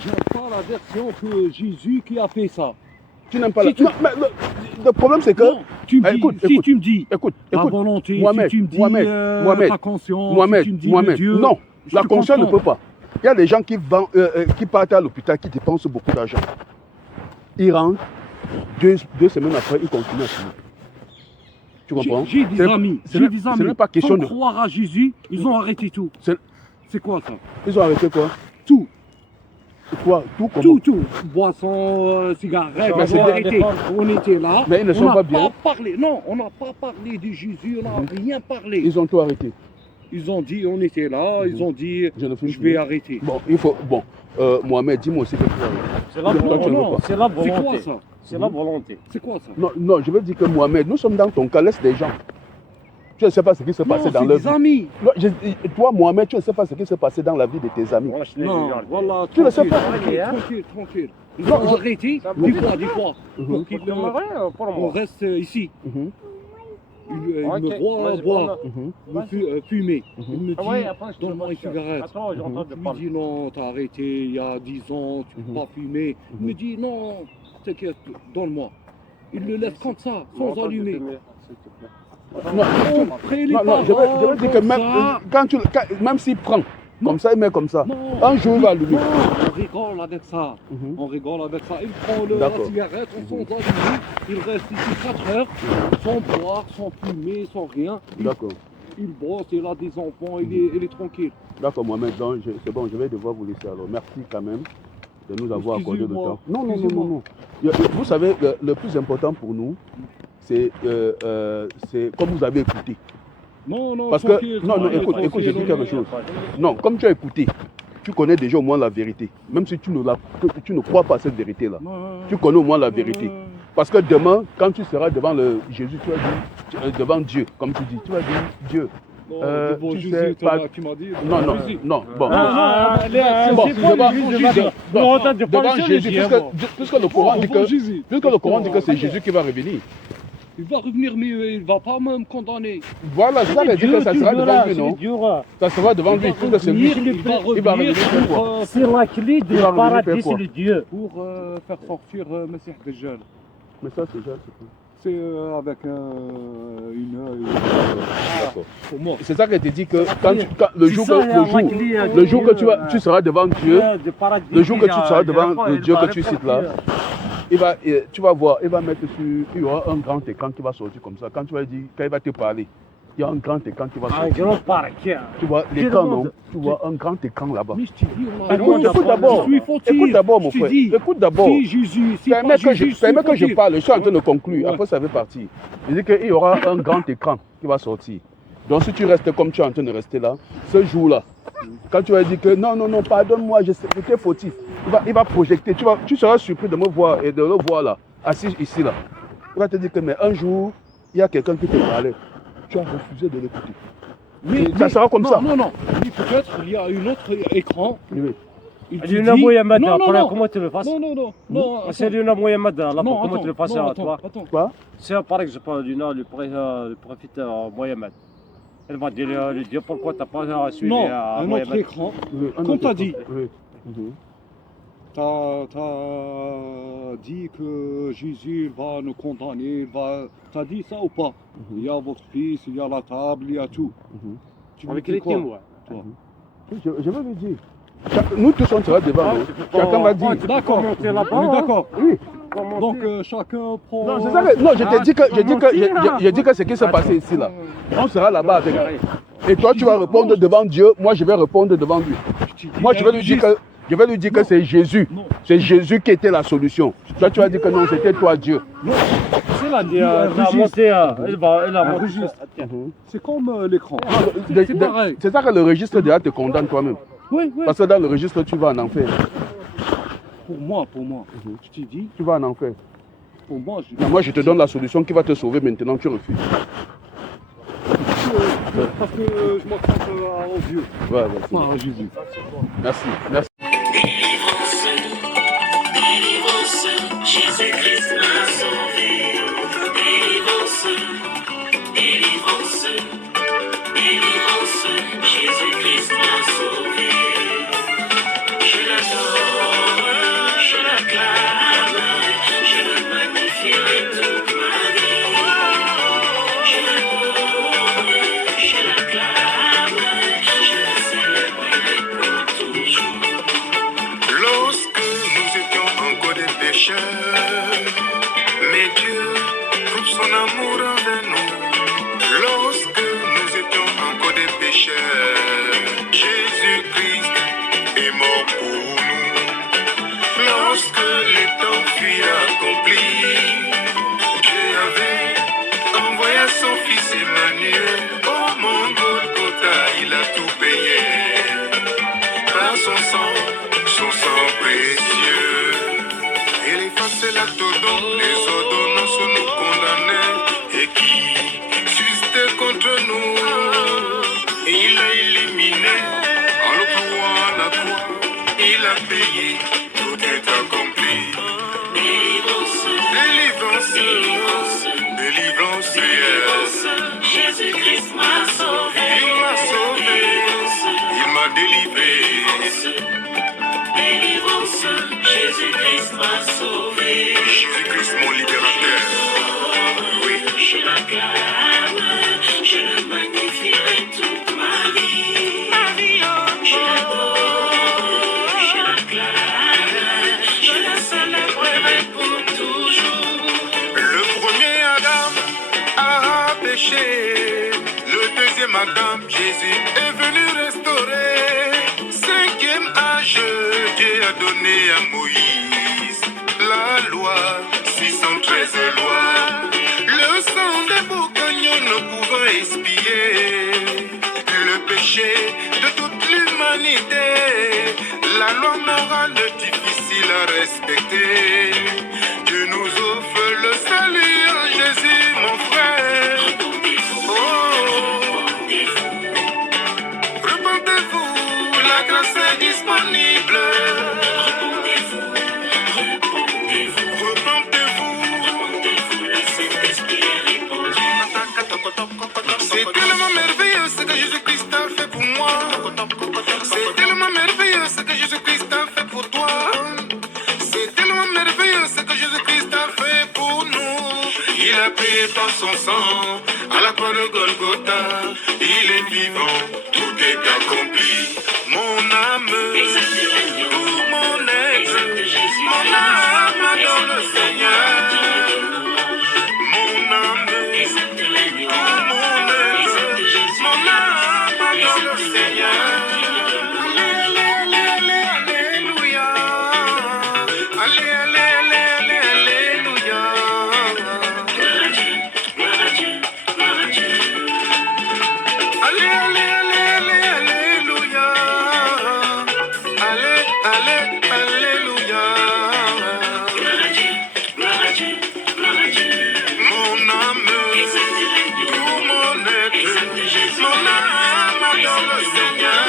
je n'aime pas la version que Jésus qui a fait ça. Tu n'aimes pas Si la... tu- Non, mais le problème c'est que... Non, tu me dis, Écoute, si écoute. tu me dis Écoute, la écoute, volonté, Mohamed, si tu me dis Mohamed, ta conscience, Mohamed, si tu me dis Mohamed, le Dieu, non, je la te conscience ne comprends. peut pas. Il y a des gens qui partent à l'hôpital, qui dépensent beaucoup d'argent. Ils rentrent, deux semaines après, ils continuent à fumer. Tu comprends? J'ai des amis, Ce n'est ce pas question sans de... croire à Jésus, ils ont arrêté tout. C'est- C'est quoi ça? Ils ont arrêté quoi? Tout, Quoi? Tout comment? tout. Boisson, cigarettes, Mais ils ont c'était- arrêté. On était là, Mais ils ne on sont n'a pas bien. parlé. Non, on n'a pas parlé de Jésus, on n'a rien parlé. Ils ont tout arrêté. Ils ont dit, on était là, ils ont dit, Je ne fume je plus. vais arrêter. Bon, il faut... Bon, Mohamed, dis-moi aussi que tu vas arrêter. C'est la Toi, tu ne veux volonté. pas. C'est la C'est quoi volonté. ça? C'est la volonté. C'est quoi ça? Non, non, je veux dire que Mohamed, nous sommes dans ton cas, laisse des gens. Tu ne sais pas ce qui s'est passé Non, dans c'est leur des vie. amis. Non, toi, Mohamed, tu ne sais pas ce qui s'est passé dans la vie de tes amis. Voilà, je l'ai Non, dit, voilà, Tu le sais tranquille, pas. tranquille. Ils Non, ont arrêté, Ça des me- fois, Mhm. pour qu'ils pour on moi. reste ici. Mhm, Il Ok, me voit vas-y, boire, mhm. fumer. Il me Ah ouais, dit, après, je te donne-moi une confirme. cigarette. Attends, j'ai entendu Je lui parler. dis non, t'as arrêté il y a 10 ans, tu peux Mhm. pas fumer. Il Mhm. me dit non, t'inquiète, donne-moi. Il le laisse comme ça, J'ai sans entendu allumer. fumer, s'il te plaît. Non, Après les non, non, je veux dire que même, ça. même s'il prend, comme ça, il met comme ça. Non, Un jour, il va allumer. non, on rigole avec ça. Mhm. On rigole avec ça. Il prend la D'accord. cigarette, on s'en allume. Il reste ici 4 heures, sans boire, sans fumer, sans rien. D'accord, Il bosse, il a des enfants, il est tranquille. d'accord, Mohamed, donc c'est bon, je vais devoir vous laisser alors. Merci quand même de nous avoir accordé le Excusez-moi, temps. Non, non, non, non, excusez-moi. non. Vous savez, le plus important pour nous, c'est comme vous avez écouté. Non, non, Parce que- tranquille, non, non, tranquille, écoute, tranquille, je dis quelque tranquille. chose. Non, comme tu as écouté, tu connais déjà au moins la vérité. Même si tu ne crois pas à cette vérité-là. Tu connais au moins la vérité. Parce que demain, quand tu seras devant Jésus, tu vas dire, devant Dieu, comme tu dis, tu vas dire, Dieu. Non, tu Jésus, sais pas- tu m'as dit. Non, non, Jésus. non, bon. Non, Bon, devant Jésus, puisque le Coran dit que, Jésus. puisque le Coran dit que c'est Jésus qui va revenir. Il va revenir, mais il va pas me condamner. Voilà, ça veut dire que ça sera devant lui, non? Ça sera devant lui, puisque c'est lui. Il va Il va revenir revenir pour quoi? C'est la clé du Il va revenir paradis, faire quoi? c'est le Dieu. pour faire sortir Messie Dajjal. Mais ça, c'est déjà, c'est tout. C'est avec une... D'accord. pour moi. C'est ça qu'elle te dit que le jour que tu seras devant Dieu, le jour que tu seras devant le Dieu que tu cites là, tu vas voir, il va mettre sur, il y aura un grand écran qui va sortir comme ça. Quand il va te parler, il y a un grand écran qui va Un sortir. grand parquet. Tu vois Tout l'écran, le non? monde. Tu vois un grand écran là-bas. Mais je t'ai dit, on a Écoute d'abord, Je suis fautif. écoute d'abord mon Je t'ai frère, dit, écoute d'abord. Si Jésus, si Permets pas que Jésus, je fautif. parle, je suis en train de conclure, Ouais. après ça va partir. Je dis qu'il y aura un grand écran qui va sortir. Donc si tu restes comme tu es en train de rester là, ce jour-là, quand tu vas dire que non, non, non, pardonne-moi, j'étais fautif, il va projeter, tu seras surpris de me voir et de le voir là, assis ici là. Il va te dire que mais un jour, il y a quelqu'un qui te parlait, tu as refusé de l'écouter. Ça sera comme non, ça. Non, non, mais peut-être il y a un autre écran. Oui. Il te Il y dit- a un Mohamed, Non, non, après, non. comment tu le fasses? Non, non, non, non. C'est lui, Mohamed, là, Non, comment tu le fasses à toi? Attends. Quoi? C'est par exemple le prophète Mohamed. Elle va dire, lui dire pourquoi tu n'as pas suivi Non, un autre Mohamed. écran. Oui, un Comme autre t'as écran. dit. Oui. Mhm. T'as dit que Jésus va nous condamner, t'as dit ça ou pas? Il y a votre fils, il y a la table, il y a tout. Mhm. Tu me Avec dis les quoi, témoins. toi? Je vais lui dire. Nous tous on sera devant. nous. Chacun va dire. D'accord, monter là-bas, on est hein. d'accord. Oui. Donc chacun prend... Non, c'est ça que, non, je t'ai dit que, je dis que ce qui s'est passé ici là. On sera là-bas avec. Et toi tu vas répondre devant Dieu, moi je vais répondre devant lui. Moi je vais lui dire que c'est Jésus. Non. C'est Jésus qui était la solution. Toi tu vas dire que non, c'était toi Dieu. Non, c'est a Il vu un a registre. monté, il a Un monté. registre. Mhm. C'est comme l'écran. De- C'est de- pareil. C'est ça que le registre déjà te condamne toi-même. Oui, oui. Parce que dans le registre, tu vas en enfer. Pour moi, je t'ai dit, Tu vas en enfer. pour moi, Moi, je te donne la solution qui va te sauver maintenant, tu refuses. parce que je m'accroche au Dieu, Ouais, ouais, c'est pas bon. à Jésus. Merci. Merci. Délivrance, délivrance, Jésus-Christ m'a sauvé. Délivrance, délivrance, délivrance, Jésus-Christ m'a sauvé. Je l'adore, je l'acclame, je le magnifierai toute ma vie. Je l'adore, je l'acclame, je le célébrerai pour toujours. Lorsque nous étions encore des pécheurs, mais Dieu prouve son amour envers nous. Lorsque nous étions encore des pécheurs, Jésus-Christ est mort pour nous. Lorsque les temps furent accomplis, Dieu avait envoyé son fils Emmanuel. Oh mon Golgotha, il a tout payé par son sang précieux. Il effaçait l'acte dont les ordonnances nous condamnaient et qui suscitait contre nous. Et il a éliminé en le clouant à la croix. Il a payé, tout est accompli. Délivrance, Délivrance, délivrance, délivrance, délivrance, Jésus-Christ m'a sauvé. il m'a sauvé, il m'a délivré. Délivrance, Jésus-Christ m'a sauvé. Jésus-Christ mon libérateur. Oui. Je l'acclame, je le magnifierai toute ma vie. Je l'adore, je l'acclame, je le célébrerai pour toujours. Le premier Adam a péché. Le deuxième Adam, Jésus est venu restaurer. Cinquième âge, Dieu a donné à Moïse la loi, 613 lois. Le sang des boucagnons ne pouvant expier le péché de toute l'humanité. La loi morale difficile à respecter. Dieu nous offre le salut en Jésus, mon frère. Oh, repentez-vous, la grâce est disponible. Repentez-vous. Le Saint-Esprit est répandu. C'est tellement merveilleux ce que Jésus-Christ a fait pour moi. C'est tellement merveilleux ce que Jésus-Christ a fait pour toi. C'est tellement merveilleux ce que Jésus-Christ a fait pour nous. Il a payé par son sang à la croix de Golgotha. Il est vivant, tout est accompli. Mon âme, Exalte l'agneau, pour mon être, exalte Jésus. mon âme adore le Seigneur. Mon âme, Exalte l'agneau, pour mon être, exalte Jésus. mon âme adore le Seigneur. Allez, allez, allez, allez, alléluia. Allez, allez, allez, allez, alléluia. Gloire à Dieu, gloire à Dieu, gloire à Dieu. Allez, allez, allez, allez, alléluia. Allez, allez, alléluia. Gloire à Dieu, gloire à Dieu, gloire à Dieu. Mon âme, Exalte l'agneau, pour mon être, exalte Jésus. mon âme adore le Seigneur.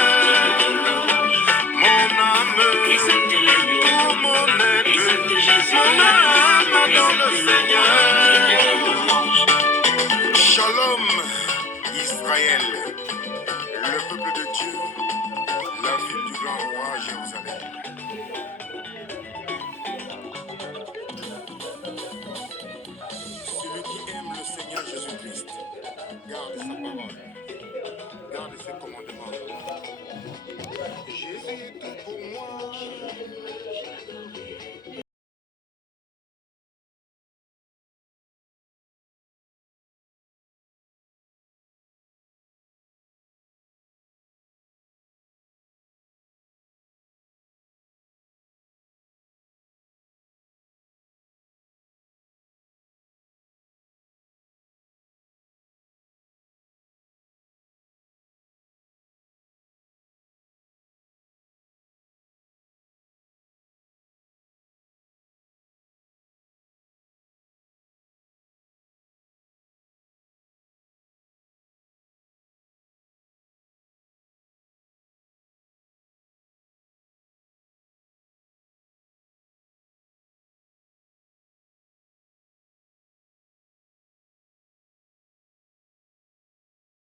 Mon âme, Exalte l'agneau, pour mon être, exalte Jésus. mon âme adore le Seigneur. Shalom, Israël, le peuple de Dieu, la ville du grand roi Jérusalem. Celui qui aime le Seigneur Jésus-Christ garde sa parole.